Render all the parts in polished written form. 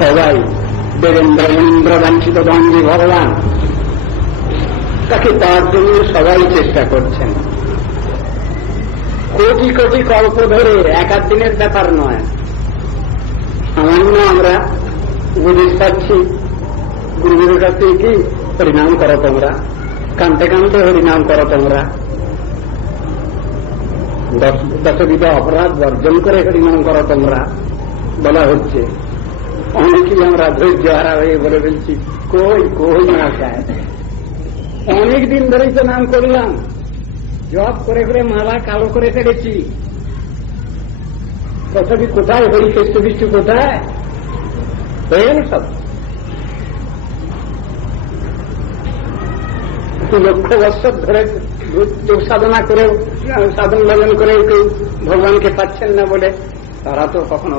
সবাই দেবেন্দ্র মনীন্দ্র বাঞ্ছিত গঞ্জি ভগবান, তাকে তার জন্য সবাই চেষ্টা করছেন। কোটি কোটি কল্প ধরে এক আধ দিনের ব্যাপার নয়। সামান্য আমরা উপদেশ পাচ্ছি গুরুগুরুর কাছ থেকে, কি হরিনাম করো তোমরা, কানতে কানতে হরিনাম করো তোমরা, দশবিধা অপরাধ বর্জন করে হরিনাম করো তোমরা বলা হচ্ছে। অনেকেই আমরা ধৈর্য হারা হয়ে বলে ফেলছি, কই কই না চায়, অনেকদিন ধরেই তো নাম করলাম, জপ করে করে মালা কালো করে ফেলেছি, তথাপি কোথায় হরি কেষ্ট বিষ্ণু কোথায় হয়ে গেল সব। 2 লক্ষ বছর ধরে যোগ সাধনা করে সাধন ভজন করে কেউ ভগবানকে পাচ্ছেন না বলে তারা তো কখনো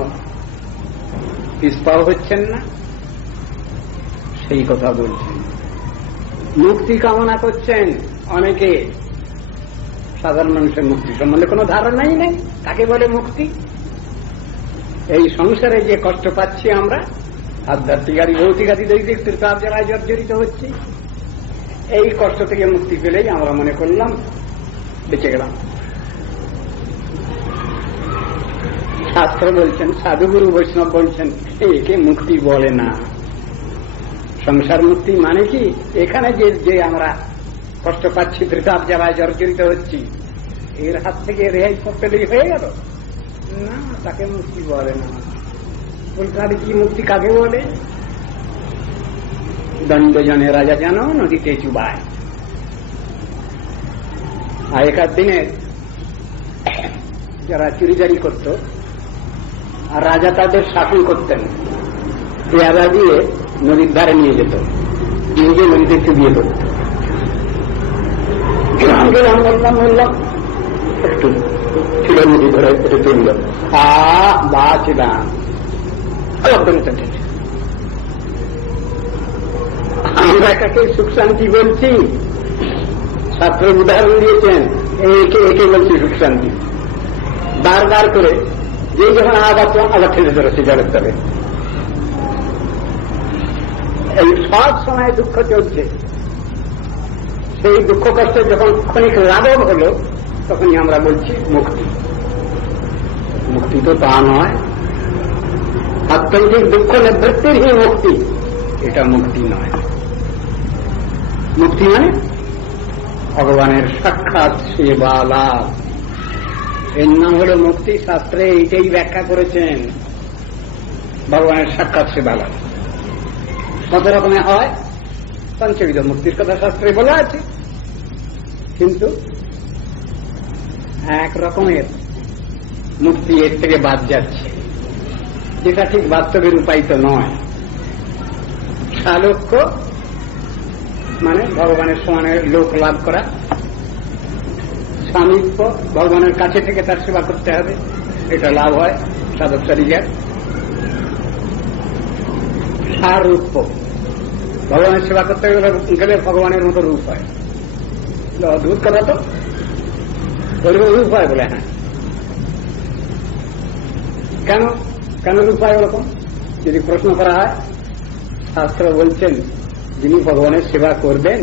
পিছপাও হচ্ছেন না। সেই কথা বলছেন। মুক্তি কামনা করছেন অনেকে, সাধারণ মানুষের মুক্তি সম্বন্ধে কোনো ধারণাই নেই। কাকে বলে মুক্তি? এই সংসারে যে কষ্ট পাচ্ছি আমরা, আধ্যাত্মিক আদি ভৌতিক আদি দৈবিক তৃতাব জ্বালায় জর্জরিত হচ্ছি, এই কষ্ট থেকে মুক্তি পেলেই আমরা মনে করলাম বেঁচে গেলাম। শাস্ত্র বলছেন, সাধুগুরু বৈষ্ণব বলছেন, একে মুক্তি বলে না। সংসার মুক্তি মানে কি, এখানে যে আমরা কষ্ট পাচ্ছি, তৃতাব জ্বালায় জর্জরিত হচ্ছি, এর হাত থেকে রেহাই পেলেই হয়ে গেল না, তাকে মুক্তি বলে না। বলতে হবে কি মুক্তি কাকে বলে? দণ্ডজনে রাজা যেন নদীতে চুবায়। আগেকার দিনে যারা চুরিচারি করত আর রাজা তাদের শাসন করতেন, পেয়াদা দিয়ে নদীর ধারে নিয়ে যেত, নিয়ে গিয়ে নদীতে চুবিয়ে করত। বললাম একটু ছিল নদী ধরে একটু তুলল, বা ছিলাম আমরা কাকে সুখ শান্তি বলছি? ছাত্র উদাহরণ দিয়েছেন, একে একে বলছি সুখ শান্তি বারবার করে। যে যখন আবার ঠেলে ধরেছে জলের তলে, এই সব সময় দুঃখ চলছে। সেই দুঃখ কষ্ট যখন ক্ষণিক লাঘব হল, তখনই আমরা বলছি মুক্তি। মুক্তি তো তা নয়, আত্যন্তিক দুঃখ নিবৃত্তির হি মুক্তি, এটা মুক্তি নয়। মুক্তি মানে ভগবানের সাক্ষাৎ সেবা লাভ, এর নাম হল মুক্তি। শাস্ত্রে এইটাই ব্যাখ্যা করেছেন, ভগবানের সাক্ষাৎ সেবা লাভ। কত রকমের হয়? পঞ্চবিধ মুক্তির কথা শাস্ত্রে বলা আছে, কিন্তু এক রকমের মুক্তি এর থেকে বাদ যাচ্ছে, যেটা ঠিক বাস্তবে রূপায়িত নয়। সালোক্য মানে ভগবানের সমানে লোক লাভ করা, সামীপ্য ভগবানের কাছে থেকে তার সেবা করতে হবে, এটা লাভ হয় সাধক সারিজার। সারূপ্য ভগবানের সেবা করতে গেলে ভগবানের মতো রূপ হয়। অদ্ভুত কথা তো, রূপ হয় বলে। হ্যাঁ, কেন কেন রূপ হয় ওরকম যদি প্রশ্ন করা হয়? শাস্ত্র বলছেন, যিনি ভগবানের সেবা করবেন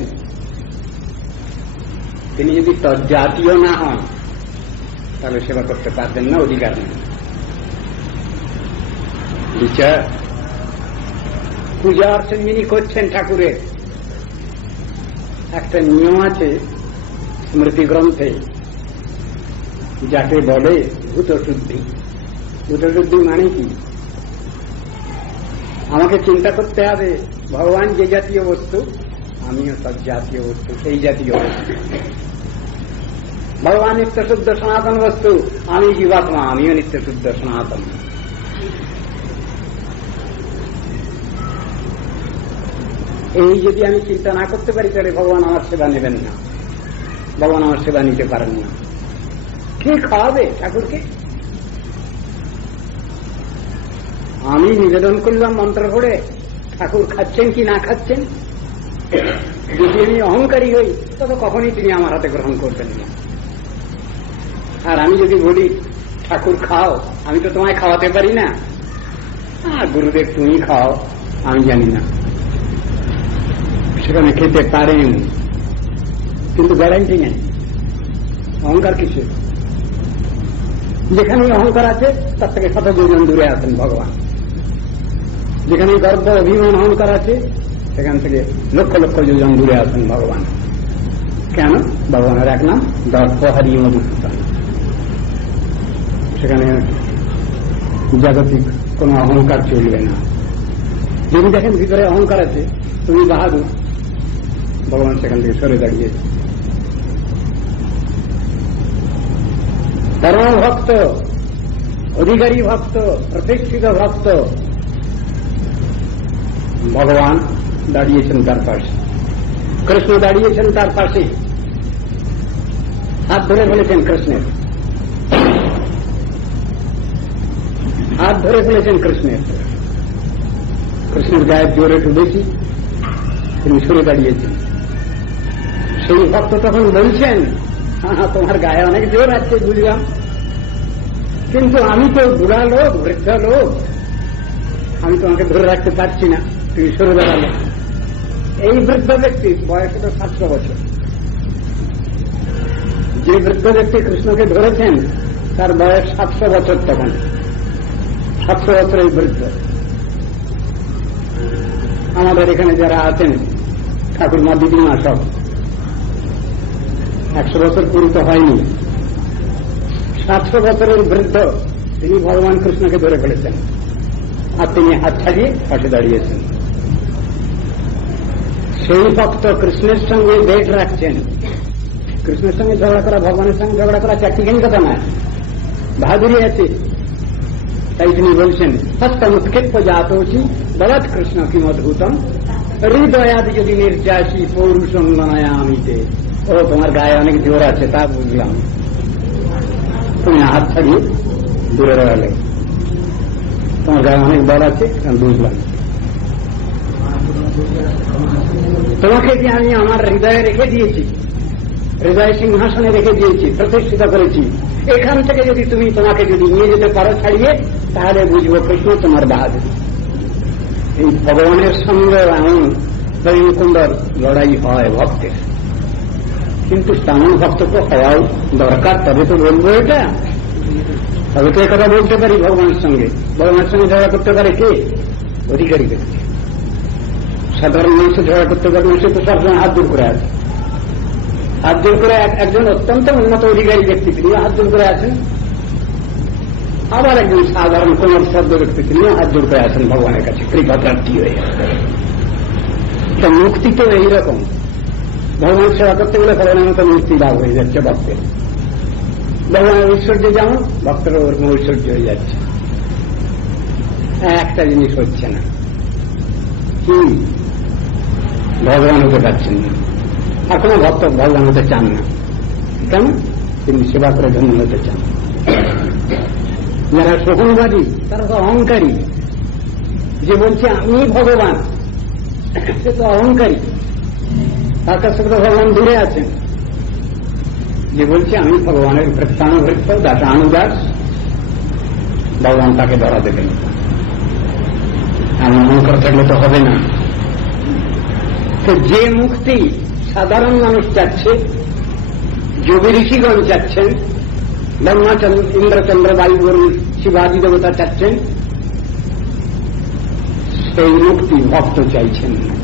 তিনি যদি তজ্জাতীয় না হন তাহলে সেবা করতে পারবেন না, অধিকার নেই। বিচার পূজা অর্চন যিনি করছেন ঠাকুরের, একটা নিয়ম আছে স্মৃতি গ্রন্থে, যাকে বলে ভূতশুদ্ধি। ভূতশুদ্ধি মানে কি? আমাকে চিন্তা করতে হবে ভগবান যে জাতীয় বস্তু, আমিও সব জাতীয় বস্তু, সেই জাতীয় বস্তু। ভগবান নিত্য শুদ্ধ সনাতন বস্তু, আমি জীবাত্মা, আমিও নিত্য শুদ্ধ সনাতন। এই যদি আমি চিন্তা না করতে পারি তাহলে ভগবান আমার সেবা নেবেন না, ভগবান আমার সেবা নিতে পারেন না। কে খাওয়াবে ঠাকুরকে? আমি নিবেদন করলাম মন্ত্র পড়ে, ঠাকুর খাচ্ছেন কি না খাচ্ছেন? যদি আমি অহংকারী হই তবে কখনই তিনি আমার হাতে গ্রহণ করবেন না। আর আমি যদি বলি ঠাকুর খাও, আমি তো তোমায় খাওয়াতে পারি না, গুরুদেব তুমি খাও, আমি জানি না। সেখানে খেতে পারেন, কিন্তু গ্যারান্টি নেই। অহংকার কিছু, যেখানে অহংকার আছে তার থেকে শত যোজন দূরে আছেন ভগবান। যেখানে গর্ব অভিমান অহংকার আছে সেখান থেকে লক্ষ লক্ষ যোজন দূরে আছেন ভগবান। কেন? ভগবানের এক নাম দর্পহারি মধুসূদন। সেখানে জাগতিক কোন অহংকার চলবে না। যদি দেখেন ভিতরে অহংকার আছে, তুমি বাহাদুর, ভগবান সেখান থেকে সরে দাঁড়িয়েছে। পরম ভক্ত, অধিকারী ভক্ত, প্রতিষ্ঠিত ভক্ত ভগবান দাঁড়িয়েছেন তার পাশে, কৃষ্ণ দাঁড়িয়েছেন তার পাশে, হাত ধরে ফেলেছেন কৃষ্ণের, হাত ধরে ফেলেছেন কৃষ্ণের। কৃষ্ণের গায়ের জোর একটু বেশি, তিনি সরে দাঁড়িয়েছেন। সেই ভক্ত তখন বলছেন, হ্যাঁ তোমার গায়ে অনেক জোর আছে বুঝলাম, কিন্তু আমি তো বুড়া লোক, বৃদ্ধ লোক, আমি তোমাকে ধরে রাখতে পারছি না, তুমি সরে দাঁড়ালে। এই বৃদ্ধ ব্যক্তি বয়স তো 700 বছর। যে বৃদ্ধ ব্যক্তি কৃষ্ণকে ধরেছেন তার বয়স 700 বছর। তখন 700 বছর এই বৃদ্ধ। আমাদের এখানে যারা আছেন ঠাকুরমা দিদিমা সব 100 বছর পূরিত হয়নি। 700 বছরের বৃদ্ধ তিনি ভগবান কৃষ্ণকে ধরে ফেলেছেন, আর তিনি হাত ছাড়িয়ে পাশে দাঁড়িয়েছেন। সেই ভক্ত কৃষ্ণের সঙ্গে বেট রাখছেন। কৃষ্ণের সঙ্গে ঝগড়া করা, ভগবানের সঙ্গে ঝগড়া করা চাকরিখানি কথা নয়, বাহাদুরি আছে। তাই তিনি বলছেন, হস্তমুৎক্ষেপ জাতোচি বলত কৃষ্ণ কিম অদ্ভুতম হৃদয়াদি যদি নির্যাসী পৌরুষঙ্গনায়ামিতে। ও তোমার গায়ে অনেক জোর আছে তা বুঝলাম, তুমি হাত ছাড়িয়ে দূরে রইলে। তোমার গায়ে অনেক বল আছে বুঝলাম, তোমাকে যে আমি আমার হৃদয়ে রেখে দিয়েছি, হৃদয় সিংহাসনে রেখে দিয়েছি, প্রতিষ্ঠিত করেছি, এখান থেকে যদি তুমি তোমাকে যদি নিয়ে যেতে পারো ছাড়িয়ে, তাহলে বুঝবো কৃষ্ণ তোমার বাহাদুর। এই ভগবানের সঙ্গে এমন প্রেমকুণ্ডর লড়াই হয় ভক্তের, কিন্তু তেমন ভক্ত তো হওয়াও দরকার, তবে তো বলবো এটা, তবে তো একথা বলতে পারি ভগবানের সঙ্গে। ভগবানের সঙ্গে ঝগড়া করতে পারে কে? অধিকারী ব্যক্তি। সাধারণ মানুষ ঝগড়া করতে পারে, সে তো সবসময় হাত দূর করে আছে। হাত জোর করে একজন অত্যন্ত উন্নত অধিকারী ব্যক্তি তিনিও হাত জোর করে আছেন, আবার একজন সাধারণ কোমর শ্রদ্ধ ব্যক্তি তিনিও হাত জোর করে আছেন ভগবানের কাছে কৃপা প্রাপ্তি হয়ে। মুক্তি তো এইরকম, ভগবানের সেবা করতে গেলে ভগবানের মতো মুক্তি লাভ হয়ে যাচ্ছে ভক্তের। ভগবানের ঐশ্বর্য যেমন ভক্তের ওরকম ঐশ্বর্য হয়ে যাচ্ছে। একটা জিনিস হচ্ছে না, কি ভগবান হতে পারছেন না, আর কোন ভক্ত ভগবান হতে চান না। কেন? তিনি সেবা করে ধন্য হতে চান। যারা সহনবাদী তারা তো অহংকারী, যে বলছে আমি ভগবান সে তো অহংকারী, তার কাছ থেকে তো ভগবান দূরে আছেন। যে বলছে আমি ভগবানের ভৃত্তানুভৃত্ত দাসানুদাস, ভগবান তাকে ধরা দেবেন। আমি অহংকার থাকলে তো হবে না। তো যে মুক্তি সাধারণ মানুষ চাচ্ছে, যোগী ঋষিগণ চাচ্ছেন, ব্রহ্মাচন্দ্র ইন্দ্রচন্দ্র বায়ু বরুণ শিবাদি দেবতা চাচ্ছেন, সেই মুক্তি ভক্ত চাইছেন না।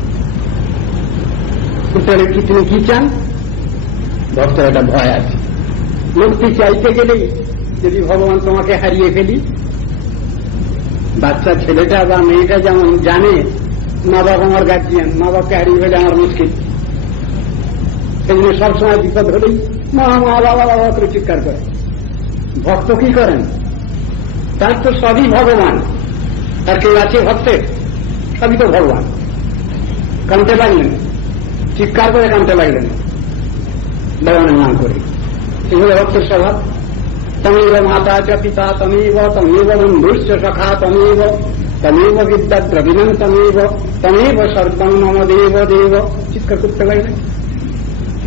তাহলে কি তিনি কি চান? ভক্তের একটা ভয় আছে। মুক্তি চাইতে গেলেই যদি ভগবান তোমাকে হারিয়ে ফেলি, বাচ্চা ছেলেটা বা মেয়েটা যেমন জানে মা বাবা আমার গার্জিয়ান, মা বাবাকে হারিয়ে ফেলে আমার মুশকিল, সেই জন্য সবসময় বিপদ হলেই মা মা বাবা বাবা করে চিৎকার করে। ভক্ত কি করেন? তার তো সবই ভগবান, তার কেউ আছে ভক্তের? সবই তো ভগবান। কানতে লাগলেন, চিৎকার করে কানতে লাগলেন ভগবানের নাম করে, এগুলো ভক্তের স্বভাব। তমেব মাতা চ পিতা তমেব, তমেব বন্ধুশ্চ সখা তমেব, তমেব বিদ্যা দ্রবিণম তমেব, তমেব সর্বং মম দেব দেব, চিৎকার করতে লাগলেন।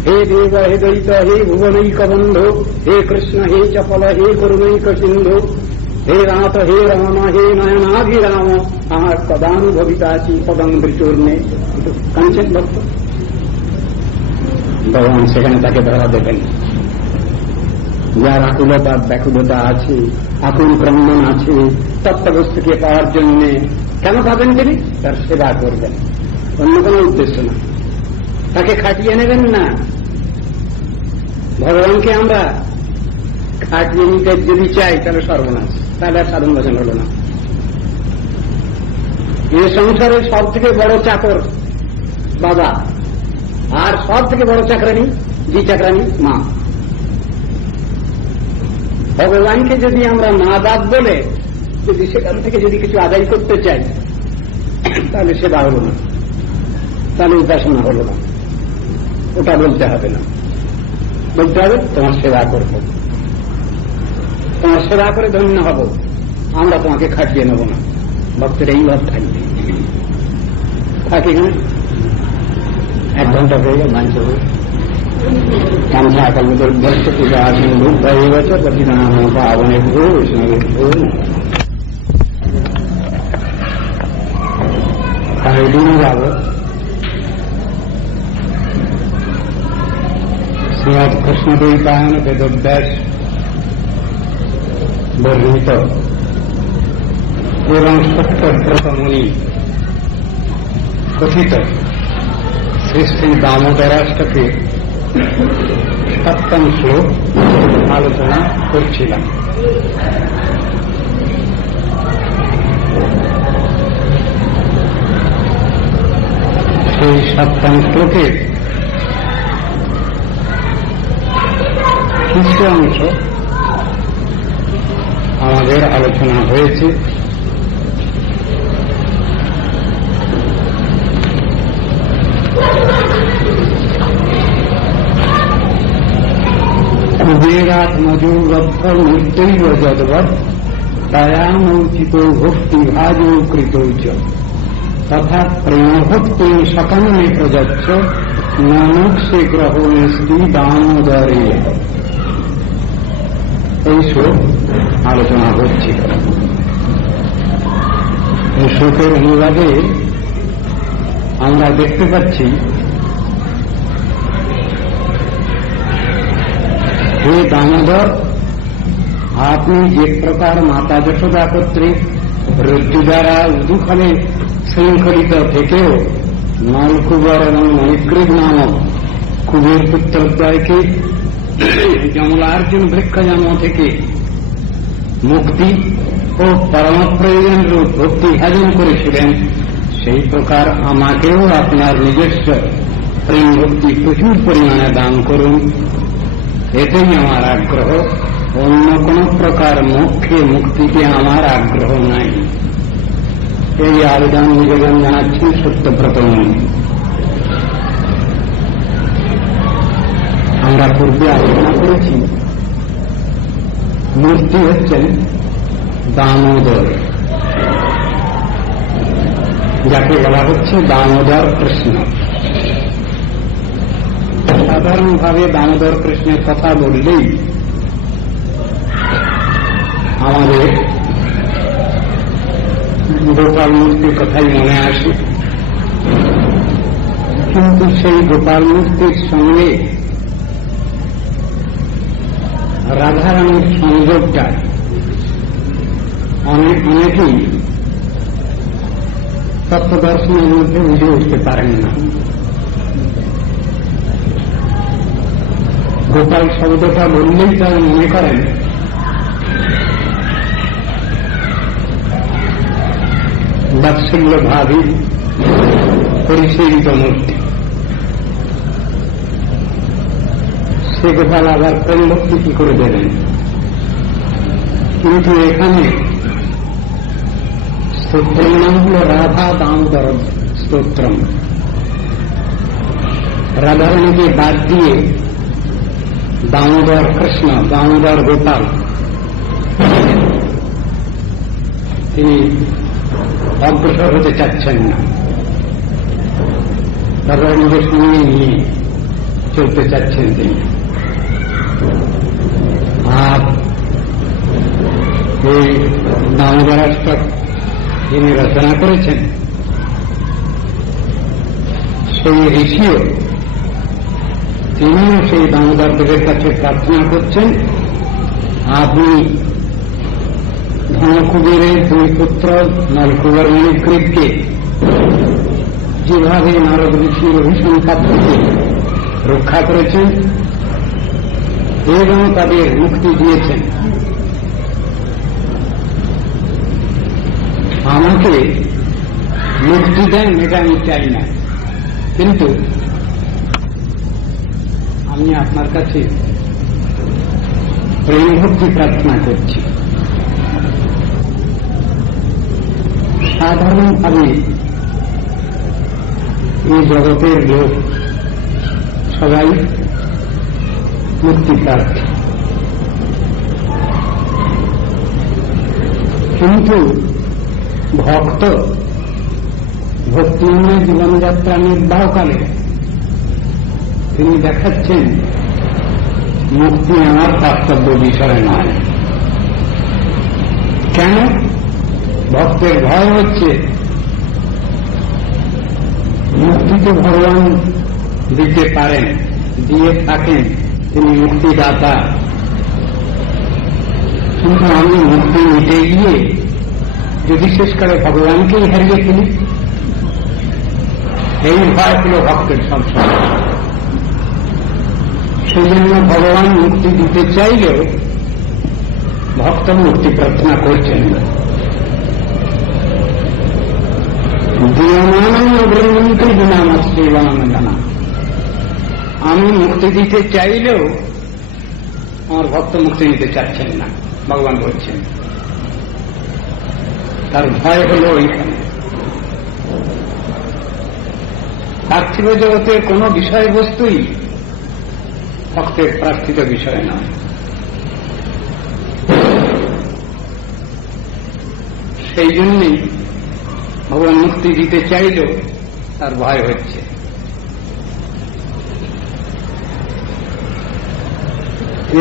হে দেব, হে দৈত, হে ভুবনৈক বন্ধু, হে কৃষ্ণ, হে চপল, হে করুণৈক সিন্ধু, হে রাত হে রমণ হে নয়নাভিরাম আমার কদানুভবিতা আছি পদাঙ্গচূর্ণে। কাঞ্চন ভক্ত ভগবান সেখানে তাকে ধরা দেবেন। যার আকুলতা ব্যাকুলতা আছে, আকুল ক্রন্দন আছে তত্ত্ববস্তুকে পাওয়ার জন্য, কেন পাবেন তিনি? তার সেবা করবেন, অন্য কোন উদ্দেশ্য না। তাকে খাটিয়ে নেবেন না। ভগবানকে আমরা খাটিয়ে নিতে যদি চাই তাহলে সর্বনাশ, তাহলে আর সাধন ভজন হল না। এ সংসারের সব থেকে বড় চাকর বাবা, আর সব থেকে বড় চাকরানি জি চাকরানি মা। ভগবানকে যদি আমরা মা বাপ বলে যদি সেখান থেকে যদি কিছু আদায় করতে চাই তাহলে সেবা হল না, তাহলে উপাসনা হল না। ওটা বলতে হবে না, বলতে হবে তোমার সেবা করব, তোমার সেবা করে ধন্য হব, আমরা তোমাকে খাটিয়ে নেব না। ভক্তের এই ভাব থাকবে। থাকি না 1 ঘন্টা হয়ে গেল মানছে কামছা আকাল মতো বস্ত পূজা আসেন রূপ হয়ে গেছে প্রতিদান পাবনের ভূ বৈষ্ণবের ভূ দিন যাব। শ্রীমৎ কৃষ্ণদ্বৈপায়ন বেদব্যাস বর্ণিত এবং সত্যব্রত মুনি কথিত শ্রী শ্রী দামোদরাষ্টকের 7ম শ্লোক আলোচনা করছিলাম। সেই 7ম শ্লোকের কিছু অংশ আমাদের আলোচনা হয়েছে। কুবেরাত মজুরবদ্ধ মূর্তৈব যদ্বৎ দয়ামৌচিত ভক্তি ভাজো কৃতৌচ তথা প্রেমভক্তি সকামে প্রযচ্ছ নানক্ষে গ্রহণস্তি দামোদরে। এই শ্লোক আলোচনা হচ্ছিল। এই শ্লোকের অনুবাদে আমরা দেখতে পাচ্ছি, হে দামোদর, আপনি যে প্রকার মাতা যশোদা কর্তৃক রজ্জু দ্বারা উদুখানে শৃঙ্খলিত থেকেও নলকুবর এবং মণিগ্রীব নামক কুবের পুত্রদ্বয়কে যমলার্জুন বৃক্ষজন্ম থেকে মুক্তি ও পরম প্রয়োজন রূপ ভক্তি ভাজন করেছিলেন, সেই প্রকার আমাকেও আপনার নিজস্ব প্রেম ভক্তি প্রচুর পরিমাণে দান করুন। এতেই আমার আগ্রহ, অন্য কোন প্রকার মোক্ষে মুক্তিতে আমার আগ্রহ নাই। এই আবেদন নিবেদন জানাচ্ছেন সত্যব্রত মুনি। আমরা পূর্বে আলোচনা করেছি, মূর্তি হচ্ছেন দামোদর, যাকে বলা হচ্ছে দামোদর কৃষ্ণ। সাধারণভাবে দামোদর কৃষ্ণের কথা বললেই আমাদের গোপাল মূর্তির কথাই মনে আসে, কিন্তু সেই গোপাল মূর্তির সঙ্গে রাধারানীর সংযোগটা অনেকেই তত্ত্বদর্শনের মধ্যে বুঝে উঠতে পারেন না। গোপাল শব্দটা বললেই তারা মনে করেন বাৎসল্য ভাবী পরিশীলিত মূর্তি। সে গোপাল আবার প্রেম ভক্তি কি করে দেবেন? কিন্তু এখানে স্তোত্রের নাম হল রাধা দামোদর স্তোত্রম। রাধারানীকে বাদ দিয়ে দামোদর কৃষ্ণ, দামোদর গোপাল তিনি অগ্রসর হতে চাচ্ছেন না, রাধারানীকে সঙ্গে নিয়ে চলতে চাচ্ছেন তিনি। আর এই দামোদরাষ্টক যিনি রচনা করেছেন সেই ঋষিও তিনিও সেই দামোদর দেবের কাছে প্রার্থনা করছেন, আপনি ধনকুবেরের দুই পুত্র নলকুবের মণিগ্রীবকে যেভাবে নারদ ঋষির অভিসম্পাত থেকে রক্ষা করেছেন এবং তাদের মুক্তি দিয়েছেন, আমাকে মুক্তি দেন, এটা আমি চাই না, কিন্তু আমি আপনার কাছে প্রেম ভক্তি প্রার্থনা করছি। সাধারণভাবে এই জগতের লোক সবাই মুক্তি প্রার্থী, কিন্তু ভক্ত ভক্তিময় জীবনযাত্রা নির্বাহকালে তিনি দেখাচ্ছেন মুক্তি আমার কর্তব্য বিষয় নয়। কেন? ভক্তের ভয় হচ্ছে মুক্তি তো ভগবান দিতে পারেন, দিয়ে থাকেন, তিনি মুক্তিদাতা, কিন্তু আমি মুক্তি নিতে গিয়ে যদি শেষকালে ভগবানকেই হারিয়ে ফেলি, এই ভয় হল ভক্তের সংসার। সেই জন্য ভগবান মুক্তি দিতে চাইলেও ভক্ত মুক্তি প্রার্থনা করছেন না। আমি মুক্তি দিতে চাইলেও আমার ভক্ত মুক্তি দিতে চাচ্ছেন না, ভগবান বলছেন। তার ভয় হল ওইখানে। পার্থিব জগতের কোন বিষয়বস্তুই ভক্তের প্রার্থিত বিষয় নয়। সেই জন্যই ভগবান মুক্তি দিতে চাইলেও তার ভয় হচ্ছে।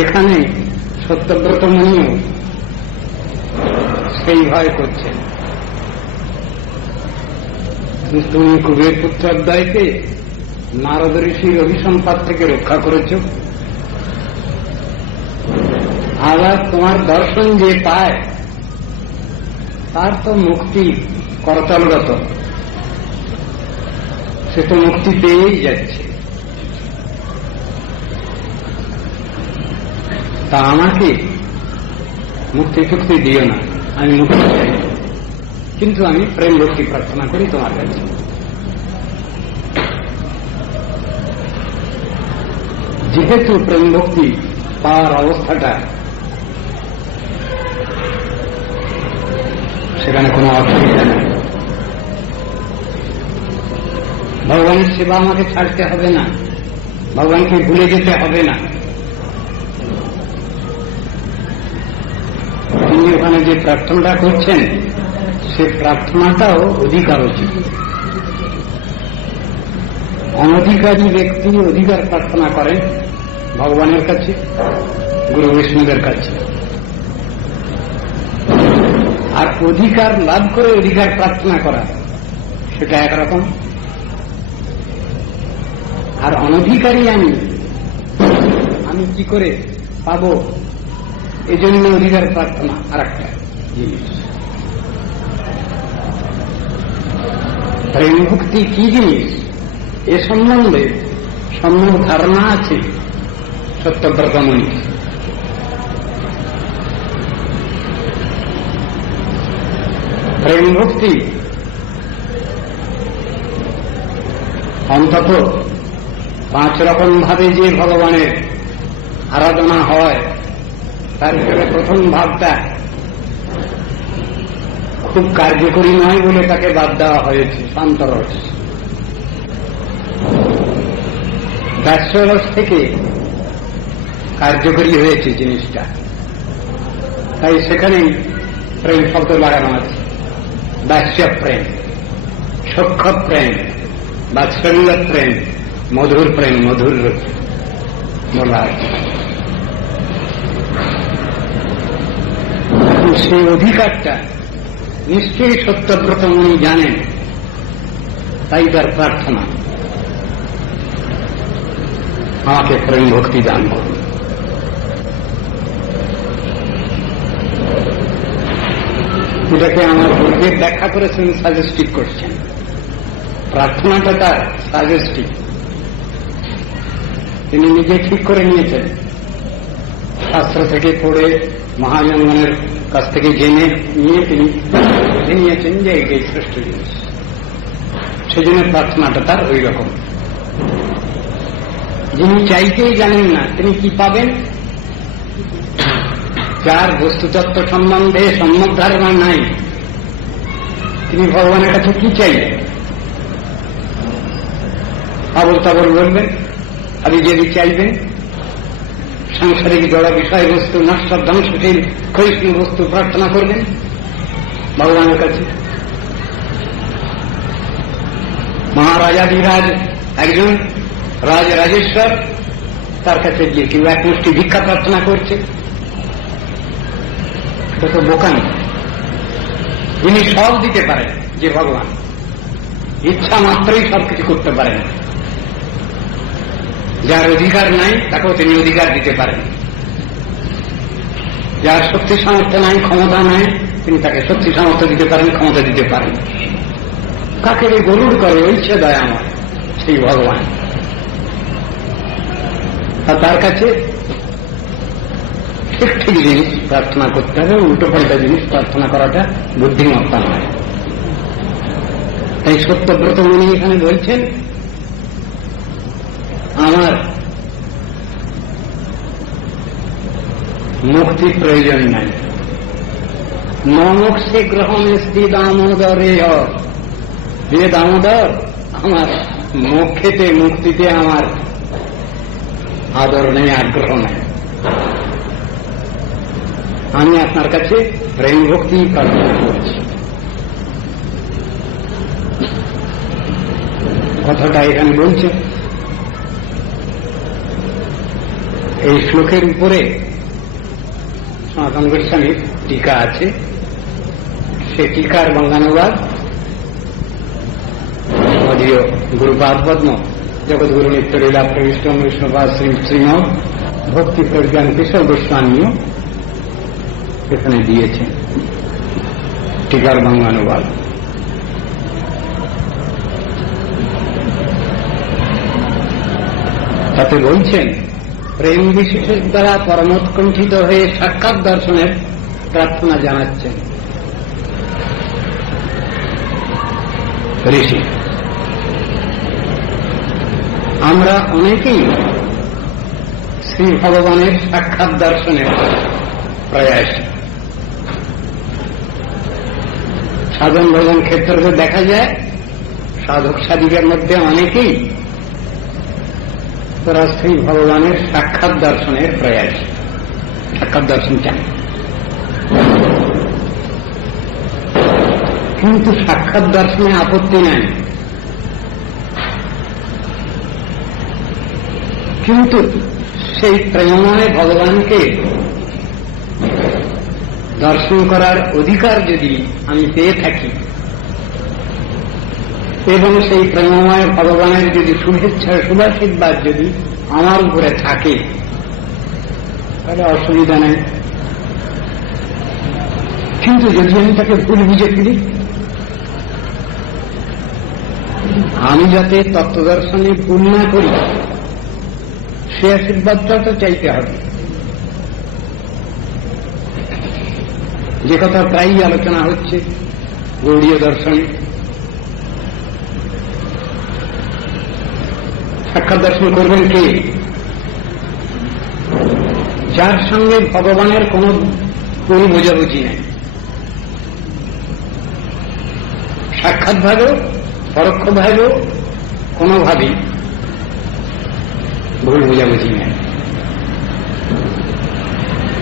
এখানে সত্যব্রত মুনিও সেই ভয় করছেন। তুমি কুবের পুত্রদ্বয়কে নারদ ঋষির অভিসম্পাত থেকে রক্ষা করেছ, আবার তোমার দর্শন যে পায় তার তো মুক্তি করতলগত, সে তো মুক্তি পেয়েই যাচ্ছে। তা আমাকে মুক্তি চুক্তি দিও না, আমি মুক্তি চাই, কিন্তু আমি প্রেম ভক্তি প্রার্থনা করি তোমার কাছে। যেহেতু প্রেম ভক্তি পাওয়ার অবস্থাটা সেখানে কোনো অসুবিধা নেই, ভগবানের সেবা আমাকে ছাড়তে হবে না, ভগবানকে ভুলে যেতে হবে না। তিনি ওখানে যে প্রার্থনাটা করছেন সে প্রার্থনাটাও অধিকার উচিত। অনধিকারী ব্যক্তি অধিকার প্রার্থনা করেন ভগবানের কাছে, গুরু বৈষ্ণবের কাছে, আর অধিকার লাভ করে অধিকার প্রার্থনা করা সেটা একরকম। আর অনধিকারী আমি কি করে পাবো এজন্য অধিকার প্রার্থনা আর একটা জিনিস। প্রেম ভক্তি কি জিনিস এ সম্বন্ধে সম্যক ধারণা আছে সত্যব্রত মুনি। প্রেম ভক্তি অন্তত 5 রকম ভাবে যে ভগবানের আরাধনা হয় তার ভিতরে প্রথম ভাবটা খুব কার্যকরী নয় বলে তাকে বাদ দেওয়া হয়েছে, শান্তরস। দাস্যরস থেকে কার্যকরী হয়েছে জিনিসটা, তাই সেখানেই প্রেম শব্দ লাগানো আছে। দাস্য প্রেম, সখ্য প্রেম, বাৎসল্য প্রেম, মধুর প্রেম, মধুর বলা আছে। সেই অধিকারটা নিশ্চয়ই সত্যব্রত মুনি জানেন, তাই তার প্রার্থনা আমাকে প্রেম ভক্তি দান করুন। এটাকে আমার গুরুদেব ব্যাখ্যা করেছেন, সাজেস্টিভ করছেন। প্রার্থনাটা তার সাজেস্টিভ, তিনি নিজে ঠিক করে নিয়েছেন, শাস্ত্র থেকে পড়ে মহাজনগণের কাছ থেকে জেনে নিয়ে তিনি বুঝে নিয়েছেন যে এটাই শ্রেষ্ঠ জিনিস। সেজন্য প্রার্থনাটা তার ওই রকম। যিনি চাইতেই জানেন না তিনি কি পাবেন, যার বস্তুতত্ত্ব সম্বন্ধে সম্যক ধারণা নাই, তিনি ভগবানের কাছে কি চাইবেন? আবল তাবল বলবেন, আপনি যদি চাইবেন সাংসারিক জড় বিষয়বস্তু নষ্ট ধ্বংসশীল ক্ষয়িষ্ণু বস্তু প্রার্থনা করবেন ভগবানের কাছে। মহারাজাধিরাজ একজন রাজেশ্বর, তার কাছে গিয়ে কেউ এক মুষ্টি ভিক্ষা প্রার্থনা করছে, এটা তো বোকামি। যিনি সব দিতে পারেন, যে ভগবান ইচ্ছা মাত্রই সবকিছু করতে পারেন, যার অধিকার নাই তাকেও তিনি অধিকার দিতে পারেন, যার শক্তি সামর্থ্য নাই, ক্ষমতা নাই, তিনি তাকে শক্তি সামর্থ্য দিতে পারেন, ক্ষমতা দিতে পারেন। কাকে গরুড় করে ইচ্ছে দয়াময় সেই ভগবান। আর তার কাছে ঠিক ঠিক জিনিস প্রার্থনা করতে হবে, উল্টো পাল্টা জিনিস প্রার্থনা করাটা বুদ্ধিমত্তা নয়। তাই সত্যব্রত মুনি এখানে বলছেন, আমার মুক্তি প্রয়োজন নাই, নমুক্ষে গ্রহণেস্তি দামোদরে। হে দামোদর, আমার মোক্ষেতে মুক্তিতে আমার আদর নেই, আগ্রহ নেই। আমি আপনার কাছে প্রেম ভক্তি প্রার্থনা করছি। কথাটা এখানে বলছে। এই শ্লোকের উপরে সনাতন গোস্বামীর টিকা আছে, সে টিকার বঙ্গানুবাদ অধীয় গুরুপাদ পদ্ম জগৎগুরু নিত্যলীলা প্রবিষ্ট বিষ্ণুপাদ শ্রীমদ ভক্তি প্রজ্ঞান কেশব গোস্বামীও এখানে দিয়েছে টিকার বঙ্গানুবাদ। তাতে বলছেন, প্রেম বিশেষের দ্বারা পরমোৎকণ্ঠিত হয়ে সাক্ষাৎ দর্শনের প্রার্থনা জানাচ্ছেন ঋষি। আমরা অনেকেই শ্রী ভগবানের সাক্ষাৎ দর্শনের প্রয়াসী। সাধন ভজন ক্ষেত্রে দেখা যায় সাধক সাধিকার মধ্যে অনেকেই তারা শ্রী ভগবানের সাক্ষাৎ দর্শনের প্রয়াস, সাক্ষাৎ দর্শন চান। কিন্তু সাক্ষাৎ দর্শনে আপত্তি নাই, কিন্তু সেই প্রেমময় ভগবানকে দর্শন করার অধিকার যদি আমি পেয়ে থাকি এবং সেই প্রেমময় ভগবানের যদি শুভেচ্ছা শুভাশীর্বাদ যদি আমার উপরে থাকে, তাহলে অসুবিধা নেই। কিন্তু যদি আমি তাকে ভুল বুঝে ফেলি, আমি যাতে তত্ত্বদর্শনে ভুল না করি সে আশীর্বাদটা তো চাইতে হবে। যে কথা প্রায়ই আলোচনা হচ্ছে গৌড়ীয় দর্শনে, সাক্ষাৎ দর্শন করবেন কে? যার সঙ্গে ভগবানের কোন ভুল বোঝাবুঝি নেই, সাক্ষাৎ ভাবেও পরোক্ষ ভাবেও কোনোভাবেই ভুল বোঝাবুঝি নেই।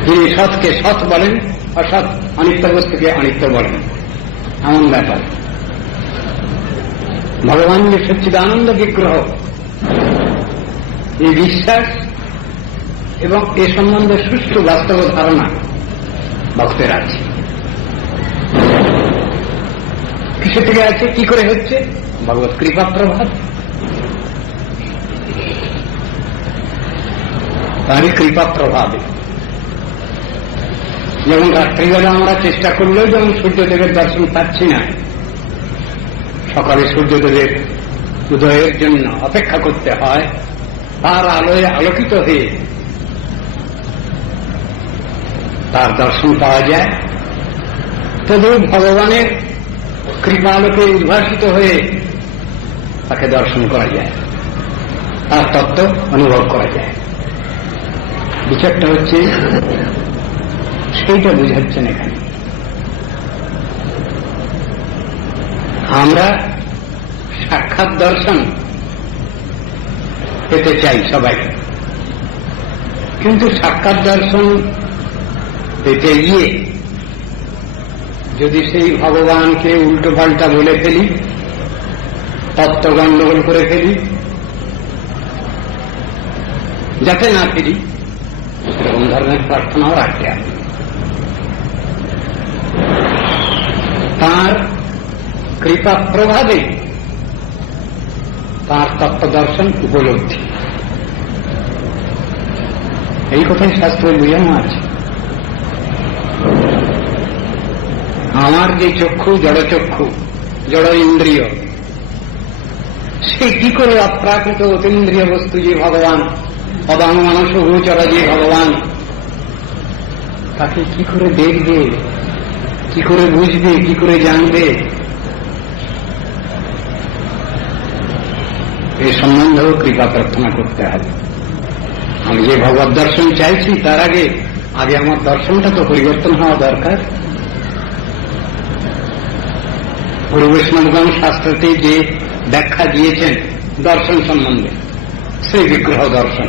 যিনি সৎকে সৎ বলেন, অসৎ অনিত্য বস্তুকে অনিত্য বলেন, এমন ব্যাপার। ভগবান যে সচ্চিদানন্দ বিগ্রহ, এই বিশ্বাস এবং এ সম্বন্ধে সুষ্ঠু বাস্তব ধারণা ভক্তের আছে। কিসে থেকে আছে, কি করে হচ্ছে? ভগবত কৃপা প্রভাব। তারই কৃপা প্রভাবে। যেমন রাত্রিবেলা আমরা চেষ্টা করলেও যেমন সূর্যদেবের দর্শন পাচ্ছি না, সকালে সূর্যদেবের উদয়ের জন্য অপেক্ষা করতে হয়, তার আলোয় আলোকিত হয়ে তার দর্শন পাওয়া যায়। তবু ভগবানের কৃপালোকে উদ্ভাসিত হয়ে তাকে দর্শন করা যায়, তার তত্ত্ব অনুভব করা যায়। বিচারটা হচ্ছে সেইটা বুঝাচ্ছেন এখানে। আমরা সাক্ষাৎ দর্শন পেতে চাই সবাই, কিন্তু সাক্ষাৎ দর্শন পেতে গিয়ে যদি সেই ভগবানকে উল্টো পাল্টা বলে ফেলি, তত্ত্ব গণ্ডগোল করে ফেলি, যাতে না ফিরি, সেরকম ধরনের প্রার্থনাও রাখতে হবে। তাঁর কৃপা প্রভাবে তাঁর তত্ত্ব দর্শন উপলব্ধি, এই কথাই শাস্ত্রে বোঝানো আছে। আমার যে চক্ষু, জড়চক্ষু, জড় ইন্দ্রিয়, সে কি করে অপ্রাকৃত অতীন্দ্রিয় বস্তু যে ভগবান, অবাং মানস গোচর যে ভগবান, তাকে কি করে দেখবে, কি করে বুঝবে, কি করে জানবে? এই সম্বন্ধেও কৃপা প্রার্থনা করতে হবে। আমি যে ভগবত দর্শন চাইছি, তার আগে আমার দর্শনটা তো পরিবর্তন হওয়া দরকার। গুরু বৈষ্ণবগণ শাস্ত্রতে যে ব্যাখ্যা দিয়েছেন দর্শন সম্বন্ধে, সেই বিগ্রহ দর্শন,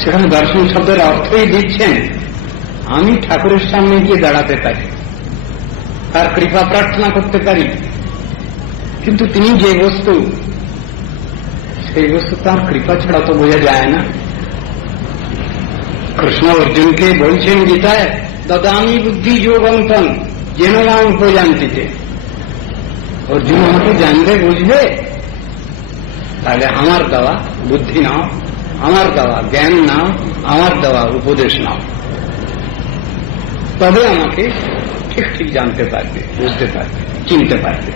সেখানে দর্শন শব্দের অর্থই দিচ্ছেন আমি ঠাকুরের সামনে গিয়ে দাঁড়াতে পারি, তার কৃপা প্রার্থনা করতে পারি, কিন্তু তিনি যে বস্তু, সেই বস্তু তার কৃপা ছাড়া তো বোঝা যায় না। কৃষ্ণ অর্জুনকে বলছেন গীতায়, দদামি বুদ্ধি যোগন্তন যেন নাম উপজান্তিতে। অর্জুন আমাকে জানবে, বুঝবে, তাহলে আমার দেওয়া বুদ্ধি নাও, আমার দেওয়া জ্ঞান নাও, আমার দেওয়া উপদেশ নাও, তবে আমাকে ঠিক ঠিক জানতে পারবে, বুঝতে পারবে, চিনতে পারবে।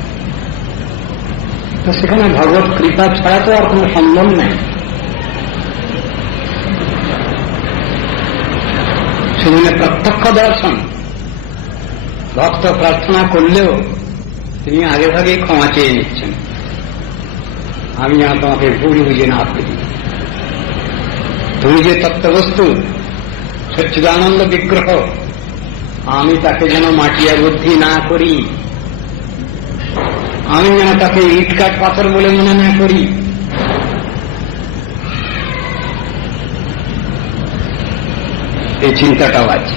তো সেখানে ভগবত কৃপা ছাড়া তো আর কোন সম্ভব নেই। সেখানে প্রত্যক্ষ দর্শন, ভক্ত প্রার্থনা করলেও তিনি আগে ভাগে ক্ষমা চেয়ে নিচ্ছেন, আমি যেন তোমাকে ভুল বুঝে না ফেলি। তুমি যে তত্ত্ববস্তু, সচ্চিদানন্দ বিগ্রহ, আমি তাকে যেন মাটিয়া বুদ্ধি না করি, আমি যেন তাকে ইটকাট পাথর বলে মনে না করি। এই চিন্তাটাও আছে।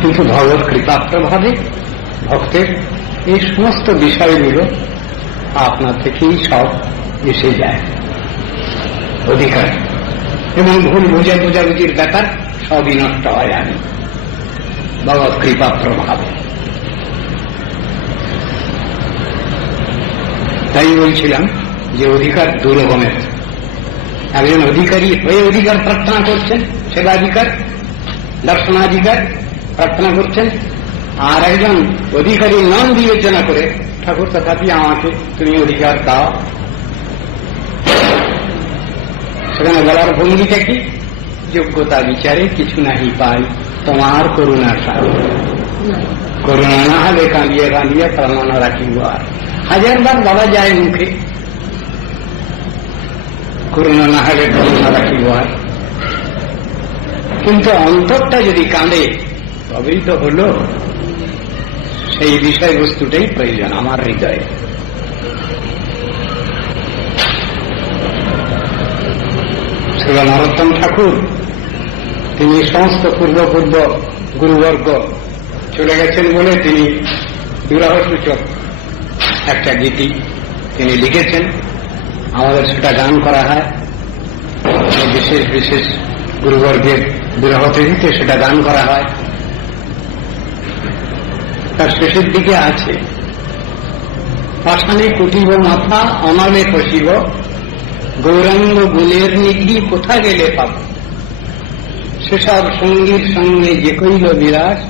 কিন্তু ভগবত কৃপা প্রভাবে ভক্তের এই সমস্ত বিষয়গুলো আপনার থেকেই সব এসে যায়, অধিকার এবং ভুল বোঝাবুঝির ব্যাপার সবই নষ্ট হয় আমি ভগবত কৃপা প্রভাবে। তাই বলছিলাম যে অধিকার দু রকমের। একজন অধিকারী হয়ে অধিকার প্রার্থনা করছেন, সেবাধিকার, দর্শনাধিকার প্রার্থনা করছেন, আর একজন অধিকারী নাম বিবেচনা করে ঠাকুর তথাপি আমাকে তুমি অধিকার দাও। সেখানে বলার ভঙ্গিটা কি? যোগ্যতা বিচারে কিছু নাহি পাই তোমার করুণা সাথে, করুণা না হলে কাঁদিয়ে কাঁদিয়ে প্রাণ রাখিব। আর হাজারবার বলা যায় মুখে, করুণা না হলে প্রাণ রাখিব, আর কিন্তু অন্তরটা যদি কাঁদে তবেই তো হল। সেই বিষয়বস্তুটাই প্রয়োজন আমার হৃদয়ে। শ্রী নরোত্তম ঠাকুর তিনি সমস্ত পূর্ব গুরুবর্গ চলে গেছেন বলে তিনি বিবাহসূচক একটা গীতি তিনি লিখেছেন, আমাদের সেটা গান করা হয়। বিশেষ বিশেষ গুরুবর্গের বিবাহ তিথিতে সেটা গান করা হয়। তার শেষের দিকে আছে, পাষাণে কুটিব মাথা অনলে কষিব, গৌরাঙ্গ গুণের নিগড়ি কোথা গেলে পাব, সেসব সঙ্গীর সঙ্গে যে কইল বিরাস,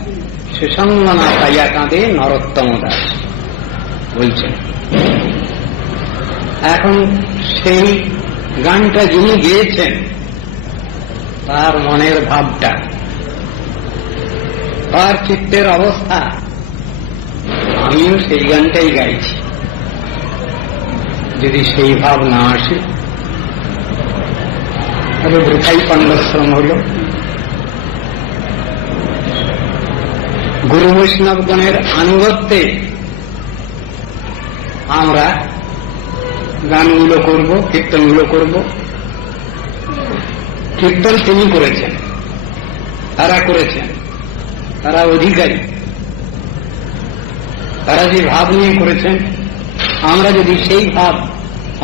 সে সঙ্গ না পাইয়া কাঁদে নরোত্তম দাস বলছেন। এখন সেই গানটা যিনি গেয়েছেন তার মনের ভাবটা, তার চিত্তের অবস্থা, আমিও সেই গানটাই গাইছি। যদি সেই ভাব না আসে তাহলে বৃথাই পাণ্ডশ্রম হল। গুরু বৈষ্ণবগণের আনুগত্যে আমরা গানগুলো করব, কীর্তনগুলো করব। কীর্তন তিনি করেছেন, তারা করেছেন, তারা অধিকারী, তারা যে ভাব নিয়ে করেছেন, আমরা যদি সেই ভাব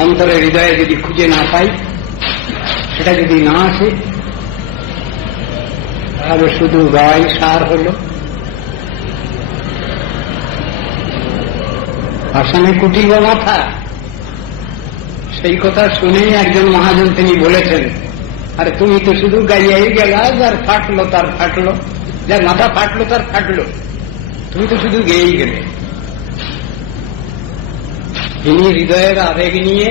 অন্তরে হৃদয়ে যদি খুঁজে না পাই, সেটা যদি না আসে, তাহলে শুধু গাওয়াই সার হল। ভাষণে কুটিব মাথা, সেই কথা শুনেই একজন মহাজন তিনি বলেছেন, আরে তুমি তো শুধু গাইয়াই গেলা, যার ফাটলো তার ফাটলো, যার মাথা ফাটলো তার ফাটলো, তুমি তো শুধু গেয়েই গেলে। যিনি হৃদয়ের আবেগ নিয়ে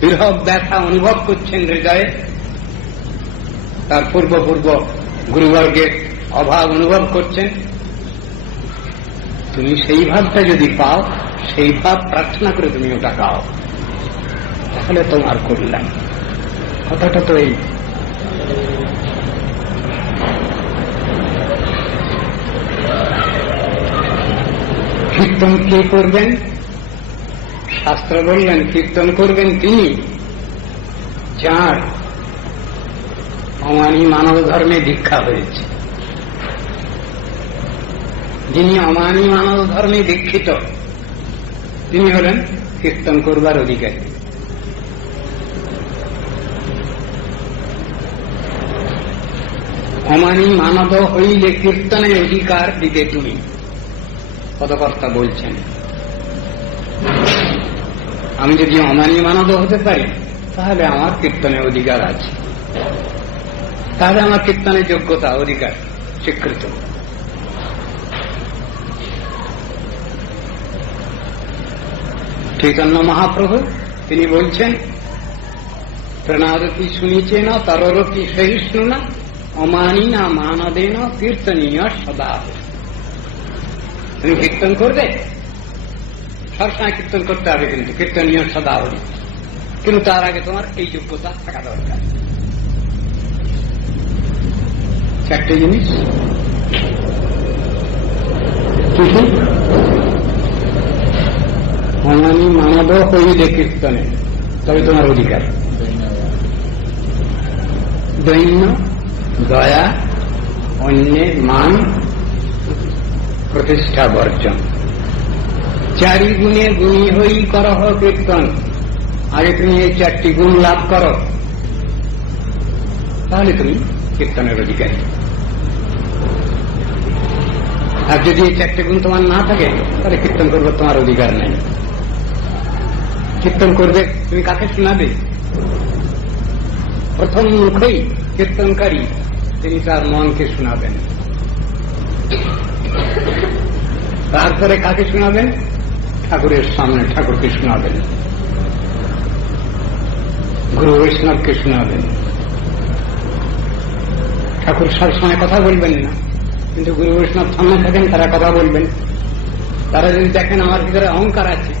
বিরহ ব্যথা অনুভব করছেন হৃদয়ে, তার পূর্ব গুরুবর্গের অভাব অনুভব করছেন, তুমি সেই ভাবটা যদি পাও, সেই ভাব প্রার্থনা করে তুমি ওটা গাও, তাহলে তোমার কল্যাণ। কথাটা তো এই। কীর্তন কে করবেন? শাস্ত্র বললেন কীর্তন করবেন তিনি যার অমানি মানব ধর্মে দীক্ষা হয়েছে। যিনি অমানি মানব ধর্মে দীক্ষিত, তিনি হলেন কীর্তন করবার অধিকারী। অমানি মানব হইলে কীর্তনের অধিকার দিতে তুমি, পদকর্তা বলছেন। আমি যদি অমানি মানব হতে পারি, তাহলে আমার কীর্তনের অধিকার আছে, তাহলে আমার কীর্তনের যোগ্যতা অধিকার স্বীকৃত। চৈতন্য মহাপ্রভু তিনি বলছেন, প্রণাদতি শুনিছে না তররতি সহিষ্ণু না, অমানি না মানদে না কীর্তনীয় সদা। তুমি কীর্তন করবে, সবসময় কীর্তন করতে হবে, কিন্তু কীর্তনীয় সদা হল। কিন্তু তার আগে তোমার এই যোগ্যতা থাকা দরকার। চারটে জিনিস কি? অমানি মানব হইলে কীর্তনে, তবে তোমার অধিকার। দৈন্য, দয়া, অন্যের মান প্রতিষ্ঠা বর্জন, চারি গুণে গুণী হই করহ কীর্তন। আগে তুমি এই চারটি গুণ লাভ করো, তাহলে তুমি কীর্তনের অধিকারী। আর যদি এই চারটি গুণ তোমার না থাকে, তাহলে কীর্তন করবে তোমার অধিকার নেই। কীর্তন করবে তুমি কাকে শোনাবে? প্রথম মুখেই কীর্তনকারী তিনি তার মনকে শোনাবেন। তারপরে কাকে শোনাবেন? ঠাকুরের সামনে ঠাকুরকে শোনাবেন, গুরু বৈষ্ণবকে শোনাবেন। ঠাকুর সবসময় কথা বলবেন না, কিন্তু গুরু বৈষ্ণব সামনে থাকেন, তারা কথা বলবেন। তারা যদি দেখেন আমার ভিতরে অহংকার আছে,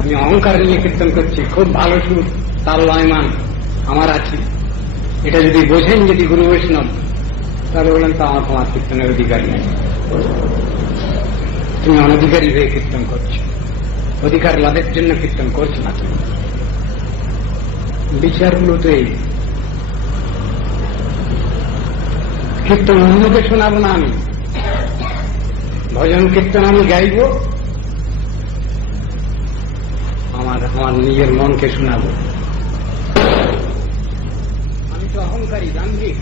আমি অহংকার নিয়ে কীর্তন করছি, খুব ভালো সুর তাল লয়মান আমার আছে, এটা যদি বোঝেন যদি গুরু বৈষ্ণব, তাহলে বলেন তো আমার তোমার কীর্তনের অধিকার নেই, তুমি অনধিকারী হয়ে কীর্তন করছো, অধিকার লাভের জন্য কীর্তন করছো না তুমি। বিচারগুলো তো এই। কীর্তন অন্যকে শোনাবো না আমি, ভজন কীর্তন আমি গাইব, আমার নিজের মনকে শোনাবো। আমি তো অহংকারী, দাম্ভিক,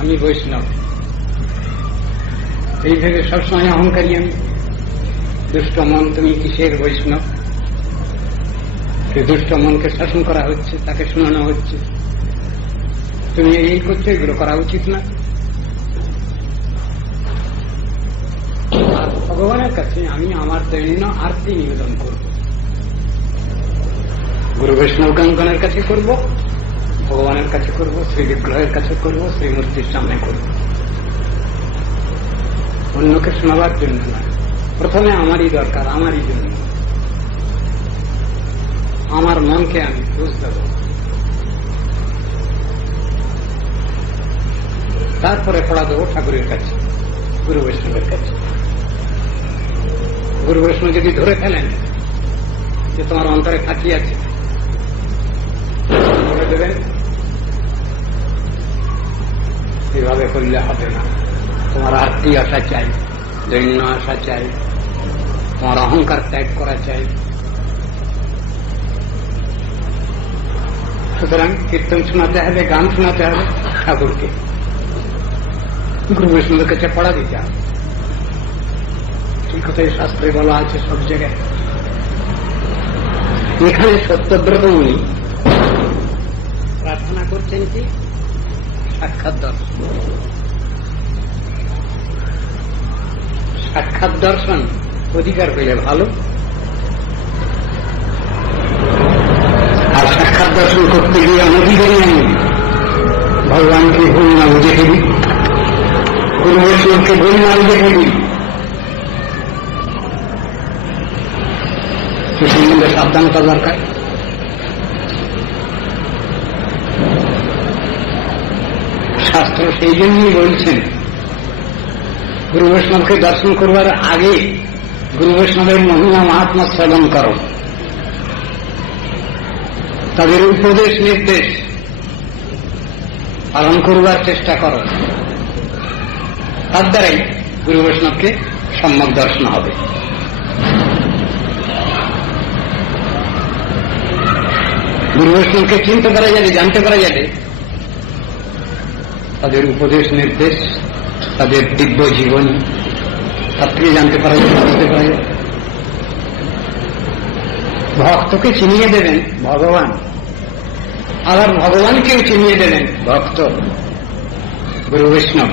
আমি বৈষ্ণব, এই ভেবে সবসময় অহংকারী আমি। দুষ্ট মন, তুমি কিসের বৈষ্ণব? দুষ্ট মনকে শাসন করা হচ্ছে, তাকে শোনানো হচ্ছে, তুমি এই করছো, এগুলো করা উচিত না। আর ভগবানের কাছে আমি আমার দৈন্য আরতি নিবেদন করব, গুরু বৈষ্ণব গণগণের কাছে করব, ভগবানের কাছে করব, শ্রী বিগ্রহের কাছে করব, শ্রীমূর্তির সামনে করব, অন্যকে শোনাবার জন্য না। প্রথমে আমারই দরকার, আমারই জন্য, আমার মনকে আমি বুঝ দেব, তারপরে পড়া দেবো ঠাকুরের কাছে, গুরু বৈষ্ণবের কাছে। গুরু বৈষ্ণব যদি ধরে ফেলেন যে তোমার অন্তরে ফাঁকি আছে, বলে দেবেন এভাবে করলে হবে না, তোমার আরতি আসা চাই, দৈন্য আসা চাই, তোমার অহংকার ত্যাগ করা চাই। সুতরাং কীর্তন শোনাতে হবে, গান শোনাতে হবে ঠাকুরকে, গুরু বৈষ্ণবের কাছে পড়া দিতে হবে। ঠিক কথাই শাস্ত্রে বলা আছে সব জায়গায়। এখানে সত্যব্রত মুনি প্রার্থনা করছেন কি? সাক্ষাৎ দর্শন। সাক্ষাৎ দর্শন অধিকার পেলে ভালো, আর সাক্ষাৎ দর্শন করতে গিয়ে অনধিকারী আমি ভগবানকে ভুল না বুঝে ফেলি, গুরু বৈষ্ণবকে ভুল না বুঝে ফেলি, সে সম্বন্ধে সাবধানতা দরকার। শাস্ত্র সেই জন্যই বলছেন গুরু বৈষ্ণবকে দর্শন করবার আগে গুরু বৈষ্ণবের মহিমা মাহাত্ম্য শ্রবণ করো, তাদের উপদেশ নির্দেশ পালন করবার চেষ্টা করো, তার দ্বারাই গুরু বৈষ্ণবকে সম্যক দর্শন হবে। গুরু বৈষ্ণবকে চিনতে পারা যাবে, জানতে পারা যাবে তাদের উপদেশ নির্দেশ, তাদের দিব্য জীবনী, তার থেকে জানতে পারা যাবে, বুঝতে পারা যাবে। ভক্তকে চিনিয়ে দেবেন ভগবান, আবার ভগবানকেও চিনিয়ে দেবেন ভক্ত, গুরু বৈষ্ণব।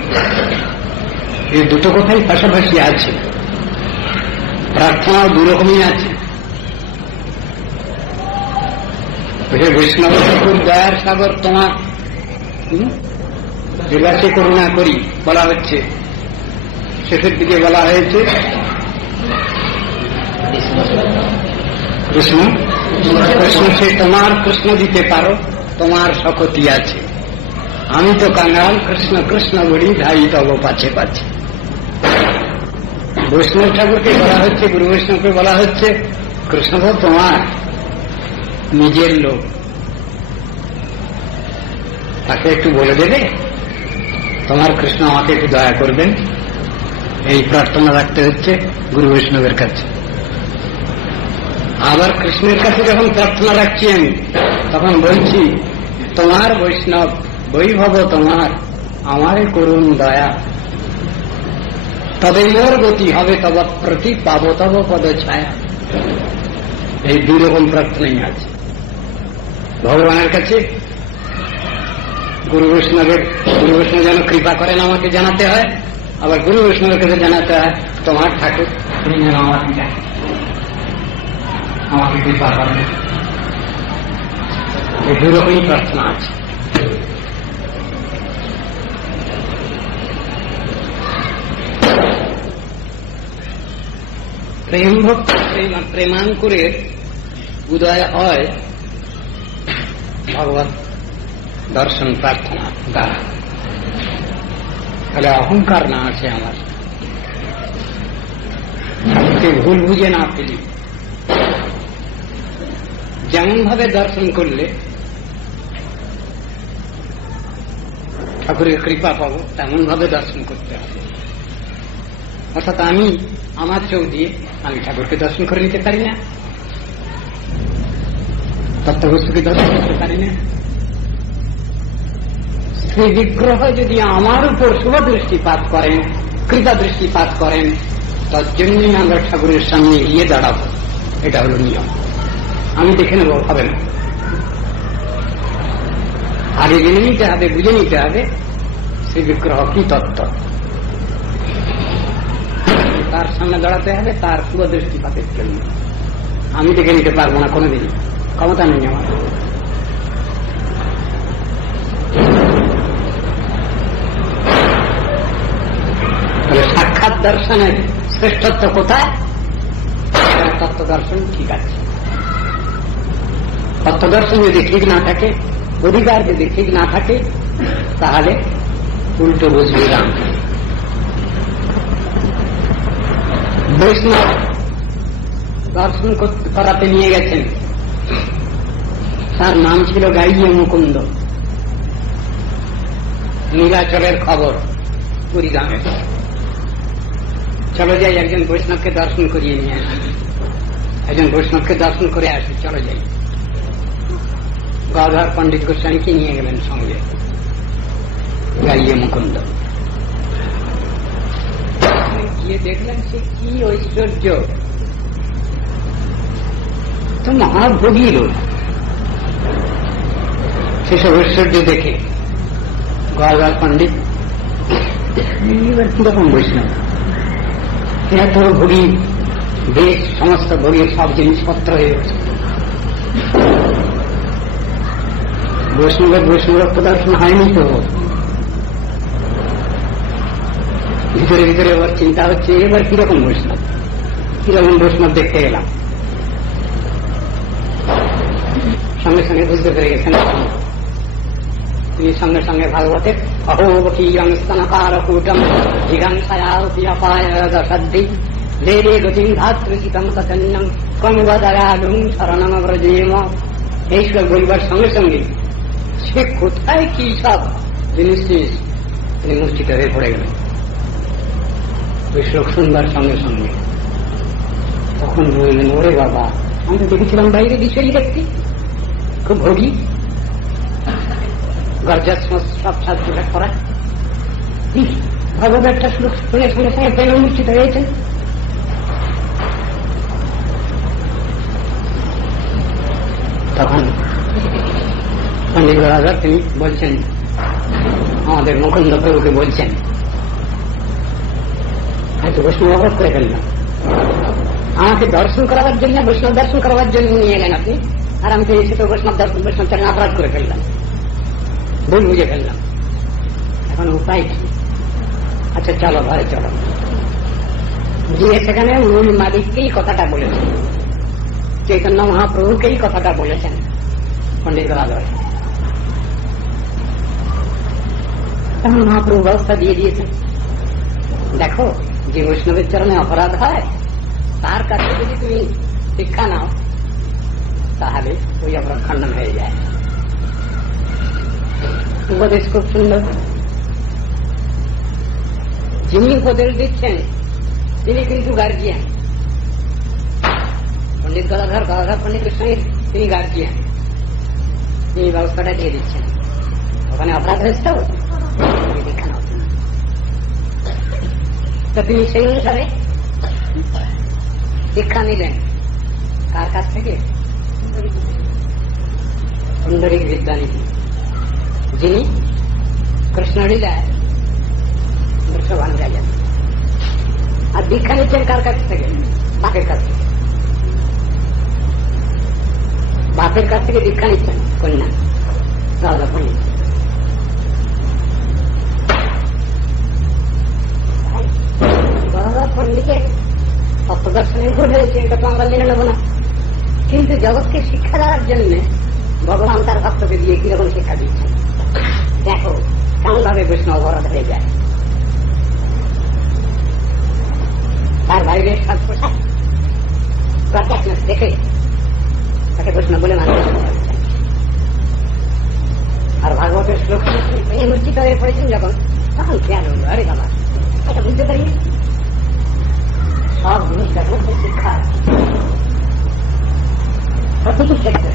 এই দুটো কথাই পাশাপাশি আছে, প্রার্থনাও দুরকমই আছে। বৈষ্ণব ঠাকুর দয়ার সাগর তোমার বিলাসে করুণা করি বলা হচ্ছে, শেষের দিকে বলা হয়েছে কৃষ্ণ কৃষ্ণ সে তোমার কৃষ্ণ দিতে পারো, তোমার শকতি আছে, আমি তো কাঙ্গাল, কৃষ্ণ কৃষ্ণ বলি ধাই তব পাছে পাছে। বৈষ্ণব ঠাকুরকে বলা হচ্ছে, গুরু বৈষ্ণবকে বলা হচ্ছে কৃষ্ণ তো তোমার নিজের লোক, তাকে একটু বলে দেবে তোমার কৃষ্ণ আমাকে একটু দয়া করবেন, এই প্রার্থনা রাখতে হচ্ছে গুরু বৈষ্ণবের কাছে। আবার কৃষ্ণের কাছে যখন প্রার্থনা রাখছি আমি, তখন বলছি তোমার বৈষ্ণব বৈভব তোমার, আমারে করুণ দয়া, তবে মোর গতি হবে তব প্রতি, পাব তব পদ ছায়া। এই দুই রকম প্রার্থনাই আছে ভগবানের কাছে। গুরু বৈষ্ণব যেন কৃপা করেন আমাকে জানাতে হয়, আবার গুরু বৈষ্ণবের কাছে জানাতে হয় তোমার ঠাকুর তুমি যেন আমাকে কৃপা করেন। এই দুই রকমই প্রার্থনা আছে। প্রেম ভক্ত প্রেমাঙ্কুরের উদয় হয় ভগবত দর্শন প্রার্থনা দ্বারা। তাহলে অহংকার না আছে আমার, ভুল বুঝে না ফেলি, যেমন ভাবে দর্শন করলে ঠাকুরের কৃপা পাবো তেমন ভাবে দর্শন করতে হবে। অর্থাৎ আমি আমার চোখ দিয়ে আমি ঠাকুরকে দর্শন করে নিতে পারি না, তত্ত্ববস্তুকে দর্শন করতে পারি না, শ্রী বিগ্রহ যদি আমার উপর শুভ দৃষ্টিপাত করেন, কৃপা দৃষ্টিপাত করেন, তার জন্যই আমরা ঠাকুরের সামনে গিয়ে দাঁড়াবো। এটা হল নিয়ম। আমি দেখে নেব, হবে না। আগে জেনে নিতে হবে, বুঝে নিতে হবে শ্রী বিগ্রহ কি তত্ত্ব। তার সামনে দাঁড়াতে হবে তার শুভ দৃষ্টিপাতের জন্য। আমি দেখে নিতে পারবো না, কোনোদিন ক্ষমতা নেই আমার। সাক্ষাৎ দর্শনের শ্রেষ্ঠত্ব কোথায়? তত্ত্ব দর্শন ঠিক আছে। তত্ত্ব দর্শন যদি ঠিক না থাকে, অধিকার যদি ঠিক না থাকে, তাহলে উল্টো বুঝবে রাম। বৈষ্ণব দর্শন করাতে নিয়ে গেছেন, তার নাম ছিল গাইয়ে মুকুন্দ। নীলাচলের খবর পুরী গ্রামে। চলো যাই একজন বৈষ্ণবকে দর্শন করিয়ে নিয়ে আসি, একজন বৈষ্ণবকে দর্শন করে আসি, চলো যাই। গদাধর পণ্ডিত গোস্বামীকে নিয়ে গেলেন সঙ্গে, গাইয়ে মুকুন্দ। গিয়ে দেখলেন সে কি ঐশ্বর্য, তো মহাভোগী লোক। সেসব ঐশ্বর্য দেখে গদাধর পণ্ডিত এবার কিরকম বৈষ্ণব, এত ভোগী, বেশ সমস্ত ভোগীর সব জিনিসপত্র হয়ে গেছে। বৈষ্ণবের প্রদর্শন হয়নি তো। ভিতরে ভিতরে এবার চিন্তা হচ্ছে, এবার কিরকম বৈষ্ণব, কিরকম বৈষ্ণব দেখতে গেলাম। সঙ্গে সঙ্গে বুঝতে পেরে গেছেন তিনি। সঙ্গে সঙ্গে ভাগবতের অহোবকীয়ং স্তনকারকূটম জিগাংসায়াপায়দশাদ্ধি দেবে গতিং ধাতৃচিতম তন্নম কমবদয়ালুং শরণম ব্রজেম। এই শ্লোক বলবার সঙ্গে সঙ্গে সে কোথায় কি সব জিনিস তিনি মূর্ছিত হয়ে পড়ে গেলেন। ওই শ্লোক শুনবার সঙ্গে সঙ্গে তখন বললেন, ওরে বাবা, আমি তো দেখেছিলাম বাইরে বিষয়ী ব্যক্তি, খুব ভোগী, গর্জার সব সাজপোশাক করা, ভগবত একটা শ্লোক শুনে সঙ্গে সঙ্গে প্রেমে মূর্ছিত হয়েছেন। তখন পণ্ডিত গদাধর তিনি বলছেন, আমাদের মুকুন্দ প্রভুকে বলছেন, হয়তো বৈষ্ণব অপরাধ করে ফেললাম, আমাকে দর্শন করাবার জন্য, বৈষ্ণব দর্শন করাবার জন্য নিয়ে গেলেন আপনি, আর আমি তো এসে তো বৈষ্ণব দর্শন, বৈষ্ণব চরণে অপরাধ করে ফেললাম, ভুল বুঝে ফেললাম। এখন উপায় কি? আচ্ছা চলো ঘরে চলো। গিয়ে সেখানে মূল মালিককেই কথাটা বলেছেন, চৈতন্য মহাপ্রভুকেই কথাটা বলেছেন পণ্ডিত গদাধর। তখন মহাপ্রভু ব্যবস্থা দিয়ে দিয়েছেন, দেখো যে বৈষ্ণবের চরণে অপরাধ হয় তার কাছে যদি তুমি শিক্ষা নাও তাহলে ওই অপরাধ খণ্ডন হয়ে যায়। উপদেশ খুব সুন্দর। যিনি উপদেশ দিচ্ছেন তিনি কিন্তু গার্জিয়ান। পণ্ডিত গদাধর পণ্ডিত গোস্বামী তিনি গার্জিয়ান, তিনি ব্যবস্থাটা দিয়ে দিচ্ছেন। ওখানে অপরাধ হয়েছে দীক্ষা নাও। তো তিনি সেই অনুসারে দীক্ষা নিলেন। কার কাছ থেকে? পুণ্ডরীক বিদ্যানিধি, যিনি কৃষ্ণলীলায় বৃষভান গাইলেন। আর দীক্ষা নিচ্ছেন কার কাছ থেকে? বাপের কাছ থেকে। বাপের কাছ থেকে দীক্ষা নিচ্ছেন কন্যা রাজা পণ্ডিত। রাজা পণ্ডিতের তত্ত্বদর্শনের ভুল হয়েছে, এটা তো আমরা মেনে নেব না। কিন্তু জগৎকে শিক্ষা দেওয়ার জন্য ভগবান তার ভক্তকে দিয়ে কিরকম শিক্ষা দিচ্ছেন দেখো, কেমন ভাবে বৈষ্ণব অপরাধ হয়ে যায়। তার বাইরের সাজ পোশাক দেখে তাকে বৈষ্ণব বলে মানতে হবে। আর ভাগবতের শ্লোক মূর্ছিত হয়ে পড়েছেন যখন, তখন খেয়াল হল, আরে বাবা এটা বুঝতে পারি সব জিনিসটার মধ্যে শিক্ষা প্রতিটি ক্ষেত্রে।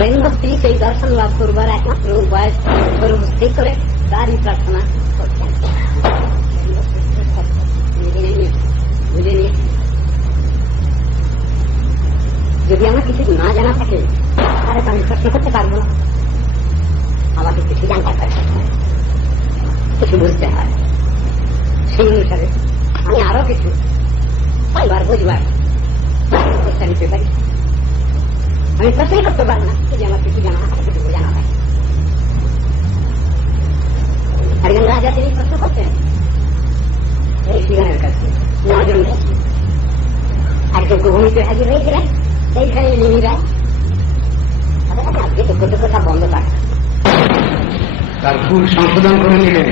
প্রেম ভক্তি সেই দর্শন লাভ করবার একমাত্র উপায় স্বরূপ স্থির করে তারই প্রার্থনা করছেন। বুঝে নিয়ে যদি আমার কিছু না জানা থাকে তাহলে আমি প্রশ্ন করতে পারবো না। আমাকে কিছু জানতে পারে, কিছু বুঝতে হয়, সেই অনুসারে আমি আরো কিছু পাইবার বুঝবার চেষ্টা নিতে পারি। আমি প্রশ্নই করতে পারি না যদি আমার কিছু জানা হয়, কিছু জানা হয়। একজন রাজা তিনি প্রশ্ন করতেন এই শিগানের কাছে, নজন একজন ভূমিতে হাজির হয়েছিলেন, সেইখানে লিমিরা আজকে দুঃখ কথা বন্ধ থাকে, তার ভুল সংশোধন করে নিলেন।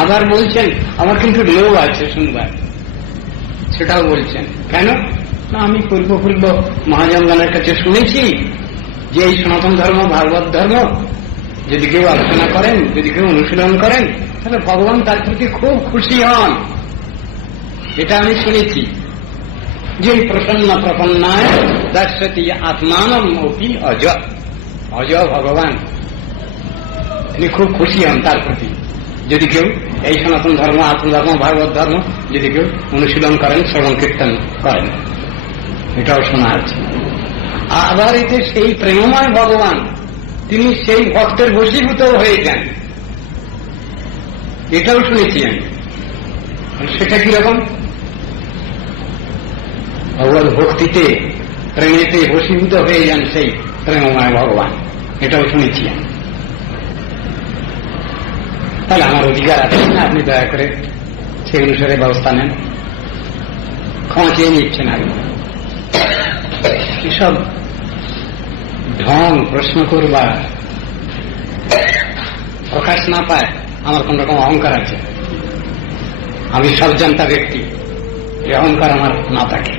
আবার বলছেন আমার কিন্তু লোভ আছে শুনবার, সেটাও বলছেন। কেন না, আমি পূর্ব মহাজনগণের কাছে শুনেছি যে এই সনাতন ধর্ম ভাগবত ধর্ম যদি কেউ আলোচনা করেন, যদি কেউ অনুশীলন করেন, তাহলে ভগবান তার প্রতি খুব খুশি হন। এটা আমি শুনেছি যে প্রসন্ন প্রপন্নায় দর্শতি আত্মানম অপি অজ, অজ ভগবান তিনি খুব খুশি হন তার প্রতি যদি কেউ এই সনাতন ধর্ম, আত্মধর্ম, ভাগবত ধর্ম যদি কেউ অনুশীলন করেন, শ্রবণ কীর্তন করেন। এটাও শোনা আছে। আবার এতে সেই প্রেমময় ভগবান তিনি সেই ভক্তের বশীভূত হয়ে যান, এটাও শুনেছি আমি। সেটা কিরকম? ভগবত ভক্তিতে, প্রেমেতে বশীভূত হয়ে যান সেই প্রেমময় ভগবান, এটাও শুনেছি আমি। তাহলে আমার অধিকার আছে না, আপনি দয়া করে সেই অনুসারে ব্যবস্থা নেন। ক্ষমা চেয়ে নিচ্ছেন আগে। এসব ঢং প্রশ্ন করবার প্রকাশ না পায় আমার কোন রকম অহংকার আছে, আমি সব জানতা ব্যক্তি, এই অহংকার আমার না থাকে।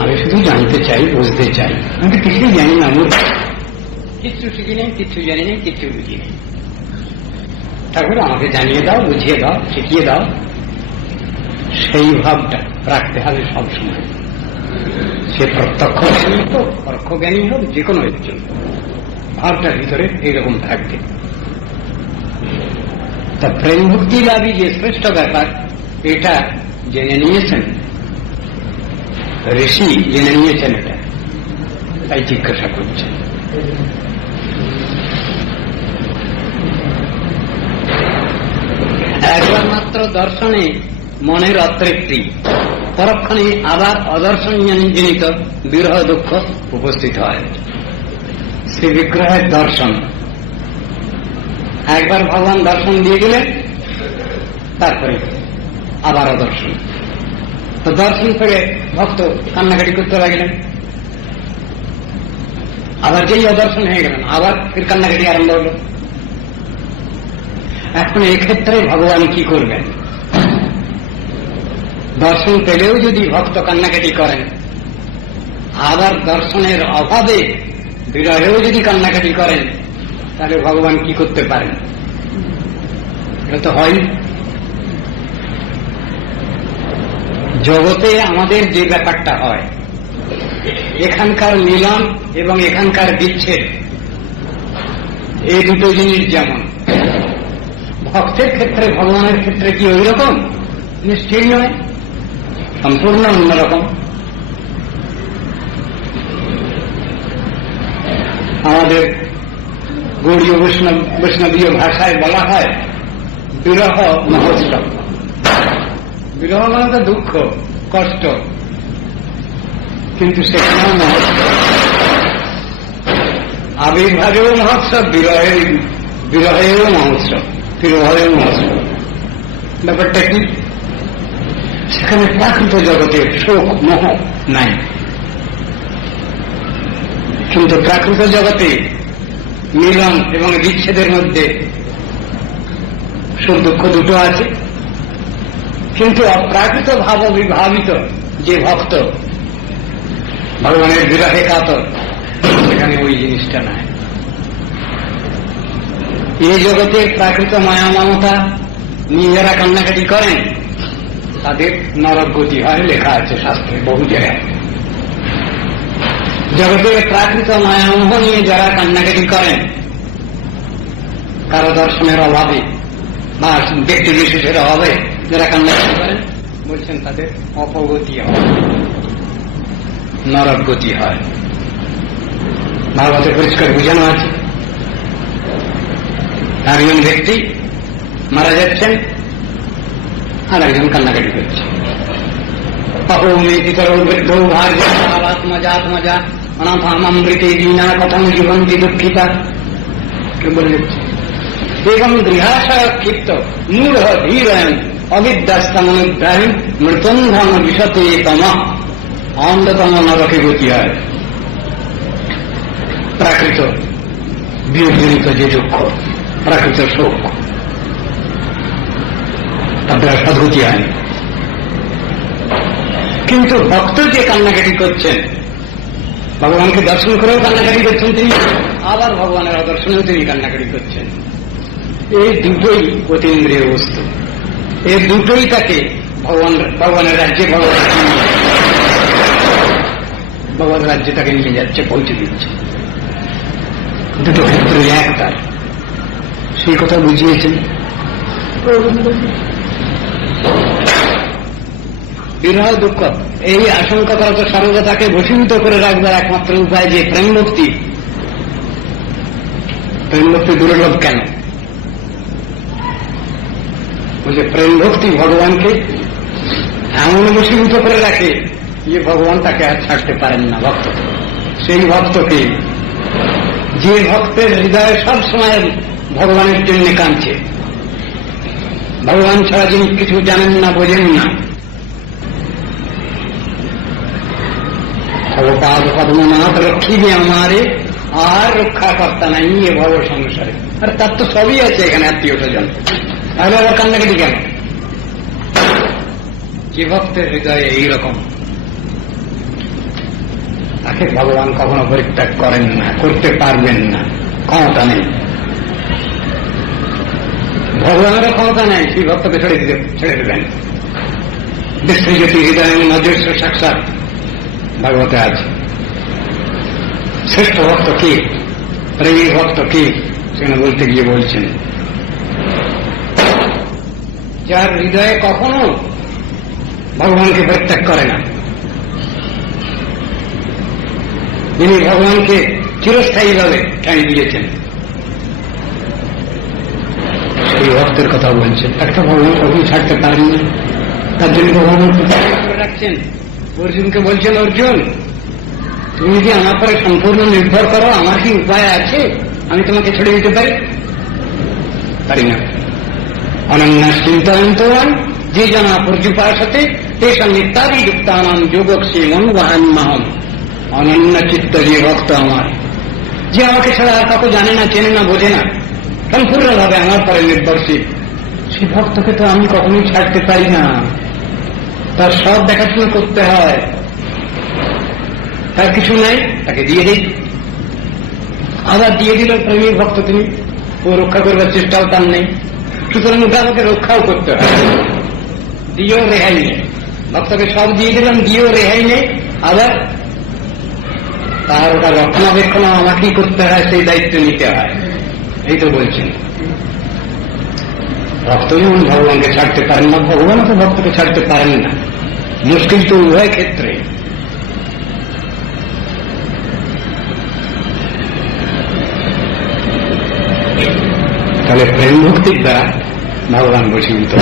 আমি শুধু জানতে চাই, বুঝতে চাই। আমি তো কিছুই জানি না, মূর্খ, কিচ্ছু শিখি নেই, কিচ্ছু জানি নেই, কিচ্ছু বুঝি নেই। ঠাকুর আমাকে জানিয়ে দাও, বুঝিয়ে দাও, শিখিয়ে দাও, সেই ভাবটা রাখতে হবে সবসময়। সে প্রত্যক্ষ জ্ঞানী হোক, পরোক্ষ জ্ঞানী হোক, যে কোনো একজন, ভাবটার ভিতরে এইরকম থাকবে। তা প্রেম ভক্তি লাভই যে শ্রেষ্ঠ ব্যাপার, এটা জেনে নিয়েছেন ঋষি, জেনে নিয়েছেন এটা, তাই জিজ্ঞাসা করছেন। একবার মাত্র দর্শনে মনের অতৃপ্তি, পরক্ষণে আবার অদর্শনজনিত বিরহ দুঃখ উপস্থিত হয়। শ্রী বিগ্রহের দর্শন, একবার ভগবান দর্শন দিয়ে গেলেন, তারপরে আবার অদর্শন। তো দর্শন করে ভক্ত কান্নাকাটি করতে লাগলেন, আবার যেই অদর্শন হয়ে গেলেন আবার ফির কান্নাকাটি আরম্ভ হল। এখন এক্ষেত্রে ভগবান কি করবেন? দর্শন পেলেও যদি ভক্ত কান্নাকাটি করেন, আবার দর্শনের অভাবে বিরহেও যদি কান্নাকাটি করেন, তাহলে ভগবান কি করতে পারেন? এটা তো হয়। জগতে আমাদের যে ব্যাপারটা হয়, এখানকার মিলন এবং এখানকার বিচ্ছেদ, এই দুটো জিনিস যেমন, ভক্তের ক্ষেত্রে ভগবানের ক্ষেত্রে কি ওই রকম? নিশ্চয়ই নয়, সম্পূর্ণ অন্যরকম। আমাদের গৌড়ীয় বৈষ্ণবীয় ভাষায় বলা হয় বিরহ মহোৎসব। বিরহ মানে তো দুঃখ, কষ্ট, কিন্তু সেখানেও মহোৎসব। আবির্ভাবেও মহোৎসব, বিরহেও মহোৎসব, তিরোভাবেও মহোৎসব। ব্যাপারটা কি? সেখানে প্রাকৃত জগতে শোক মোহ নাই, কিন্তু প্রাকৃত জগতে মিলন এবং বিচ্ছেদের মধ্যে সুখ দুঃখ দুটো আছে। কিন্তু অপ্রাকৃত ভাব বিভাবিত যে ভক্ত, ভগবানের বিরহে কাতর, সেখানে ওই জিনিসটা নাই। এই জগতে প্রাকৃত মায়া মমতা নিয়ে যারা কান্নাকাটি করেন, তাদের নরক গতি হয়, লেখা আছে শাস্ত্রে বহু জায়গায়। জগতের প্রাকৃত মায়ামোহ নিয়ে যারা কান্নাকাটি করেন কারো দর্শনের অভাবে বা ব্যক্তি বিশেষের অভাবে যারা কান্নাকাটি করেন, বলছেন তাদের অপগতি হয়, নরক গতি হয়। ভাগবতে পরিষ্কার বোঝানো আছে, একজন ব্যক্তি মারা যাচ্ছেন আর একজন কান্নাকাটি করছে। অপৌমিতিতরৌর্ধ্বভার্যাত্মজা অনাথামৃতে দীনা কথম জীবন্তি দুঃখিতা বলে দিচ্ছে। এবং গৃহাশয় ক্ষিপ্ত মূঢ় ধীরয়ন অবিদ্যাস্তমনুদ্রায়ণ মৃতন্ধন বিশতে তম অন্ধতম নরকে গতি হয়। প্রাকৃত বিয়োগজনিত যে দুঃখ, প্রাকৃত শোক, তাদের সদ্গতি হয়। কিন্তু ভক্ত যে কান্নাকাটি করছেন, ভগবানকে দর্শন করেও কান্নাকাটি করছেন তিনি, আবার ভগবানের অদর্শনেও তিনি কান্নাকাটি করছেন। এই দুটোই অতীন্দ্রিয় বস্তু, এই দুটোই তাকে ভগবানের রাজ্যে ভগবান রাজ্যে তাকে নিয়ে যাচ্ছে, পৌঁছে দিচ্ছে। দুটো ক্ষেত্রে এক তার, সেই কথা বুঝিয়েছেন। বিরহ দুঃখ এই আশঙ্কা করা তো সর্বদা তাকে বশীভূত করে রাখবার একমাত্র উপায় যে প্রেম মুক্তি। প্রেম মুক্তি দুর্লভ কেন? বলছে প্রেম ভক্তি ভগবানকে এমন বশীভূত করে রাখে যে ভগবান তাকে আর ছাড়তে পারেন না ভক্ত। সেই ভক্তকে, যে ভক্তের হৃদয়ে সব সময় ভগবানের জন্য কাঁদছে, ভগবান ছাড়া যিনি কিছু জানেন না, বোঝেন না, ভগপাদ পদ্মনাথ রক্ষিবে আমারে, আর রক্ষাকর্তা নাই এ ভব সংসারে। আর তার তো সবই আছে এখানে, আত্মীয় স্বজন, তাহলে আবার কান্নাকাটি কেন? যে ভক্তের হৃদয়ে এইরকম, তাকে ভগবান কখনো পরিত্যাগ করেন না, করতে পারবেন না, ক্ষমতা নেই। ভগবানেরও ক্ষমতা নেই সেই ভক্তকে ছেড়ে দেবেন। বিশ্বজ্যোতি হৃদয় নজস্ব সাক্ষাৎ ভাগবতে আছে। শ্রেষ্ঠ ভক্ত কে, প্রেমী ভক্ত কে, সেখানে বলতে গিয়ে বলছেন যার হৃদয়ে কখনো ভগবানকে পরিত্যাগ করে না, যিনি ভগবানকে চিরস্থায়ীভাবে ঠাঁই দিয়েছেন, সেই ভক্তের কথা বলছেন। একটা ভগবান কখনো ছাড়তে পারেন না, তার জন্য ভগবান রাখছেন। অর্জুনকে বলছেন, অর্জুন তুমি যদি আমার পরে সম্পূর্ণ নির্ভর করো, আমার কি উপায় আছে আমি তোমাকে ছেড়ে দিতে পারি না। অনন্যা চিন্তয়ন্তবান যে জানা পর্যুপাসতে তেষাং নিত্যাদি যুক্তানাম যোগক্ষে মনোবাহান্মাহম। অনন্য চিত্ত যে ভক্ত আমার, যে আমাকে ছাড়া আর কাউকে জানে না, চেনে না, বোঝে না, সম্পূর্ণভাবে আমার পরে নির্ভরশীল, সেই ভক্তকে তো আমি কখনোই ছাড়তে পারি না। তার সব দেখাশোনা করতে হয়, তার কিছু নাই তাকে দিয়ে দিই, আবার দিয়ে দিল প্রেমী ভক্ত তিনি, ও রক্ষা করবার চেষ্টাও তার নেই। সুতরাং ওটা আমাকে রক্ষাও করতে হয়, দিয়েও রেহাই নেই। ভক্তকে সব দিয়ে দিলাম, দিয়েও রেহাই নেই, আবার তার ওটা রক্ষণাবেক্ষণ আমাকেই করতে হয়, সেই দায়িত্ব নিতে হয়। এই তো বলছেন ভক্ত যেমন ভগবানকে ছাড়তে পারেন না, ভগবানও তো ভক্তকে ছাড়তে পারেন না। মুশকিল তো উভয় ক্ষেত্রে। তাহলে প্রেম ভক্তির দ্বারা ভগবান বশীভূত,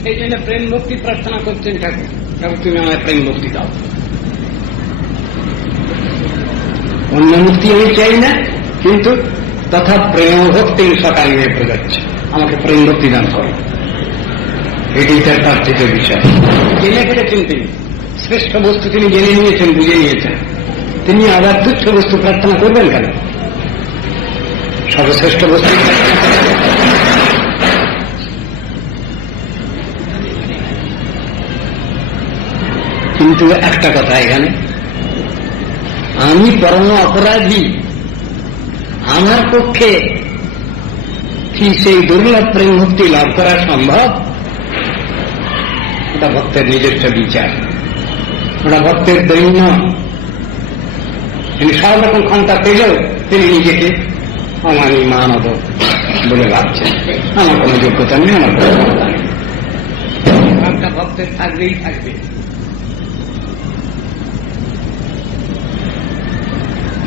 সেই জন্য প্রেম ভক্তি প্রার্থনা করছেন ঠাকুর। ঠাকুর তুমি আমায় প্রেম ভক্তি দাও, অন্য মুক্তি আমি চাই না, কিন্তু তথা প্রেম ভক্তি সকালে প্রযাচ্ছে, আমাকে প্রেম ভক্তি দান করো। এটি তার প্রার্থিত বিষয়। জেনে ফেলেছেন তিনি, শ্রেষ্ঠ বস্তু তিনি জেনে নিয়েছেন, বুঝে নিয়েছেন, তিনি আবার তুচ্ছ বস্তু প্রার্থনা করবেন কেন? সর্বশ্রেষ্ঠ বস্তু। কিন্তু একটা কথা এখানে, আমি পরম অপরাধী, আমার পক্ষে কি সেই দুর্লভ প্রেম মুক্তি লাভ করা সম্ভব? এটা ভক্তের নিজস্ব বিচার। ওটা ভক্তের দৈন্য। তিনি সব রকম ক্ষমতা পেলেও তিনি নিজেকে আমারই মানব বলে ভাবছেন, আমার কোনো যোগ্যতা নেই, আমার কোনো ক্ষমতা নেই। ভাবটা ভক্তের থাকবেই থাকবে।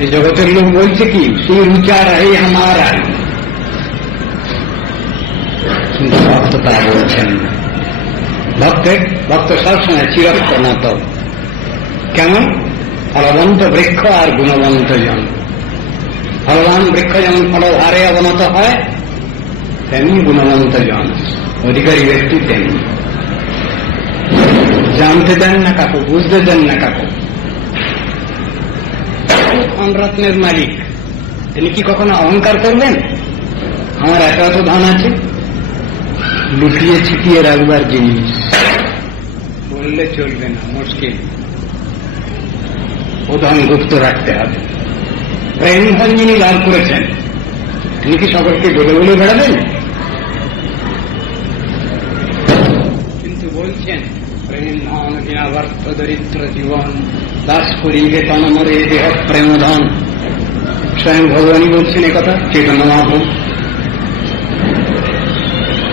এই জগতের লোক বলছে কি, সেই রুচার এই আমার, কিন্তু ভক্ত তারা বলছেন না। ভক্ত সবসময় চিরপ্রণত। কেমন? ফলবন্ত বৃক্ষ আর গুণবন্ত জন। ফলবান বৃক্ষ যেমন ফলভারে অবনত হয়, তেমনি গুণবন্ত জন অধিকারী ব্যক্তি তেমনি। জানতে দেন না কাকু, বুঝতে দেন না কাকু। ধনরত্নের মালিক, তিনি কি কখনো অহংকার করবেন? আমার এত এত ধন আছে, লুকিয়ে ছিটিয়ে রাখবার জিনিস বললে চলবে না, মুশকিল। ও ধন গুপ্ত রাখতে হবে। প্রেম ধন যিনি লাভ করেছেন, তিনি কি সকলকে বলে বলে বেড়াবেন? কিন্তু বলছেন, প্রেম ধন বিনাবর্ত দরিদ্র জীবন, দাস করিবে তনমরে দেহ প্রেম ধন। স্বয়ং ভগবানই বলছেন এ কথা, চৈতন্য মহাপ্রভু।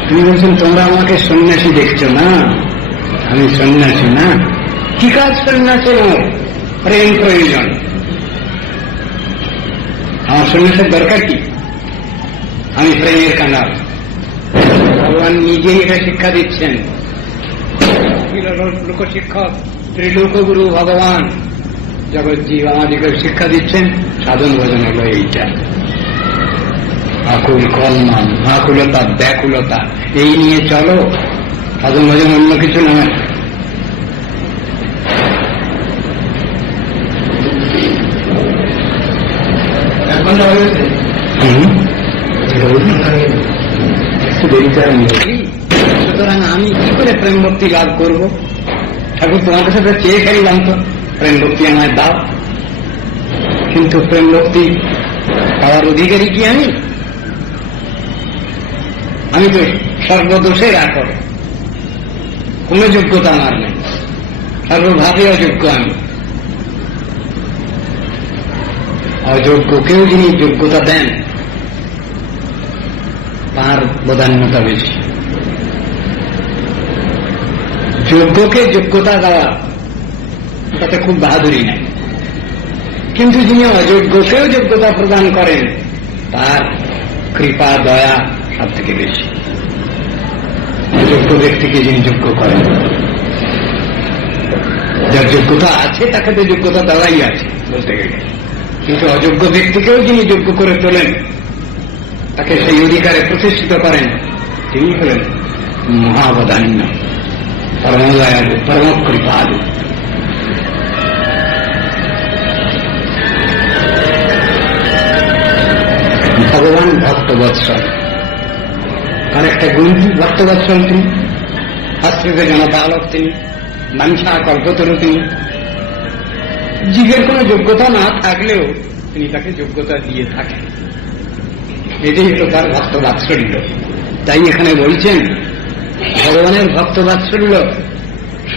তিনি বলছেন, তোমরা আমাকে সন্ন্যাসী দেখছো না, আমি সন্ন্যাসী না। কি কাজ সন্ন্যাসী? প্রেম প্রয়োজন। আমার সন্ন্যাসের দরকার কি? আমি প্রেমের কাঙাল। ভগবান নিজেই এটা শিক্ষা দিচ্ছেন। লোকশিক্ষক ত্রিলোকগুরু ভগবান জগৎজীব আমাদেরকে শিক্ষা দিচ্ছেন। সাধন ভজন হল এইটা। আকুল কলমান, আকুলতা, ব্যাকুলতা, এই নিয়ে চলো। সাধন ভজন অন্য কিছু নয়। সুতরাং আমি কি করে প্রেম ভক্তি লাভ করব? ঠাকুর তোমাদের সাথে চেয়ে ফেললাম তো, প্রেম ভক্তি আমায় দাও। কিন্তু প্রেম ভক্তি পাওয়ার অধিকারী কি আমি? আমি তো সর্বদোষের আকর, কোন যোগ্যতা আমার নেই, সর্বভাবে অযোগ্য আমি। অযোগ্যকেও যিনি যোগ্যতা দেন, তার বদান্যতা বেশি। যোগ্যকে যোগ্যতা দেওয়া, তাতে খুব বাহাদুরি নাই। কিন্তু যিনি অযোগ্যকেও যোগ্যতা প্রদান করেন, তার কৃপা দয়া সব থেকে বেশি। অযোগ্য ব্যক্তিকে যিনি যোগ্য করেন, যার যোগ্যতা আছে তাকে তো যোগ্যতা দেওয়াই আছে বলতে গেলে। কিন্তু অযোগ্য ব্যক্তিকেও যিনি যোগ্য করে তোলেন, তাকে সেই অধিকারে প্রতিষ্ঠিত করেন, তিনি হলেন মহাবদান্য, পরমদয়ালু, পরম কৃপালু। ভগবান ভক্তবৎসল। তার একটা গুণ কি? ভক্তবৎসল তিনি, আশ্রিত জনতা আলোক তিনি, মানসা কল্পতরু তিনি। জীবের কোন যোগ্যতা না থাকলেও তিনি তাকে যোগ্যতা দিয়ে থাকেন। এটাই হল তার ভক্তবাৎসল্য। তাই এখানে বলছেন, ভগবানের ভক্তবাৎসল্য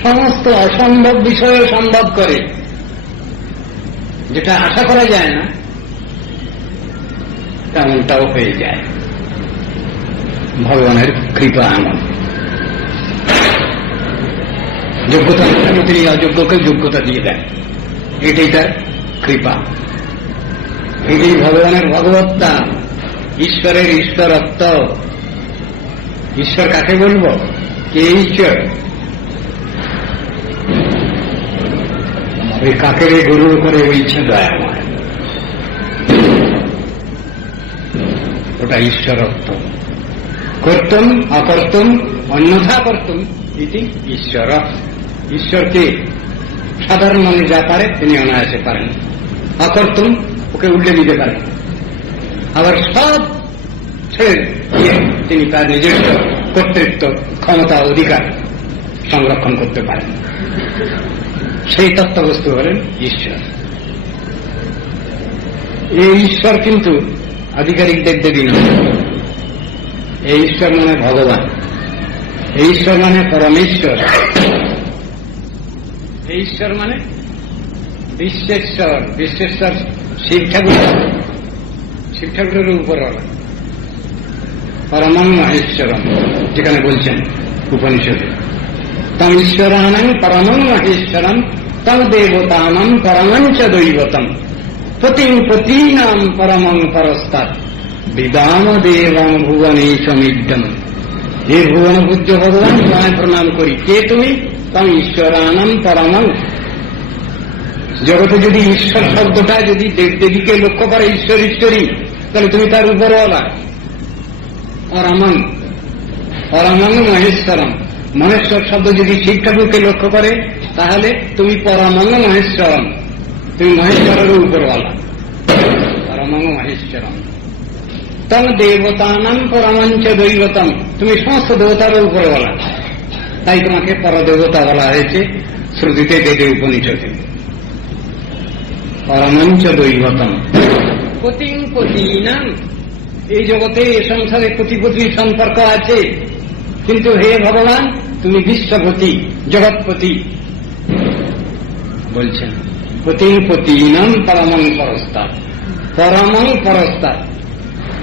সমস্ত অসম্ভব বিষয়ে সম্ভব করে। যেটা আশা করা যায় না, তেমনটাও হয়ে যায়। ভগবানের কৃপা এমন। যোগ্যতা তিনি অযোগ্যকে যোগ্যতা দিয়ে দেন, এটাই তার কৃপা। এটাই ভগবানের ভগবত্তা, ঈশ্বরের ঈশ্বরত্ব। ঈশ্বর কাকে বলব? কে ঈশ্বর? ওই কাকের গরুর করে ওই ইচ্ছে দয়াময়, ওটা ঈশ্বরত্ব। কর্তুম অকর্তুম অন্যথা কর্তুম এটি ঈশ্বর। ঈশ্বরকে সাধারণ মানুষ যা পারে তিনি অনায়াসে পারেন। অকর্তুম ওকে উল্টে দিতে পারেন, আবার সব ছেড়ে দিয়ে তিনি তার নিজস্ব কর্তৃত্ব, ক্ষমতা, অধিকার সংরক্ষণ করতে পারেন। সেই তত্ত্ববস্তু হলেন ঈশ্বর। এই ঈশ্বর কিন্তু আধিকারিকদের দেবী নয়। এই ঈশ্বর মানে ভগবান, এই ঈশ্বর মানে পরমেশ্বর। ঈশ্বর মানে বিশ্বেশ্বর। বিশ্বেশ্বর শিব ঠাকুর, শিব ঠাকুরের উপরওয়ালা। পরমং মহেশ্বরম, যেখানে বলছেন উপনিষদে, তম ঈশ্বরানং পরমং মহেশ্বরম তম দেবতানং পরমঞ্চ দৈবতম পতিং পতীনাম পরমং পরস্তাৎ বিদাম দেবং ভুবনেশমিড্ডম। হে ভুবন পূজ্য ভগবান, তোমায় প্রণাম করি। কে তুমি? তম ঈশ্বরানং পরমং। জগতে যদি ঈশ্বর শব্দটা যদি দেবদেবীকে লক্ষ্য করে, ঈশ্বর ঈশ্বরী, তাহলে তুমি তার উপরওয়ালা। পরমং, পরমং মহেশ্বরম। মহেশ্বর শব্দ যদি শিব ঠাকুরকে লক্ষ্য করে, তাহলে তুমি পরমং মহেশ্বরম, তুমি মহেশ্বরের উপরওয়ালা। পরমং মহেশ্বরম তম দেবতানাং পরমঞ্চ দৈবতম, তুমি সমস্ত দেবতার উপরওয়ালা। তাই তোমাকে পরদেবতা বলা হয়েছে শ্রুতিতে, বেদে, উপনিষদে। পরমঞ্চ দৈবতম পতিং পতীনাং। এই জগতে, এই সংসারে পতি-পত্নীর সম্পর্ক আছে, কিন্তু হে ভগবান, তুমি বিশ্বপতি, জগৎপতি বলছেন। পতিং পতীনাং পরমং পরস্তাৎ, পরমং পরস্তাৎ।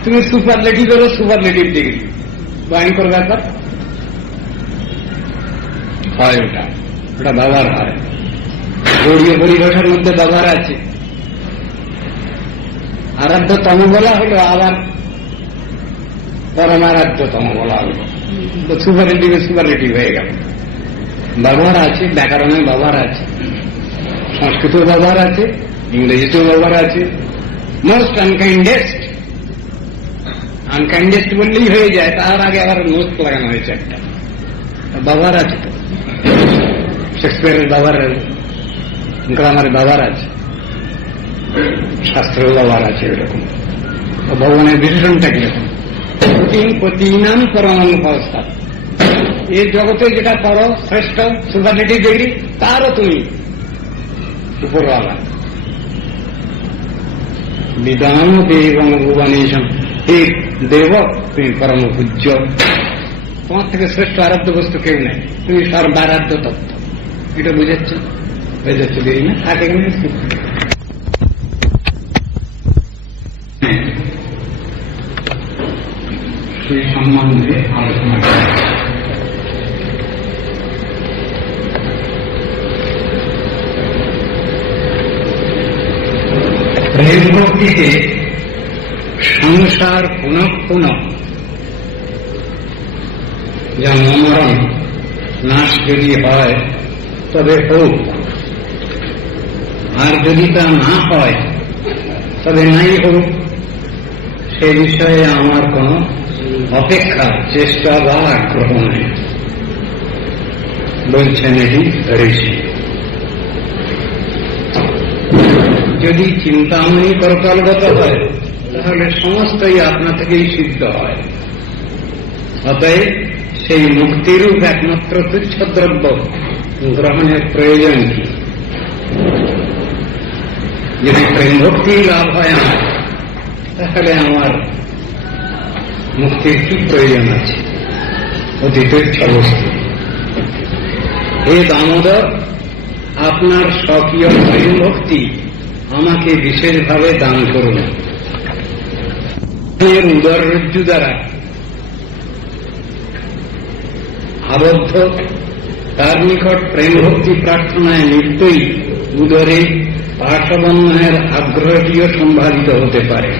তুমি সুপারলেটিভেরও সুপারলেটিভ ডিগ্রি, ভয়ঙ্কর ব্যাপার হয়। ওটা ওটা ব্যবহার হয়, গৌড়ীয় পরিভাষার মধ্যে ব্যবহার আছে। আরাধ্যতম বলা হলো, আবার পরমারাধ্যতম বলা হলো, সুপারলেটিভে সুপারলেটিভ হয়ে গেল। ব্যবহার আছে, ব্যাকরণের ব্যবহার আছে, সংস্কৃতেও ব্যবহার আছে, ইংরেজিতেও ব্যবহার আছে। মোস্ট আনকাইন্ডেস্ট, আনকাইন্ডেস্ট বললেই হয়ে যায়, তার আগে আবার মোস্ট লাগানো হয়েছে একটা, ব্যবহার আছে। তো শেক্সপিয়ারের ব্যবহার, গ্রামারের ব্যবহার আছে, শাস্ত্রের ব্যবহার আছে। এরকম ভগবানের বিশেষণটা কিরকম? পতীনাম পরমং পরস্তাৎ। এই জগতে যেটা পর শ্রেষ্ঠ সুপারলেটিভ ডিগ্রি, তারও তুমি উপরওয়ালা। বিদাম দেবং ভুবনেশম, হে দেব, তুমি পরম পূজ্য। তোমার থেকে শ্রেষ্ঠ আরাধ্য বস্তু কেউ নেই, তুমি সর্বারাধ্য তত্ত্ব। এটা বুঝাচ্ছে, বুঝাচ্ছে দেরি না। আর এখানে সেই সম্বন্ধে আলোচনা করা। প্রেম ভক্তিতে সংসার পুনঃ পুনঃ জন্ম মরণ নাশ যদি হয় তবে হোক, আর যদি তা না হয় তবে নাই হোক। সে বিষয়ে আমার কোন অপেক্ষা, চেষ্টা বা আগ্রহ নেই, বলছেন এই ঋষি। যদি চিন্তাময়ী করতলগত হয়, তাহলে সমস্তই আপনা থেকেই সিদ্ধ হয়। অতএব সেই মুক্তিরূপ একমাত্র তুচ্ছ দ্রব্য গ্রহণের প্রয়োজন কি? যদি প্রেম ভক্তি লাভ হয় আমার, তাহলে আমার মুক্তির কি প্রয়োজন আছে? অতি তুচ্ছ বস্তু। হে দামোদর, আপনার স্বকীয় প্রেম ভক্তি আমাকে বিশেষভাবে দান করুন। উদর রজ্জু দ্বারা আবদ্ধ, তার নিকট প্রেম ভক্তি প্রার্থনায় নিত্যই উদরে পাশবন্ধনের আগ্রহটিও সম্ভাবিত হতে পারে।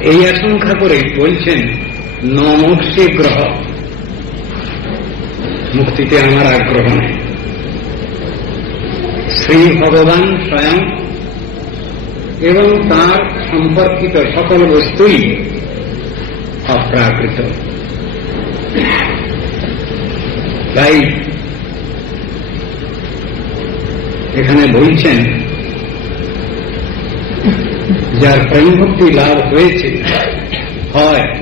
এই আশঙ্কা করে বলছেন, ন মোক্ষে গ্রহ, মুক্তিতে আমার আগ্রহ নেই। শ্রী ভগবান স্বয়ং এবং তার সম্পর্কিত সকল বস্তুই অপ্রাকৃত। তাই এখানে বলছেন, যার প্রেম ভক্তি লাভ হয়েছে হয়,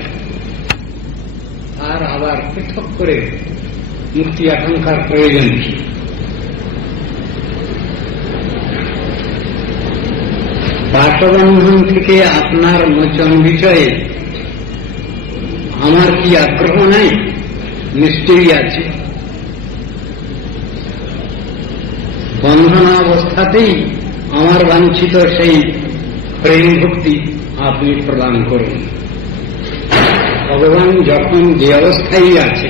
আর আবার পৃথক করে মুক্তি আকাঙ্ক্ষার প্রয়োজন কি? পাশবন্ধন থেকে আপনার মোচন বিষয়ে আমার কি আগ্রহ নাই? নিশ্চয়ই আছে। বন্ধনাবস্থাতেই আমার বাঞ্ছিত সেই প্রেম ভক্তি আপনি প্রদান করুন। ভগবান যখন যে অবস্থায় আছে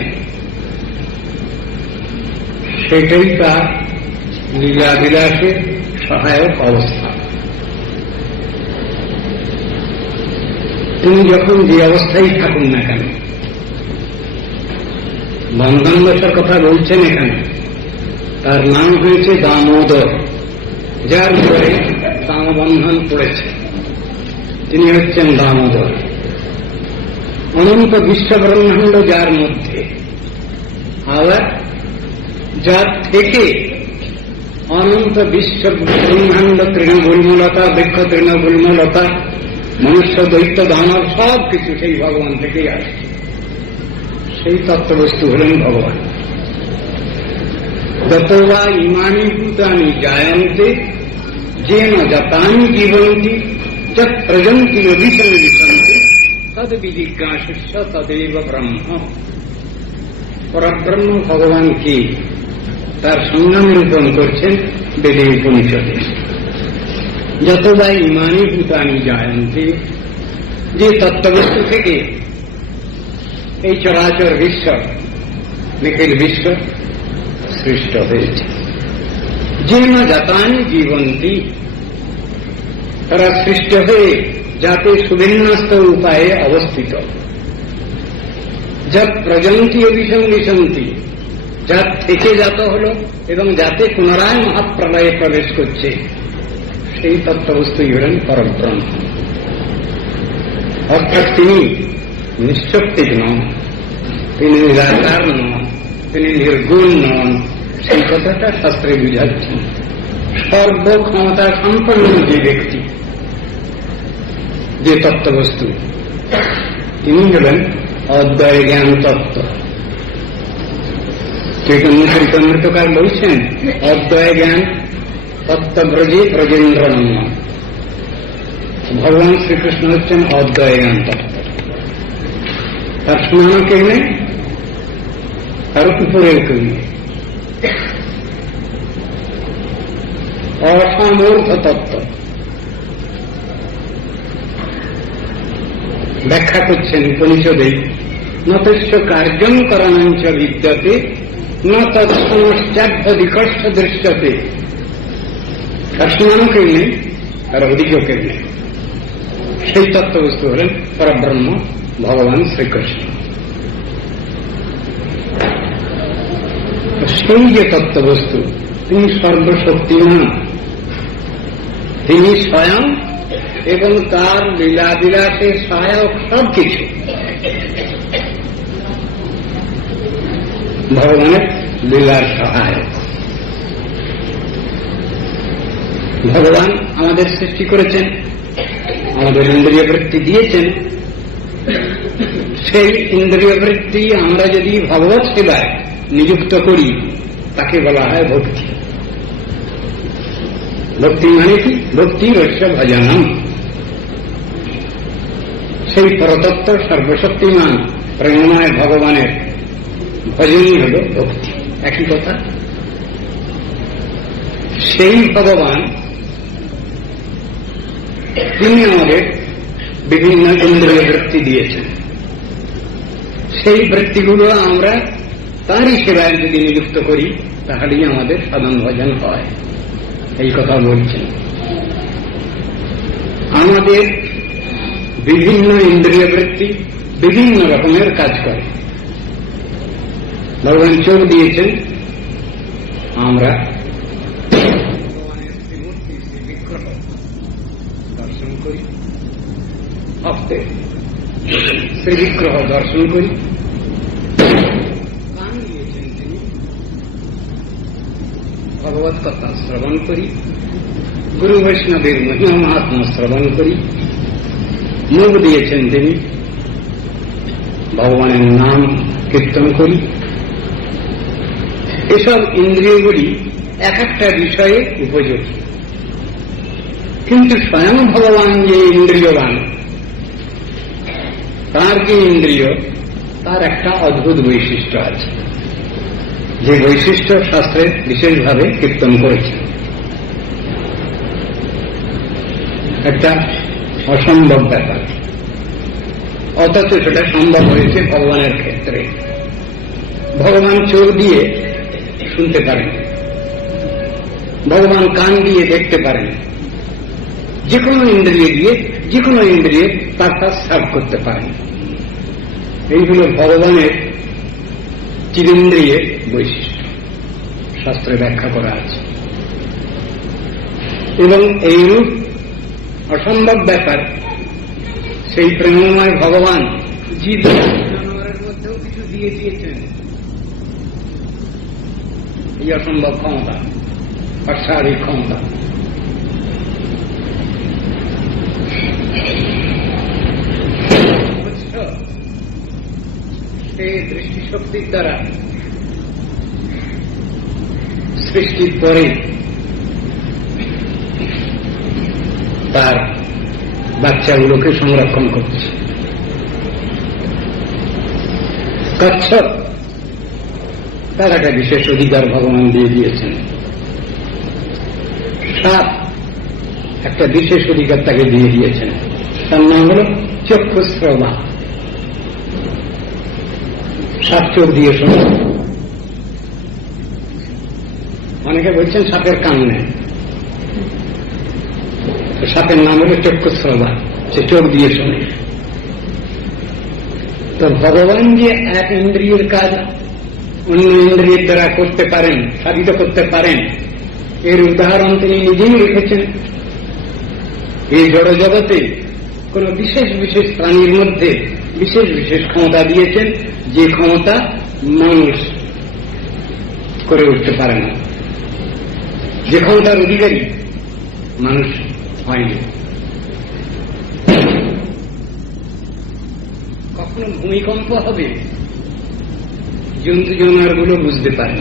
সেটাই তার লীলা বিলাসের সহায়ক অবস্থা। তিনি যখন যে অবস্থায় থাকুন না কেন, বন্ধন দশার কথা বলছেন এখানে, তার নাম হয়েছে দামোদর, যার উপরে দামবন্ধন পড়েছে, তিনি হচ্ছেন দামোদর। অনন্ত বিশ্বব্রহ্মাণ্ড যার মধ্যে, আবার যার থেকে অনন্ত বিশ্ব ব্রহ্মাণ্ড তৃণগুল্মলতা, বৃক্ষ তৃণগুল্মলতা, মনুষ্য দৈত্য দানব সব কিছু সেই ভগবান থেকেই আসছে। সেই তত্ত্ববস্তু হলেন ভগবান। যত বা ইমানি ভূতানি জায়ন্তে যেন জাতানি জীবন্তি যৎ প্রজন্তি অভিসন্দিশন্তি তদ বিজিজ্ঞাসস্য তদেব ব্রহ্ম। পরব্রহ্ম ভগবান কি, তার সংজ্ঞা নিরূপণ করছেন বেদে উপনিষদে। যত বা ইমানি ভূতানি জায়ন্তে, যে তত্ত্ববস্তু থেকে এই চরাচর বিশ্ব, নিখিল বিশ্ব সৃষ্ট হয়েছে। যেন জাতানি জীবন্তি, তারা সৃষ্ট হয়ে যাতে সুবিন্যস্ত উপায়ে অবস্থিত। যৎ প্রজন্তি অভিসন্দিশন্তি, যার থেকে জাত হল এবং যাতে পুনরায় মহাপ্রলয়ে প্রবেশ করছে, সেই তত্ত্ববস্তুই হলেন পরব্রহ্ম। অর্থাৎ তিনি নিঃশক্তিক নন, তিনি নিরাকার নন, তিনি নির্গুণ নন, সেই কথাটা শাস্ত্রে বুঝাচ্ছেন। সর্বক্ষমতা সম্পন্ন যে ব্যক্তি, যে তত্ত্ববস্তু, তিনি হলেন অদ্বয় জ্ঞান তত্ত্ব। চৈতন্যকার বলছেন অদ্বয় জ্ঞান তত্ত্বব্রজে ব্রজেন্দ্র নম। ভগবান শ্রীকৃষ্ণ হচ্ছেন অদ্বয় জ্ঞান তত্ত্ব। তার সমানও কেউ নেই, তার উপরেও কেউ নেই। অসমর্থ তত্ত্ব ব্যাখ্যা করছেন উপনিষদে। নতস্য কার্যং করণঞ্চ বিদ্যতে ন তৎসমশ্চাভ্যধিকর্ষ দৃশ্যতে। তার সমানও কেউ নেই, তার অধিকও কেউ নেই। সেই তত্ত্ববস্তু হলেন পরব্রহ্ম ভগবান শ্রীকৃষ্ণ। সেই যে তত্ত্ববস্তু, তিনি সর্বশক্তিমান, তিনি স্বয়ং এবং তার লীলা বিলাসে সহায়ক সবকিছু ভগবানের লীলার সহায়ক। ভগবান আমাদের সৃষ্টি করেছেন, আমাদের ইন্দ্রিয় বৃত্তি দিয়েছেন। সেই ইন্দ্রিয় বৃত্তি আমরা যদি ভগবৎ সেবায় নিযুক্ত করি, তাকে বলা হয় ভক্তি। ভক্তি মানে কি? ভক্তি রস্য ভজনম। সেই পরতত্ত্ব সর্বশক্তিমান প্রেমময় ভগবানের ভজনই হল ভক্তি। একই কথা। সেই ভগবান তিনি আমাদের বিভিন্ন ইন্দ্রিয় বৃত্তি দিয়েছেন। সেই বৃত্তিগুলো আমরা তারই সেবায় যদি নিযুক্ত করি, তাহলেই আমাদের সাধন ভজন হয়। এই কথা বলছেন। আমাদের বিভিন্ন ইন্দ্রিয় বৃত্তি বিভিন্ন রকমের কাজ করে। ভগবান চোখ দিয়েছেন, আমরা ভগবানের শ্রীমূর্তি শ্রীবিগ্রহ দর্শন করি, হস্তে শ্রীবিগ্রহ দর্শন করি। কান দিয়েছেন তিনি, ভগবত কথা শ্রবণ করি, গুরু বৈষ্ণবের মহিমা মহাত্মা শ্রবণ করি। মুখ দিয়েছেন তিনি, ভগবানের নাম কীর্তন করি। এসব ইন্দ্রিয়গুলি এক একটা বিষয়ে উপযোগী, কিন্তু স্বয়ং ভগবান যে ইন্দ্রিয়বান, তার যে ইন্দ্রিয়, তার একটা অদ্ভুত বৈশিষ্ট্য আছে, যে বৈশিষ্ট্য শাস্ত্রে বিশেষভাবে কীর্তন করেছে। একটা অসম্ভব ব্যাপার, অথচ সেটা সম্ভব হয়েছে ভগবানের ক্ষেত্রে। ভগবান চোখ দিয়ে শুনতে পারেন, ভগবান কান দিয়ে দেখতে পারেন, যে কোনো ইন্দ্রিয় দিয়ে যে কোনো ইন্দ্রিয়ে তার কাজ সার্ভ করতে পারেন। এইগুলো ভগবানের চিরেন্দ্রিয়ের বৈশিষ্ট্য, শাস্ত্রে ব্যাখ্যা করা আছে। এবং এইরূপ অসম্ভব ব্যাপার সেই প্রেমময় ভগবান জীব জানোয়ারের মধ্যেও কিছু দিয়ে দিয়েছেন এই অসম্ভব ক্ষমতা, অস্বাভাবিক ক্ষমতা। সেই দৃষ্টিশক্তির দ্বারা সৃষ্টির পরে তার বাচ্চাগুলোকে সংরক্ষণ করছে। কচ্ছপ তার একটা বিশেষ অধিকার ভগবান দিয়ে দিয়েছেন। সাপ একটা বিশেষ অধিকার তাকে দিয়ে দিয়েছেন, তার নাম হল চক্ষুশ্রবা। সাপ চোখ দিয়ে শোনে। অনেকে বলছেন সাপের কান নেই, সাপের নাম হল চক্ষুশ্রবা, সে চোখ দিয়ে শোনে। তো ভগবান যে এক ইন্দ্রিয়ের কাজ অন্য ইন্দ্রিয়ের দ্বারা করতে পারেন, সাধিত করতে পারেন, এর উদাহরণ তিনি নিজেই রেখেছেন। এই জড় জগতে কোন বিশেষ বিশেষ প্রাণীর মধ্যে বিশেষ বিশেষ ক্ষমতা দিয়েছেন, যে ক্ষমতা মানুষ করে উঠতে পারে না, যে ক্ষমতার অধিকারী মানুষ হয়নি। কখনো ভূমিকম্প হবে, জন্তু জানোয়ার গুলো বুঝতে পারে,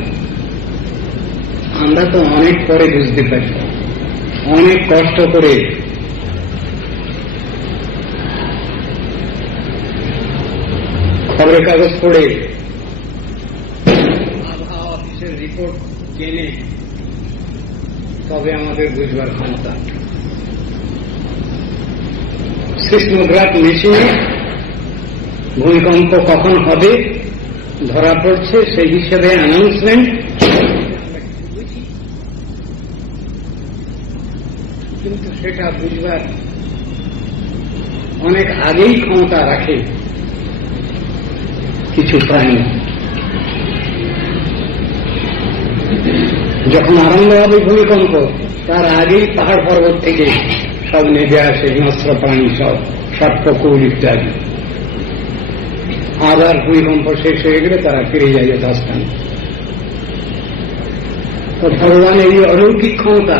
আমরা তো অনেক পরে বুঝতে পারি, অনেক কষ্ট করে খবরের কাগজ পড়ে আবহাওয়া অফিসের রিপোর্ট জেনে তবে আমাদের বুঝবার ক্ষমতা। সিসমোগ্রাফ মেশিনে ভূমিকম্প কখন হবে ধরা পড়ছে, সেই হিসেবে অ্যানাউন্সমেন্ট, কিন্তু সেটা বুঝবার অনেক আগেই ক্ষমতা রাখে কিছু প্রাণী। যখন আরম্ভ হবে ভূমিকম্প, তার আগেই পাহাড় পর্বত থেকে সব নেমে আসে হিংস্র প্রাণী, সব সর্পকুল ইত্যাদি। আবার ভূমিকম্প শেষ হয়ে গেলে তারা ফিরে যায় যথাস্থানে। তো ভগবান এই অলৌকিক ক্ষমতা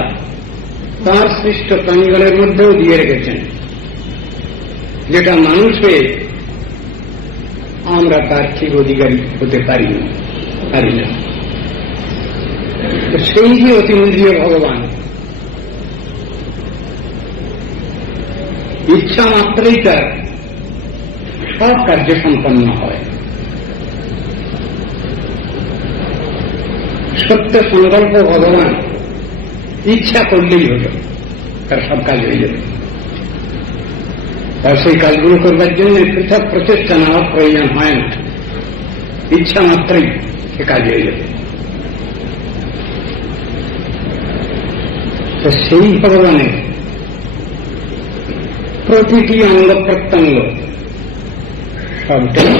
তার সৃষ্ট প্রাণীগুলোর মধ্যেও দিয়ে রেখেছেন, যেটা মানুষ হয়ে আমরা তার ঠিক অধিকারী হতে পারি না। সেই যে অতীন্দ্রিয় ভগবান, ইচ্ছা মাত্রই তার সব কার্য সম্পন্ন হয়। সত্য সংকল্প ভগবান ইচ্ছা করলেই হল, তার সব কাজ হয়ে যাবে। তার সেই কাজগুলো করবার জন্য পৃথক প্রচেষ্টা নেওয়ার প্রয়োজন হয় না, ইচ্ছা মাত্রই সে কাজ হয়ে যাবে। তো সেই ভগবানের প্রতিটি অঙ্গ প্রত্যঙ্গ সবটাই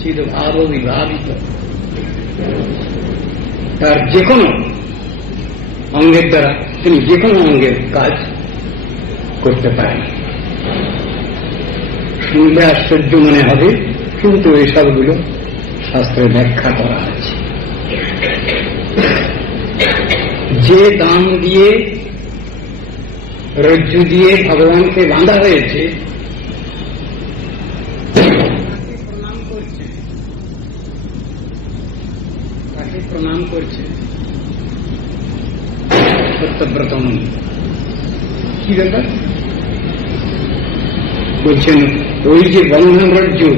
চিদভাব বিভাবিত। তার যে কোনো অঙ্গের দ্বারা তিনি যে কোনো অঙ্গের কাজ করতে পারেন। শুনলে আশ্চর্য মনে হবে, কিন্তু এসবগুলো শাস্ত্রে ব্যাখ্যা করা আছে। যে দাম দিয়ে রজ্জু দিয়ে ভগবানকে বাঁধা হয়েছে, তাকে প্রণাম করছে সত্যব্রত মুনি। কি ব্যাপার বলছেন? ওই যে বন্ধন রজ্জু,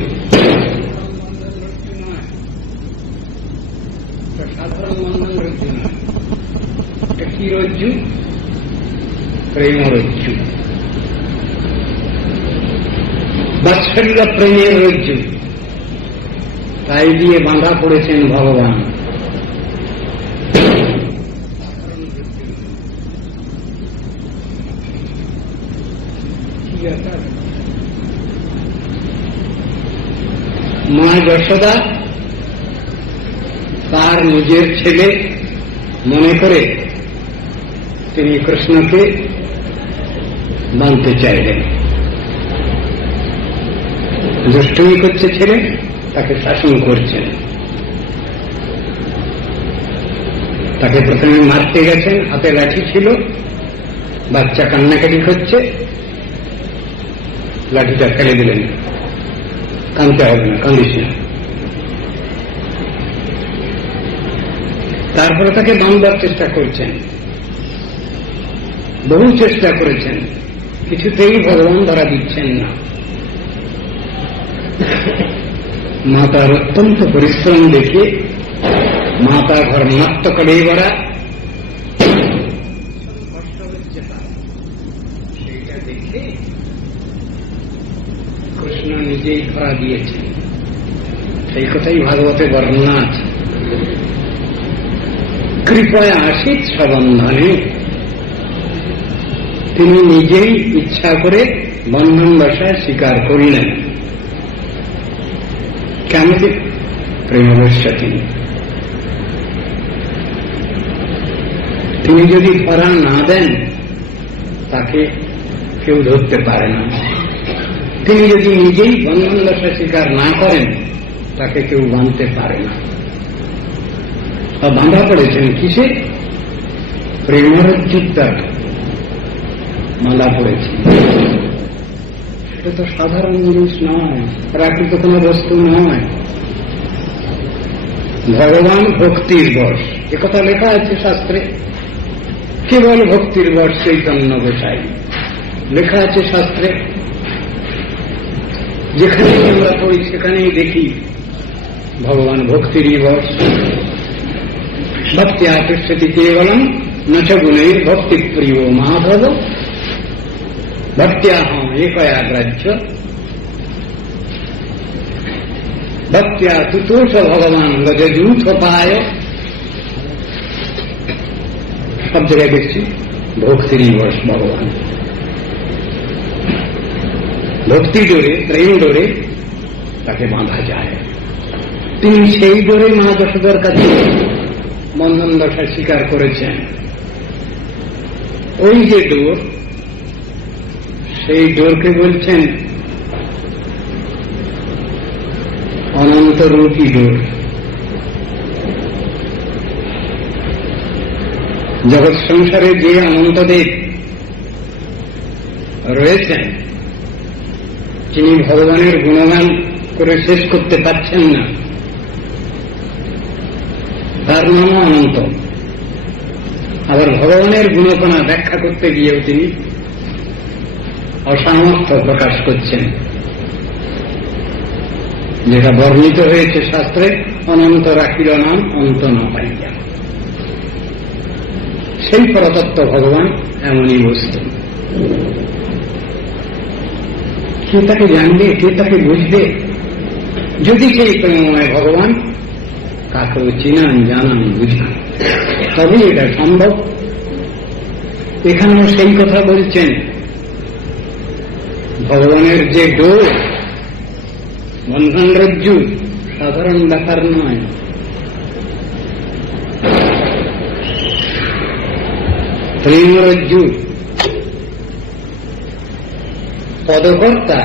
সাধারণ বন্ধন রজ্জু নয়, প্রেমরজ্জু, বাৎসল্য প্রেমের রজ্জু, তাই দিয়ে বাঁধা পড়েছেন ভগবান। মা যশোদা তার নিজের ছেলে মনে করে তিনি কৃষ্ণকে মানতে চাইলেন। দুষ্টুমি করছে ছেলে, তাকে শাসন করছেন। তাকে প্রথমে মারতে গেছেন, হাতে লাঠি ছিল, বাচ্চা কান্নাকাটি করছে, লাঠিটা ফেলে দিলেন, কাঁদতে হবে না, কাঁদিস না। তারপরে তাকে বাঁধবার চেষ্টা করছেন, বহু চেষ্টা করেছেন, কিছুতেই ভগবান ধরা দিচ্ছেন না। মাতার অত্যন্ত পরিশ্রম দেখে মাতা ঘর নাট্য করে বেড়া, কষ্ট হচ্ছে তার, সেইটা দেখে কৃষ্ণ নিজেই ধরা দিয়েছেন। সেই কথাই ভাগবতে বর্ণনা আছে, কৃপয়া আসিত সবন্ধনে। তিনি নিজেই ইচ্ছা করে বন্ধন দশায় স্বীকার করলেন। কেন? প্রেমবশী। তিনি যদি ধরা না দেন তাকে কেউ ধরতে পারে না। তিনি যদি নিজেই বন্ধন দশা স্বীকার না করেন তাকে কেউ বাঁধতে পারে না। বাঁধা পড়েছেন কিসে? প্রেমরজ্জুর দ্বারা বাঁধা পড়েছে। এটা তো সাধারণ জিনিস নয়, প্রাকৃত কোন বস্তু নয়। ভগবান ভক্তির বশ, একথা লেখা আছে শাস্ত্রে। কেবল ভক্তির বশ চৈতন্য গোসাই, লেখা আছে শাস্ত্রে। যেখানে আমরা পড়ি সেখানেই দেখি ভগবান ভক্তিরই বশ। ভক্তি আকৃষ্যতি কেবলম নচ গুণৈর ভক্তি প্রিয় মাধব ভক্ত্যাহম একয়া গ্রাহ্য ভক্ত্যা তুতোষ ভগবান গজযূথ পায়। সব জায়গায় দেখছি ভক্তিরই বশ ভগবান। ভক্তি ডোরে, প্রেম ডোরে তাকে বাঁধা যায়। তিনি সেই ডোরে মা যশোদার কাছে বন্ধন দশা স্বীকার করেছেন। ওই যে ডোর, সেই ডোরকে বলছেন অনন্তরূপী ডোর। জগৎ সংসারে যে অনন্তদেব রয়েছেন, যিনি ভগবানের গুণগান করে শেষ করতে পারছেন না, তার নামও অনন্ত। আবার ভগবানের গুণকণা ব্যাখ্যা করতে গিয়েও তিনি অসামর্থ্য প্রকাশ করছেন। যেটা বর্ণিত হয়েছে শাস্ত্রে, অনন্ত রাখিল নাম অন্ত না পাইয়া। সেই পরতত্ত্ব ভগবান এমনই বস্তু। কে তাকে জানবে, কে তাকে বুঝবে? যদি সেই প্রেমময় ভগবান কাকেও চিনান, জানান, বুঝান, তবেই এটা সম্ভব। এখানেও সেই কথা বলছেন, ভগবানের যে ডোর, বন্ধন রজ্জু, সাধারণ ব্যাপার নয়। প্রেমরজ্জু, পদকর্তা।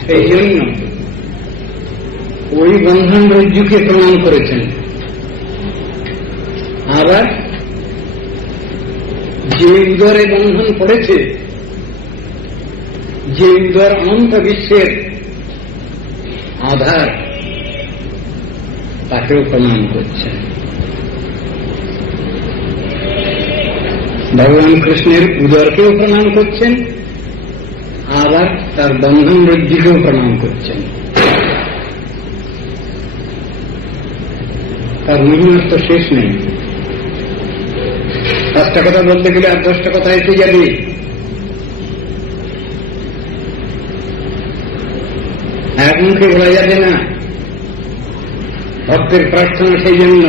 সেই জন্য ওই বন্ধন রজ্জুকে প্রণাম করেছেন। আবার যে উদরে বন্ধন পড়েছে, যে উদর অনন্ত বিশ্বের আধার, তাকেও প্রণাম করছেন। ভগবান কৃষ্ণের উদরকেও প্রণাম করছেন, আবার তার বন্ধন রজ্জুকেও প্রণাম করছেন। তার মহিমার তো শেষ নেই। 10টা কথা বলতে গেলে আর 10টা কথা এসে যাবে। এক মুখে বলা যাবে না। ভক্তের প্রার্থনা সেই জন্য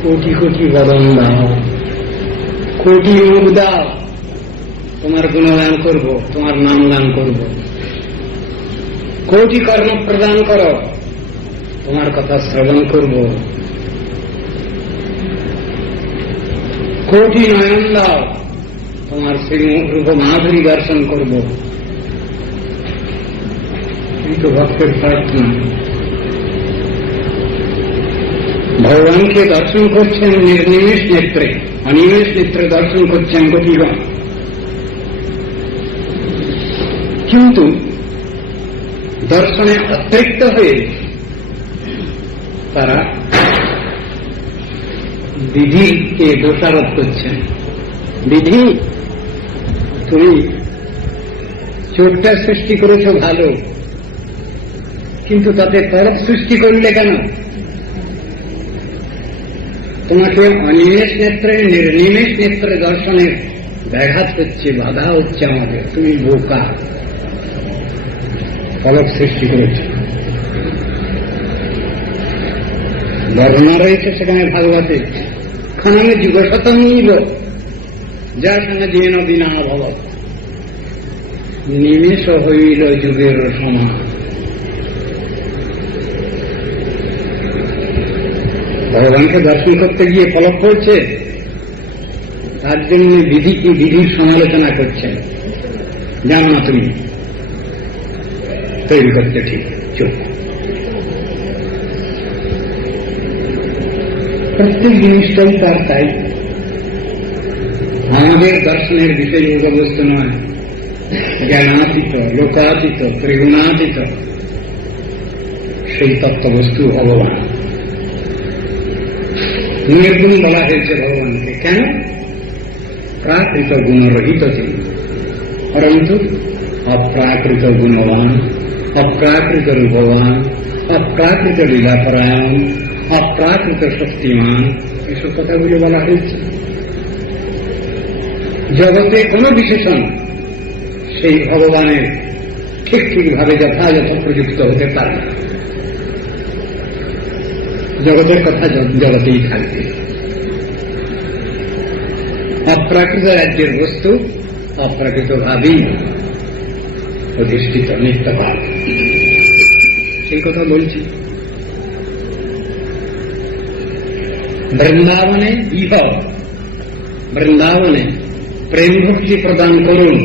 কোটি কোটি বদন দাও, কোটি মুখ দাও, তোমার গুণগান করব, তোমার নাম গান করব। কোটি কর্ম প্রদান করো, তোমার কথা শ্রবণ করব। কোটি নয়ন দাও, তোমার শ্রী রূপ মাধুরী দর্শন করব। এই তো ভক্তের প্রার্থনা। ভগবানকে দর্শন করছেন নির্নিমেষ নেত্রে, অনিমেষ নেত্রে দর্শন করছেন গোপীগণ। কিন্তু দর্শনে অতিরিক্ত হয়ে তারা বিধিকে দোষারোপ করছেন। বিধি, তুমি চোখটা সৃষ্টি করেছ ভালো, কিন্তু তাতে তরফ সৃষ্টি করলে কেন? তোমাকে অনিমেষ নেত্রে নির্নিমেষ নেত্রে দর্শনের ব্যাঘাত হচ্ছে, বাধা হচ্ছে আমাদের। তুমি বোকা, ফলক সৃষ্টি করেছ। বর্ণনা রয়েছে সেখানে ভাগবতে, ক্ষণমে যুগ শতম নিব যার সঙ্গে যেন দিনা ভব, নিমেষ হইল যুগের সমান। ভগবানকে দর্শন করতে গিয়ে ফলক করছে, তার জন্য বিধি কি বিধির সমালোচনা করছেন। জানো না তুমি তৈরি করতে ঠিক চোখ। প্রত্যেক জিনিসটাই তার তাই। আমাদের দর্শনের বিষয় বস্তু নয়, জ্ঞানাতীত, লোকাতীত, ত্রিগুণাতীত সেই তত্ত্ববস্তু ভগবান। নির্গুণ বলা হয়েছে ভগবানকে। কেন? প্রাকৃত গুণরহিত তিনি, পরন্তু অপ্রাকৃত গুণবান, অপ্রাকৃত রূপবান, অপ্রাকৃত লীলাপরায়ণ, অপ্রাকৃত শক্তিমান, এসব কথাগুলি বলা হয়েছে। জগতে কোন বিশেষণ সেই ভগবানের ঠিক ঠিকভাবে যথাযথ প্রযুক্ত হতে পারে না। জগতের কথা জগতেই থাকবে। অপ্রাকৃত রাজ্যের বস্তু অপ্রাকৃত ভাবেই অধিষ্ঠিত নিত্যকাল। সেই কথা বলছি। বৃন্দাবনে ইহ, বৃন্দাবনে প্রেম ভক্তি প্রদান করুন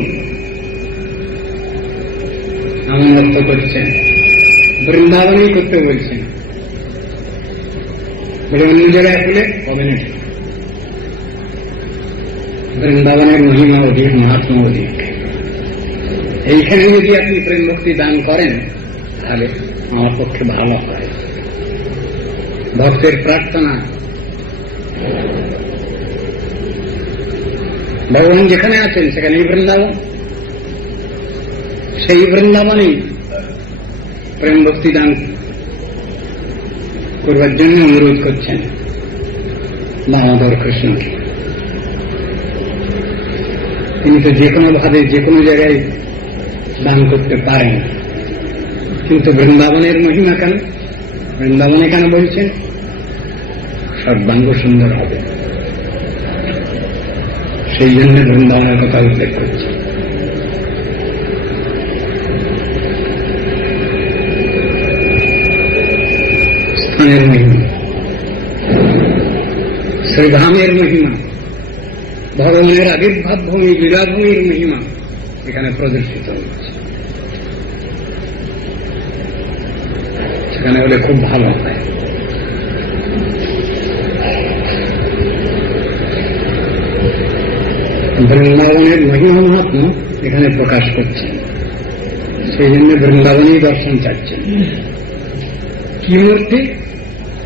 এমন অর্থ করছেন। বৃন্দাবনেই করতে বলছেন, বলে অন্য জায়গায় আসলে হবে না। বৃন্দাবনের মহিমা অধিক, মহাত্মা অধিক। এইখানে যদি আপনি প্রেম ভক্তি দান করেন তাহলে আমার পক্ষে ভালো হয়। ভক্তের প্রার্থনা, ভগবান যেখানে আছেন সেখানেই বৃন্দাবন। সেই বৃন্দাবনেই প্রেম ভক্তি দান করবার জন্য অনুরোধ করছেন দামোদর কৃষ্ণকে। তিনি তো যে কোনো ভাবে যে কোনো জায়গায় দান করতে পারেন, কিন্তু বৃন্দাবনের মহিমা কেন, বৃন্দাবনে কেন বলছেন? সর্বাঙ্গ সুন্দর হবে, সেই জন্য বৃন্দাবনের কথা উল্লেখ করছে। স্থানের মহিমা, শ্রীধামের মহিমা, ভগবানের আবির্ভাব ভূমি, লীলাভূমির মহিমা এখানে প্রদর্শিত হচ্ছে। সেখানে হলে খুব ভালো হয়। বৃন্দাবনের মহিমা মহাত্মা এখানে প্রকাশ করছে, সেই জন্য বৃন্দাবনেই দর্শন চাচ্ছেন। কি মূর্তি?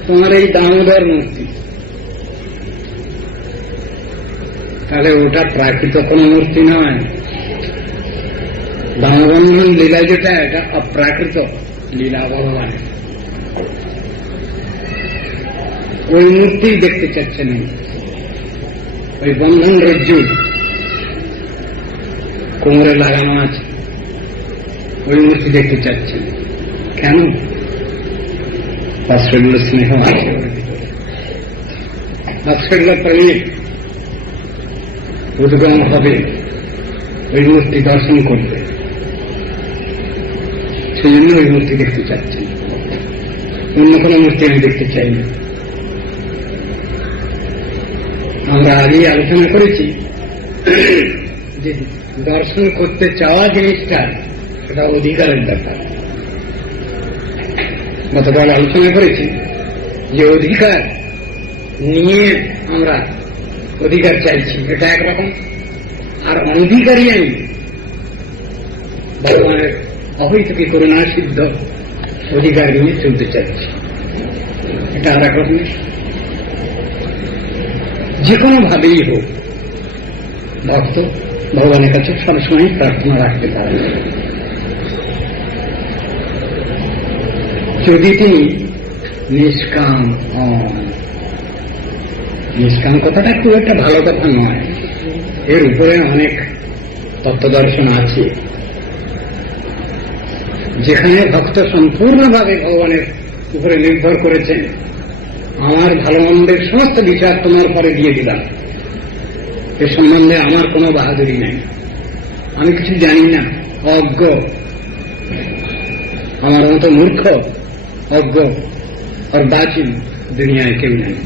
তোমার এই দামোদর মূর্তি। তাহলে ওটা প্রাকৃত কোন মূর্তি নয়। দামোদর লীলা যেটা, এটা অপ্রাকৃত লীলা ভগবানের। ওই মূর্তি দেখতে চাচ্ছেন। ওই বন্ধন রজ্জু কোমরে লাগানো আছে, ওই মূর্তি দেখতে চাচ্ছেন। কেন? বাৎসল্য স্নেহ আছে ওর ভিতরে, বাৎসল্য প্রেমে উদ্গম হবে ওই মূর্তি দর্শন করবে, সেই জন্য ওই মূর্তি দেখতে চাচ্ছেন। অন্য কোনো মূর্তি আমি দেখতে চাই না। আমরা আগেই আলোচনা করেছি যে দর্শন করতে চাওয়া জিনিসটা সেটা অধিকারের ব্যাপার। গতকাল আলোচনা করেছি যে অধিকার নিয়ে আমরা অধিকার চাইছি, এটা একরকম, আর অনধিকারী আমি ভগবানের অহৈতুকী করুণা সিদ্ধ অধিকার নিয়ে চলতে চাইছি, এটা আর একরকম। যে কোনো ভাবেই হোক ভক্ত ভগবানের কাছে সবসময় প্রার্থনা রাখতে পারেন। যদি তিনি নিষ্কাম হন, নিষ্কাম কথাটা খুব একটা ভালো কথা নয়, এর উপরে অনেক তত্ত্বদর্শন আছে। যেখানে ভক্ত সম্পূর্ণভাবে ভগবানের উপরে নির্ভর করেছেন, আমার ভালো মন্দের সমস্ত বিচার তোমার পরে দিয়ে দিলাম, এ সম্বন্ধে আমার কোনো বাহাদুরি নাই, আমি কিছু জানি না, অজ্ঞ, আমার মতো মূর্খ অজ্ঞ আর বাচিন দুনিয়ায় কেউ নেই,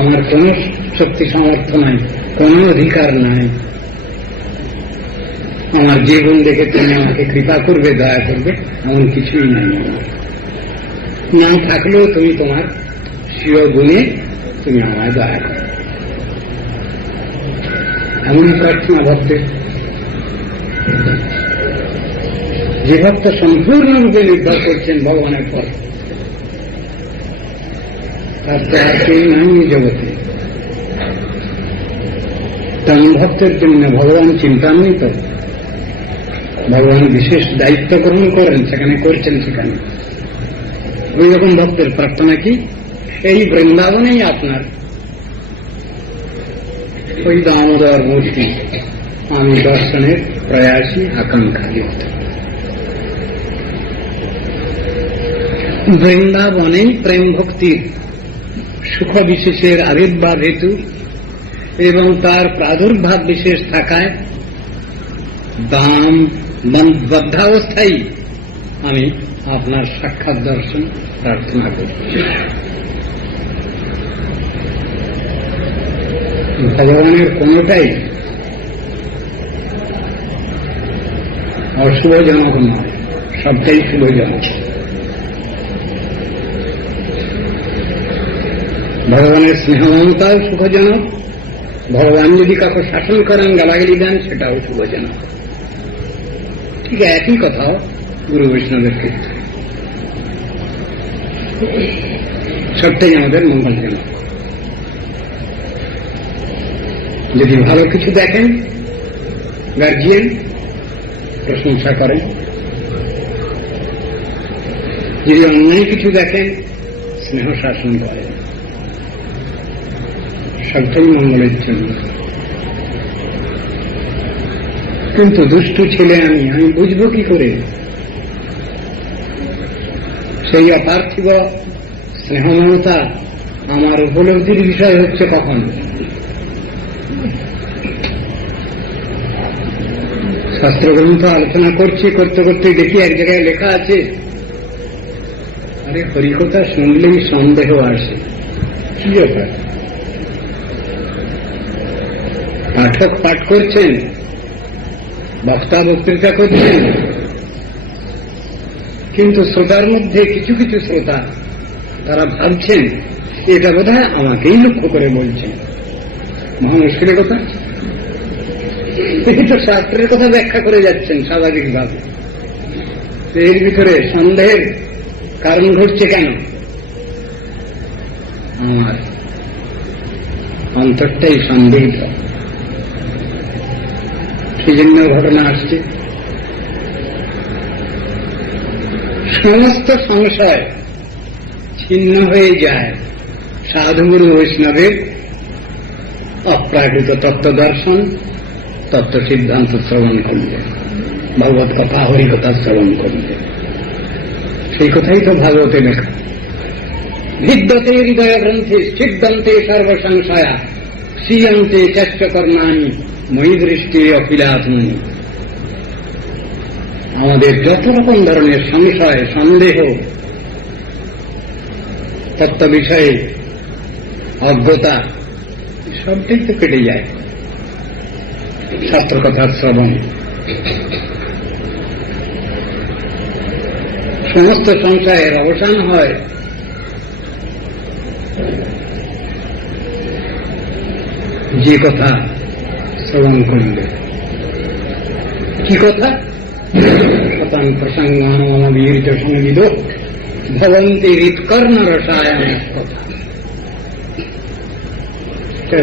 আমার কোন শক্তি সামর্থ্য নাই, কোন অধিকার নাই, আমার যে গুণ দেখে তুমি আমাকে কৃপা করবে, দয়া করবে, এমন কিছুই নাই। না থাকলেও তুমি তোমার স্বীয় গুণে তুমি আমায় দয়া করো, এমন প্রার্থনা ভক্তের। যে ভক্ত সম্পূর্ণরূপে নির্ভর করছেন ভগবানের পর, তার তো আর কেউ নাই জগতে। তেমন ভক্তের জন্য ভগবান চিন্তান্বিত, ভগবান বিশেষ দায়িত্ব গ্রহণ করেন, সেখানে করছেন, সেখানে ওই রকম ভক্তের প্রার্থনা কি এই বৃন্দাবনেই আপনার ওই দামোদর মূর্তি আমি দর্শনের প্রয়াসী আকাঙ্ক্ষা যুক্ত। বৃন্দাবনেই প্রেম ভক্তির সুখ বিশেষের আবির্ভাব হেতু এবং তার প্রাদুর্ভাব বিশেষ থাকায় দাম বদ্ধাবস্থায় আমি আপনার সাক্ষাৎ দর্শন প্রার্থনা করি। ভগবানের কোনটাই অশুভজনক নয়, সবটাই শুভজনক। ভগবানের স্নেহ মমতাও শুভজনক, ভগবান যদি কাউকে শাসন করেন, গালাগালি দেন, সেটাও শুভজনক। ঠিক একই কথাও গুরু বৈষ্ণবের ক্ষেত্রে, সবটাই আমাদের মঙ্গলজনক। যদি ভালো কিছু দেখেন, গার্জিয়ান প্রশংসা করেন, যদি অন্যায় কিছু দেখেন, স্নেহ শাসন করেন, সবটাই মঙ্গলের জন্য। কিন্তু দুষ্টু ছেলে আমি বুঝবো কি করে সেই অপার্থিব স্নেহ মমতা আমার উপলব্ধির বিষয় হচ্ছে কখন? শাস্ত্রগ্রন্থ আলোচনা করছি, করতে করতে দেখি এক জায়গায় লেখা আছে, আরে হরিকথা শুনলেই সন্দেহ আসে। কি ব্যাপার? পাঠক পাঠ করছেন, বক্তা বক্তৃতা করছেন, কিন্তু শ্রোতার মধ্যে কিছু কিছু শ্রোতা তারা ভাবছেন এটা বোধহয় আমাকেই লক্ষ্য করে বলছেন। মহামুশকিলের কথা, তিনি তো শাস্ত্রের কথা ব্যাখ্যা করে যাচ্ছেন স্বাভাবিকভাবে, এর ভিতরে সন্দেহের কারণ ঘটছে কেন? আমার অন্তরটাই সন্দেহিত, সেই জন্য ঘটনা আসছে। সমস্ত সংশয় ছিন্ন হয়ে যায় সাধুগুরু বৈষ্ণবের অপ্রাকৃত তত্ত্ব দর্শন, তত্ত্ব সিদ্ধান্ত শ্রবণ করলে, ভগবত কথা হরিকথা শ্রবণ করলে। সেই কথাই তো ভাগবতে লেখা, ভিদ্যতে হৃদয় গ্রন্থে ছিদ্যন্তে সর্বসংশয়া শ্রিয়ন্তে চেষ্টকর্ণানি ময়ি দৃষ্টি অখিলাত্মনি। আমাদের যত রকম ধরনের সংশয়, সন্দেহ, তত্ত্ব বিষয়ে অজ্ঞতা, সবটাই তো কেটে যায় শাস্ত্র কথার শ্রবণ। সমস্ত সংশয়ের অবসান হয় যে কথা শ্রবণ করলে। কি কথা? শতান প্রসঙ্গানবীরিত সংবিদ ভবন্তি হৃৎকর্ণ রসায়ন কথা।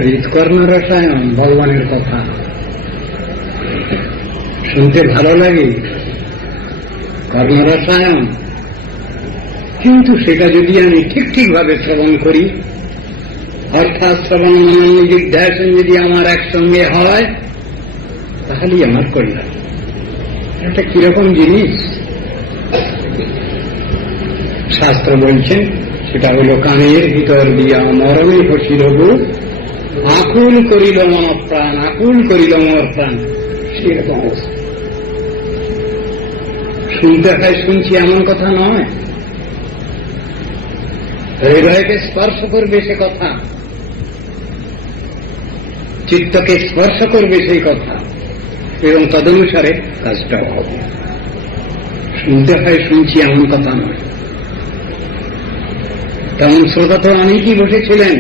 হৃৎকর্ণ রসায়ন, ভগবানের কথা শুনতে ভালো লাগে, কর্ণ রসায়ন। কিন্তু সেটা যদি আমি ঠিক ভাবে শ্রবণ করি, অর্থাৎ শ্রবণ মনন নিদিধ্যাসন যদি আমার একসঙ্গে হয়, তাহলেই আমার কল্যাণ। এটা কিরকম জিনিস শাস্ত্র বলছেন, সেটা হল কানের ভিতর দিয়া মরমে হসিল বুক, আকুল করিল মন প্রাণ, আকুল করিল মোর প্রাণ। সেরকম অবস্থা। শুনতে হয়, শুনছি এমন কথা নয়, হৃদয়কে স্পর্শ করবে সে কথা, চিত্তকে স্পর্শ করবে সেই কথা, এবং তদনুসারে কাজটাও হবে। শুনতে হয়, শুনছি এমন কথা নয়। তেমন শ্রোতা তো অনেকেই বসেছিলেন,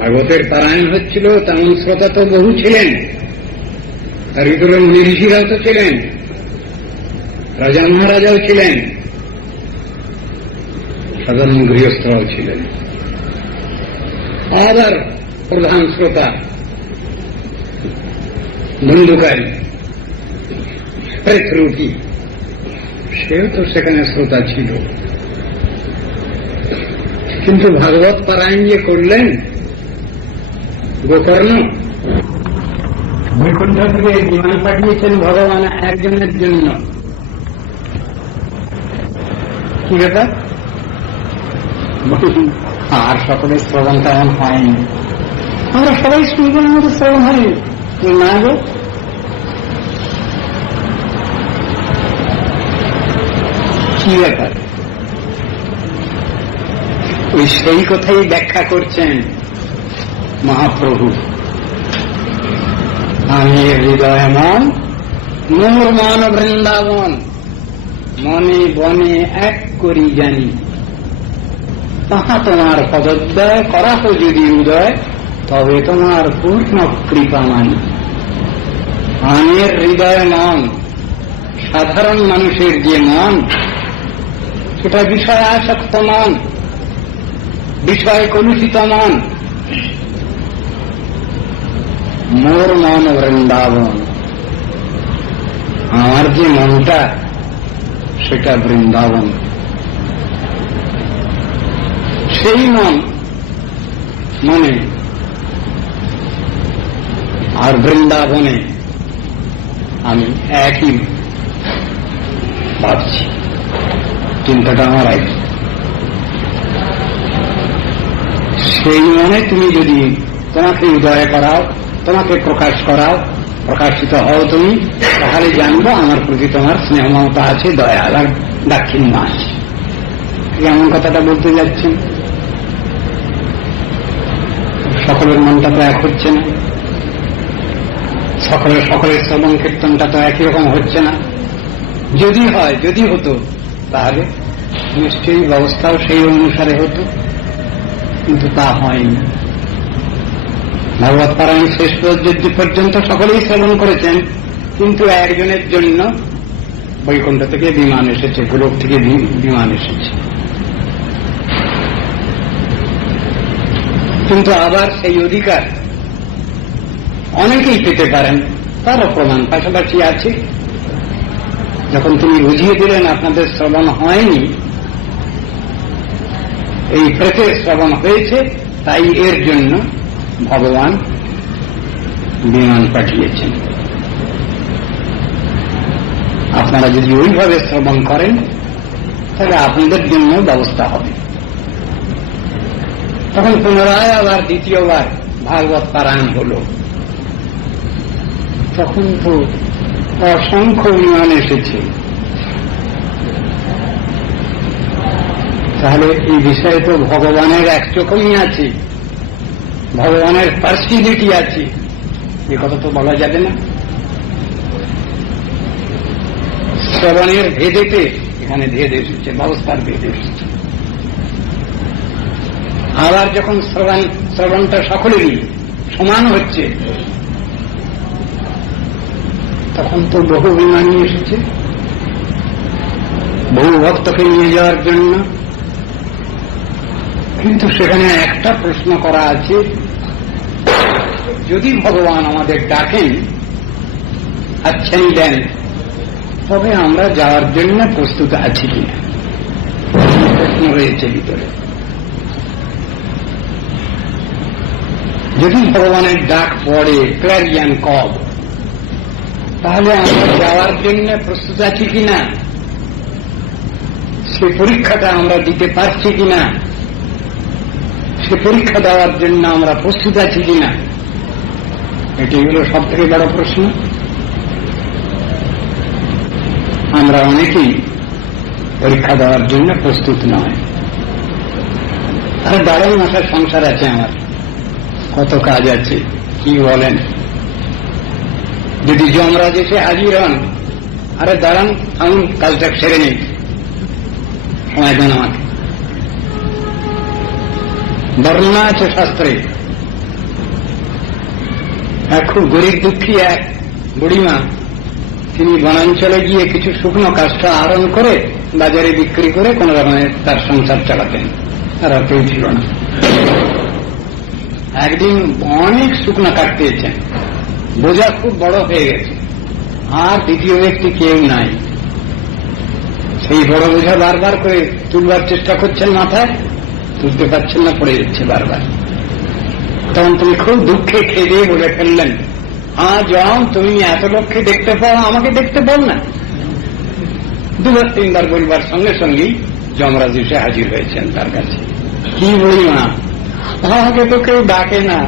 ভাগবতের পারায়ণ হচ্ছিল, তেমন শ্রোতা তো বহু ছিলেন। তার ভিতরে মুনি ঋষিরাও তো ছিলেন, রাজা মহারাজাও ছিলেন, সাধারণ গৃহস্থরাও ছিলেন। আবার প্রধান শ্রোতা বন্ধুকারী রুটি, সেও তো সেখানে শ্রোতা ছিল। কিন্তু ভাগবত পারায়ণ যে করলেন গোকর্ণ, বৈকুণ্ঠ থেকে বিমান পাঠিয়েছেন ভগবান একজনের জন্য। কি ব্যাপার? আর সকলের শ্রবণ তেমন হয়নি। আমরা সবাই শুনবেন, আমাদের শ্রবণ হয়নি না গো। কি ব্যাপার? ওই সেই কথাই ব্যাখ্যা করছেন মহাপ্রভু। আমি হৃদয় মন, মোর মন বৃন্দাবন, মনে বনে এক করি জানি, তাহা তোমার পদোদয় করাহ যদি উদয়, তবে তোমার পূর্ণ কৃপা মানি। আমের হৃদয় মন, সাধারণ মানুষের যে মন, সেটা বিষয় আসক্ত মন, বিষয় কলুষিত মন। মোর মন বৃন্দাবন, আমার যে মনটা সেটা বৃন্দাবন। সেই মনে আর বৃন্দাবনে আমি একই ভাবছি, চিন্তাটা আমার একই। সেই মনে তুমি যদি তোমাকে উদয় করাও, তোমাকে প্রকাশ করাও, প্রকাশিত হও তুমি, তাহলে জানবো আমার প্রতি তোমার স্নেহ মমতা আছে, দয়া আর দাক্ষিণ্য আছে। এমন কথাটা বলতে যাচ্ছেন। সকলের মনটা তো এক হচ্ছে না, সকলের শ্রবণ কীর্তনটা তো একই রকম হচ্ছে না। যদি হয়, যদি হতো, তাহলে নিশ্চয়ই ব্যবস্থাও সেই অনুসারে হতো, কিন্তু তা হয়নি। ভাগবত পারায়ণ শেষ পর্যন্ত সকলেই শ্রবণ করেছেন, কিন্তু একজনের জন্য বৈকুণ্ঠ থেকে বিমান এসেছে, গোলক থেকে বিমান এসেছে। কিন্তু আবার সেই অধিকার অনেকেই পেতে পারেন, তারও প্রমাণ পাশাপাশি আছে। যখন তিনি বুঝিয়ে দিলেন আপনাদের শ্রবণ হয়নি, এই প্রেতের শ্রবণ হয়েছে, তাই এর জন্য ভগবান বিমান পাঠিয়েছেন। আপনারা যদি ওইভাবে শ্রবণ করেন তাহলে আপনাদের জন্য ব্যবস্থা হবে। তখন পুনরায় আবার দ্বিতীয়বার ভাগবত পারায়ণ হল। তখন তো অসংখ্য বিমান এসেছে। তাহলে এই বিষয়ে তো ভগবানের এক চোখই আছে, ভগবানের পার্সিয়ালিটি আছে, এ কথা তো বলা যাবে না। শ্রবণের ভেদেতে এখানে ভেদ এসেছে, ব্যবস্থার ভেদ এসেছে। আবার যখন শ্রবণটা সকলেরই সমান হচ্ছে, তখন তো বহু বিমানী এসেছে বহু ভক্তকে নিয়ে যাওয়ার জন্য। কিন্তু সেখানে একটা প্রশ্ন করা আছে, যদি ভগবান আমাদের ডাকেন, আচ্ছাই দেন, তবে আমরা যাওয়ার জন্য প্রস্তুত আছি কিনা, প্রশ্ন রয়েছে ভিতরে। যদি ভগবানের ডাক পড়ে, ক্ল্যারিয়ান কল, তাহলে আমরা যাওয়ার জন্য প্রস্তুত আছি কিনা, সে পরীক্ষাটা আমরা দিতে পারছি কিনা, সে পরীক্ষা দেওয়ার জন্য আমরা প্রস্তুত আছি কিনা, এটি হল সব থেকে বড় প্রশ্ন। আমরা অনেকেই পরীক্ষা দেওয়ার জন্য প্রস্তুত নয়। আর 12 মাসের সংসার আছে আমার, কত কাজ আছে, কি বলেন। যদি যমরাজ এসে হাজির হন, আরে দাঁড়ান, আমি কাজটা সেরে নিই, সময় দেন আমাকে। বর্ণনা আছে শাস্ত্রে, এক খুব গরিব দুঃখী এক বুড়িমা, তিনি বনাঞ্চলে গিয়ে কিছু শুকনো কাষ্ঠ আহরণ করে বাজারে বিক্রি করে কোন রকমের তার সংসার চালাতেন, আর কেউ ছিল না। একদিন অনেক শুকনো কাঠ পেয়েছেন, বোঝা খুব বড় হয়ে গেছে, আর দ্বিতীয় ব্যক্তি কেউ নাই। সেই বড় বোঝা বারবার করে তুলবার চেষ্টা করছেন মাথায়, তুলতে পারছেন না, পড়ে যাচ্ছে বারবার। তখন তুমি খুব দুঃখে খেয়ে বলে ফেললেন, যাও, তুমি এত লোককে দেখতে পাও, আমাকে দেখতে পাও না। 2-3বার বলবার সঙ্গে সঙ্গেই যমরাজ এসে হাজির হয়েছেন তার কাছে। কি বলি মা, আমাকে তো কেউ ডাকে না,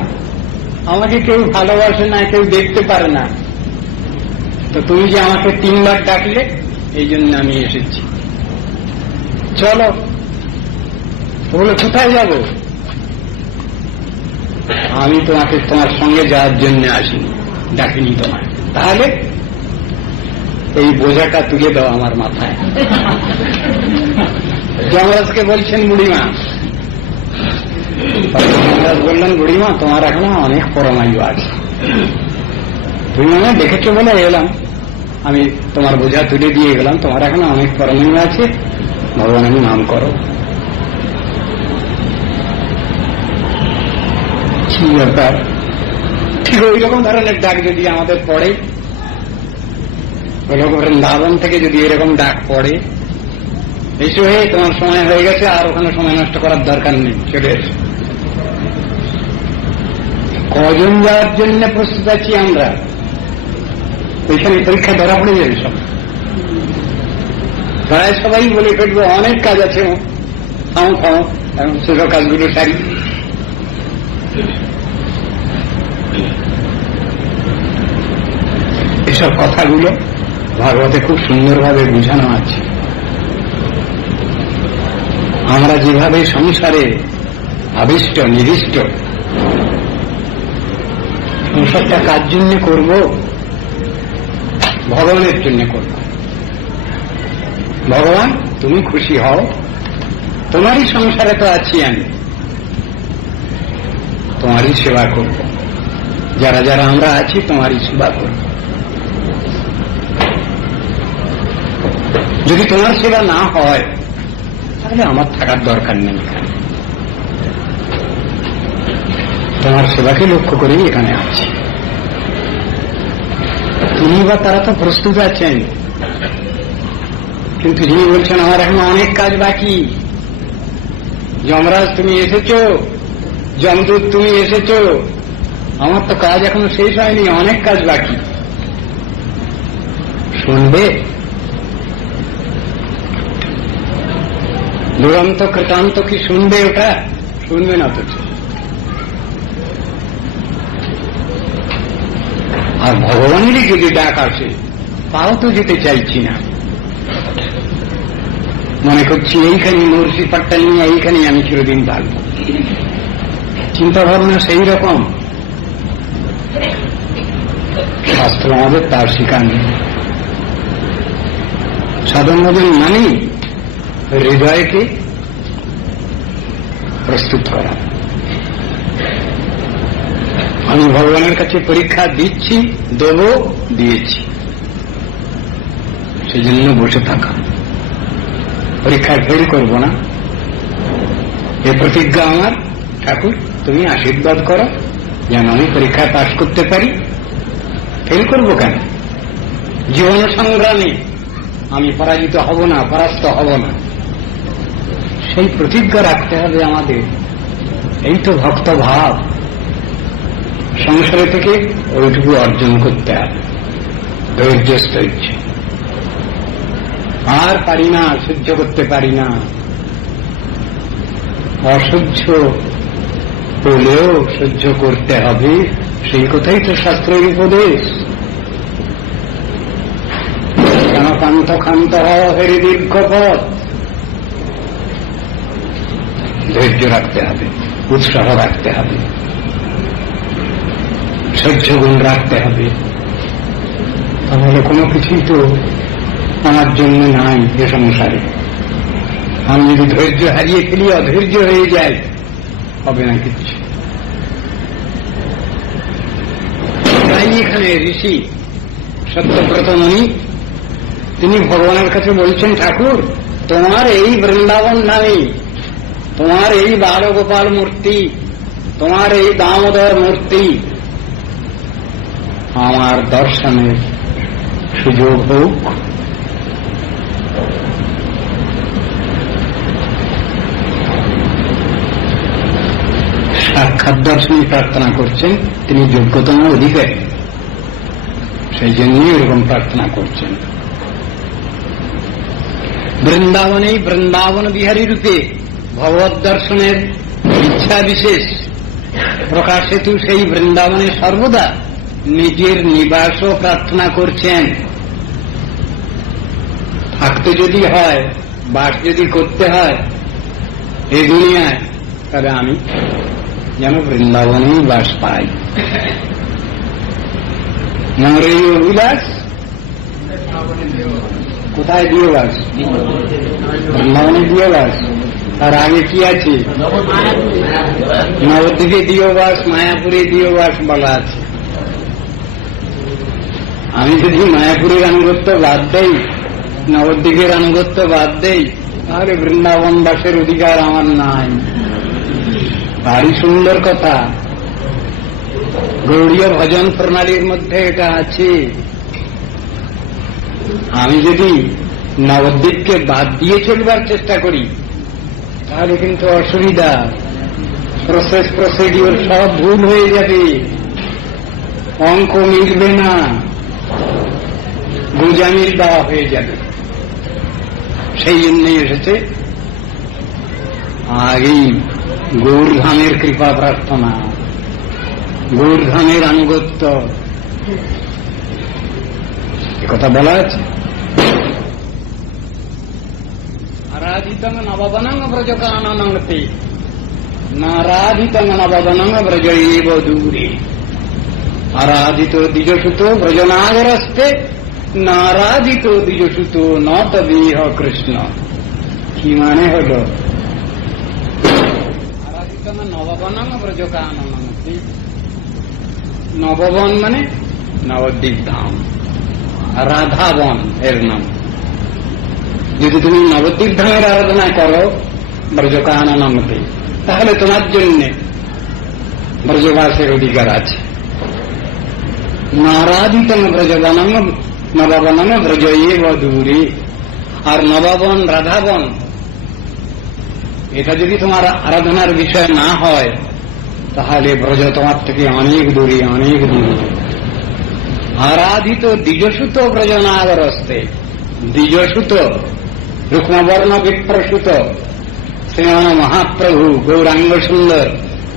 আমাকে কেউ ভালোবাসে না, কেউ দেখতে পারে না, তো তুমি যে আমাকে 3বার ডাকলে, এই জন্য আমি এসেছি, চলো। বলে কোথায় যাব? আমি তোমাকে তোমার সঙ্গে যাওয়ার জন্য আসিনি, ডাকিনি তোমায়। তাহলে এই বোঝাটা তুলে দাও আমার মাথায়। যমরাজকে বলছেন বুড়িমা। যমরাজ বললেন, বুড়িমা, তোমার এখনো অনেক পরমায়ু আছে, তুমি মনে দেখেছো বলে এলাম, আমি তোমার বোঝা তুলে দিয়ে গেলাম, তোমার এখনো অনেক পরমায়ু আছে, ভগবানের নাম করো। কি ব্যাপার? ঠিক ওই রকম ধরনের ডাক যদি আমাদের পড়ে, বৃন্দাবন থেকে যদি এরকম ডাক পড়ে, এসে হয়ে তোমার সময় হয়ে গেছে, আর ওখানে সময় নষ্ট করার দরকার নেই, চলে এসো। কজন যাওয়ার জন্য প্রস্তুত আছি আমরা, ওইখানে পরীক্ষা ধরা পড়ে যাবে সব। প্রায় সবাই বলে ফেলবো, অনেক কাজ আছে, থামো থামো, এখন ছোট কাজগুলো সারি। এসব কথাগুলো ভাগবতে খুব সুন্দরভাবে বোঝানো আছে। আমরা যেভাবে সংসারে আবিষ্ট নিবিষ্ট, সংসারটা কার জন্য করব? ভগবানের জন্য করব। ভগবান, তুমি খুশি হও, তোমারই সংসারে তো আছি আমি, তোমারই সেবা করব। যারা যারা আমরা আছি তোমারই সেবা করব। যদি তোমার সেবা না হয়, তাহলে আমার থাকার দরকার নেই এখানে। তোমার সেবাকে লক্ষ্য করেই এখানে আছি। তিনি বা তারা তো প্রস্তুত আছেন, কিন্তু যিনি বলছেন আমার এখন অনেক কাজ বাকি। যমরাজ তুমি এসেছো, যমদূত তুমি এসেছো, আমার তো কাজ এখনো শেষ হয়নি, অনেক কাজ বাকি। শুনবে? দুরন্ত কৃতান্ত কি শুনবে? ওটা শুনবে না তো। আর ভগবানেরই যদি ডাক আসে, তাও তো যেতে চাইছি না। মনে করছি এইখানে মুর্শি পাট্টা নিয়ে এইখানে আমি চিরদিন থাকব। চিন্তা ভাবনা সেই রকম। শাস্ত্র আমাদের তার শিখানি। সাধন ভজন মানে হৃদয়কে প্রস্তুত করা। আমি ভগবানের কাছে পরীক্ষা দিচ্ছি, দেব, দিয়েছি, সেই জন্য বসে থাকা। পরীক্ষায় ফেল করব না, এ প্রতিজ্ঞা আমার। ঠাকুর তুমি আশীর্বাদ করো যেন আমি পরীক্ষায় পাশ করতে পারি। ফেল করব কেন? জীবন সংগ্রামে আমি পরাজিত হব না, পরাস্ত হব না, সেই প্রতিজ্ঞা রাখতে হবে আমাদের। এই তো ভক্ত ভাব। সংসারে থেকে ওইটুকু অর্জন করতে হবে, ধৈর্য স্থৈর্য। আর পারি না, সহ্য করতে পারি না। অসহ্য হলেও সহ্য করতে হবে, সেই কথাই তো শাস্ত্রের উপদেশ। কেন কান্ত ক্ষান্ত হেরি দীর্ঘ পথ। ধৈর্য রাখতে হবে, উৎসাহ রাখতে হবে, সহ্য গুণ রাখতে হবে। তাহলে কোনো কিছুই তো আমার জন্য নাই এ সংসারে। আমি যদি ধৈর্য হারিয়ে ফেলি, অধৈর্য হয়ে যায়, হবে না কিছু। তাই এখানে ঋষি সত্যব্রত মুনি তিনি ভগবানের কাছে বলছেন, ঠাকুর তোমার এই বৃন্দাবন নামে, তোমার এই বালগোপাল মূর্তি, তোমার এই দামোদর মূর্তি আমার দর্শনের সুযোগ হোক। সাক্ষাৎ দর্শনই প্রার্থনা করছেন, তিনি যোগ্যতম অধিকারী, সেই জন্যই এরকম প্রার্থনা করছেন। বৃন্দাবনেই বৃন্দাবন বিহারী রূপে ভগবত দর্শনের ইচ্ছা বিশেষ প্রকাশ হেতু সেই বৃন্দাবনে সর্বদা নিজের নিবাসও প্রার্থনা করছেন। থাকতে যদি হয়, বাস যদি করতে হয় এই দুনিয়ায়, তবে আমি যেন বৃন্দাবনেই বাস পাই। আমার এই অভিলাষ কোথায় দিয়ে বাস? বৃন্দাবনে দিয়ে বাস। তার আগে কি আছে? নবদ্বীপে দিও বাস, মায়াপুরে দিও বাস বলা আছে। আমি যদি মায়াপুরের আনুগত্য বাদ দেই, নবদ্বীপের আনুগত্য বাদ দেই, তাহলে বৃন্দাবন বাসের অধিকার আমার নাই। ভারী সুন্দর কথা। গৌড়ীয় ভজন প্রণালীর মধ্যে এটা আছে। আমি যদি নবদ্বীপকে বাদ দিয়ে চলবার চেষ্টা করি, তাহলে কিন্তু অসুবিধা। প্রসিডিওর সব ভুল হয়ে যাবে, অঙ্ক মিলবে না, গুজামিল দেওয়া হয়ে যাবে। সেই জন্যই এসেছে আগেই গৌরধামের কৃপা প্রার্থনা, গৌরধামের আনুগত্য, কথা বলা আছে। আরাধিতং নববনং ব্রজকাননংতে, নারাধিতং নববনং ব্রজ এব দূরে। আরাধিত দ্বিজসুত ব্রজনাগরস্তে, নারাধিত দ্বিজসুত ন তবিহ কৃষ্ণ। কি মানে হল? আরাধিতং নববনং ব্রজকাননংতে, নববন মানে নবদ্বীপ ধাম, রাধাবন এর নাম। যদি তুমি নবদ্বীপ ধামের আরাধনা করো ব্রজকাননংতে, তাহলে তোমার জন্য ব্রজবাসের অধিকার আছে। নারাধিতং ব্রজবনং নববনং ব্রজ এব দূরে। আর নববন, রাধাবন, এটা যদি তোমার আরাধনার বিষয় না হয়, তাহলে ব্রজ তোমার থেকে অনেক দূরে, অনেক দূরে। আরাধিত দ্বিজসুত ব্রজনাগরস্তে, দ্বিজসুত রুক্মবর্ণ বিপ্রসুত শ্রীমান মহাপ্রভু গৌরাঙ্গ সুন্দর,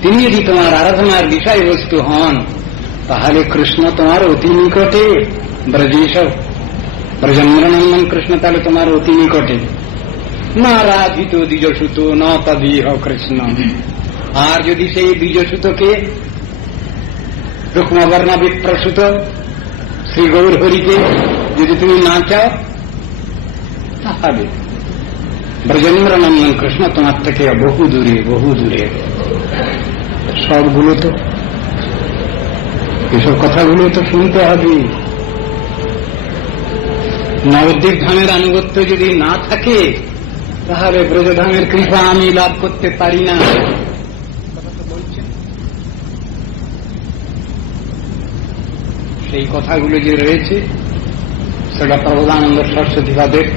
তিনি যদি তোমার আরাধনার বিষয়বস্তু হন, তাহলে কৃষ্ণ তোমার অতি নিকটে। ব্রজেশ ব্রজেন্দ্রনন্দন কৃষ্ণ তাহলে তোমার অতি নিকটে। না রাধিত দ্বিজসুত ন তদীহ কৃষ্ণ। আর যদি সেই দ্বিজসুতকে রুক্মবর্ণ বিপ্রসুত শ্রী গৌর হরিকে যদি তুমি না চাও, তাহলে ব্রজেন্দ্রনন্দন কৃষ্ণ তোমার থেকে বহু দূরে, বহু দূরে। সবগুলো তো, এসব কথাগুলো তো শুনতে হবে। নবদ্বীপ ধামের আনুগত্য যদি না থাকে, তাহলে ব্রজধামের কৃপা আমি লাভ করতে পারি না। সেই কথাগুলো যে রয়েছে, সেটা প্রবোধানন্দ সরস্বতীবাদের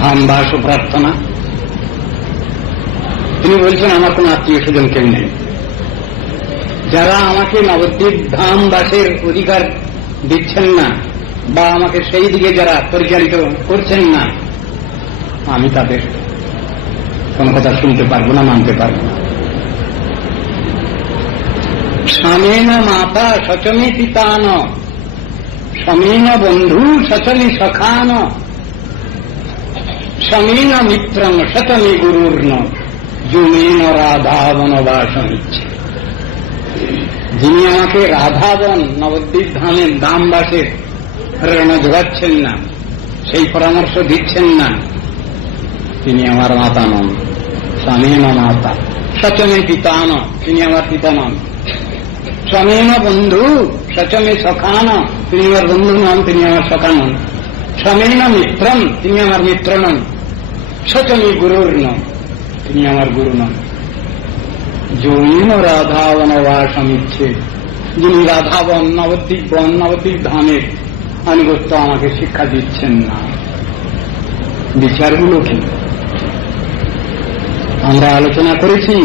ধামবাস ও প্রার্থনা। তিনি বলছেন, আমার কোন আত্মীয় স্বজন কেউ নেই, যারা আমাকে নবদ্বীপ ধামবাসের অধিকার দিচ্ছেন না বা আমাকে সেই দিকে যারা পরিচালিত করছেন না, আমি তাদের কোন কথা শুনতে পারবো না, মানতে পারবো না। স্বামেন মাতা সচমে পিতান, স্বামেন বন্ধু সচমে সখান, স্বামেন মিত্রং শতমে গুরুর্ন, জুমেন রাধাবন বাসন ইচ্ছে। যিনি আমাকে রাধাবন নবদ্বীপ ধামের ধামবাসের প্রেরণা যোগাচ্ছেন না, সেই পরামর্শ দিচ্ছেন না, তিনি আমার মাতা নন। স্বামীন মাতা সচমে পিতা ন, তিনি আমার পিতা নন। স্বামীন বন্ধু সচমে সখা ন, তিনি আমার বন্ধু নন, তিনি আমার সখা নন। স্বামীন মিত্রম, তিনি আমার মিত্র নন। সচমে গুরুর নন, তিনি আমার গুরু নন। যৌন রাধাবন বাসম ইচ্ছে, যিনি রাধাবন নবদ্বীপ বন নবদ্বীপ ধামের আনুগত্য আমাকে শিক্ষা দিচ্ছেন না। বিচারগুলো কি আমরা আলোচনা করেছি।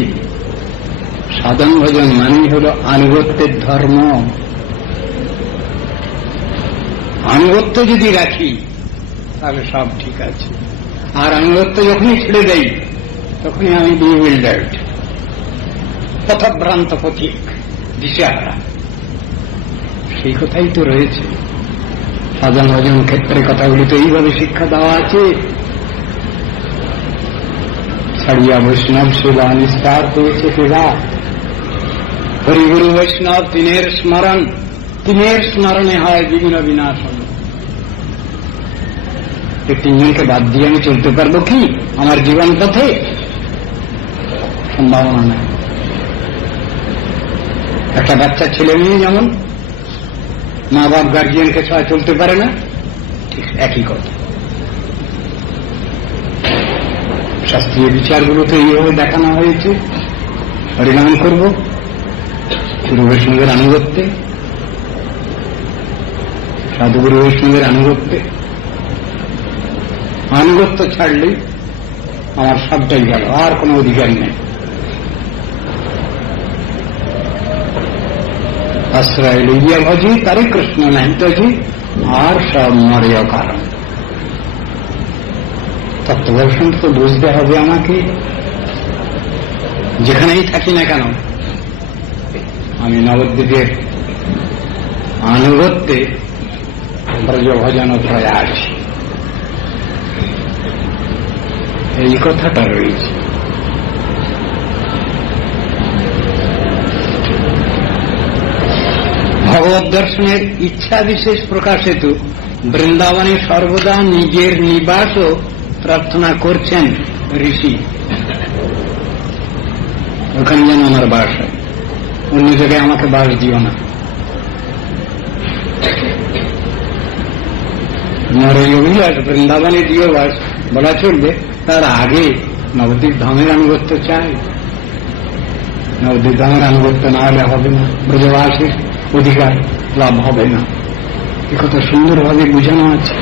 সাধন ভজন মানেই হল আনুগত্যের ধর্ম। আনুগত্য যদি রাখি তাহলে সব ঠিক আছে, আর আনুগত্য যখনই ছেড়ে দেই তখনই আমি বিউইল্ডার্ড, পথভ্রান্ত পথিক, দিশাহারা। সেই কথাই তো রয়েছে সাধন ভজন ক্ষেত্রে। কথাগুলি তো এইভাবে শিক্ষা দেওয়া আছে। ছাড়িয়া বৈষ্ণব সেবা নিস্তার পেয়েছে সেবা, হরিগুরু বৈষ্ণব তিনের স্মরণ, তিনের স্মরণে হয় বিঘ্ন বিনাশন। এই তিনজনকে বাদ দিয়ে আমি চলতে পারবো কি আমার জীবন পথে? সম্ভাবনা নাই। একটা বাচ্চা ছেলে মেয়ে যেমন মা বাপ গার্জিয়ানকে ছাড়া চলতে পারে না, ঠিক একই কথা। শাস্ত্রীয় বিচারগুলোতে এইভাবে দেখানো হয়েছে। হরিনাম করব গুরু বৈষ্ণবের আনুগত্যে, সাধুগুরু বৈষ্ণবের আনুগত্যে। আনুগত্য ছাড়লেই আমার সবটাই গেল, আর কোনো অধিকার নেই। আশ্রয় লইয়া ভজি তারে কৃষ্ণ নাই তজি, আর সব মরে অকারণ। তত্ত্বদর্শন তো বুঝতে হবে আমাকে। যেখানেই থাকি না কেন আমি নবদ্বীপের আনুগত্যে ব্রজ ভজন প্রয়াস, এই কথাটা রয়েছে। ভগবত দর্শনের ইচ্ছা বিশেষ প্রকাশিত বৃন্দাবনে সর্বদা নিজের নিবাসও প্রার্থনা করছেন ঋষি। ওখানে যেন আমার বাস হয়, অন্য জায়গায় আমাকে বাস দিও না। আমার এই অভিলাষ বৃন্দাবনে দিও বাস বলা চলবে, তার আগে নবদ্বীপ ধামের আনুগত্য চাই। নবদ্বীপ ধামের আনুগত্য না হলে হবে না, ব্রজবাসীর অধিকার লাভ হবে না। এ কথা সুন্দরভাবে বোঝানো আছে।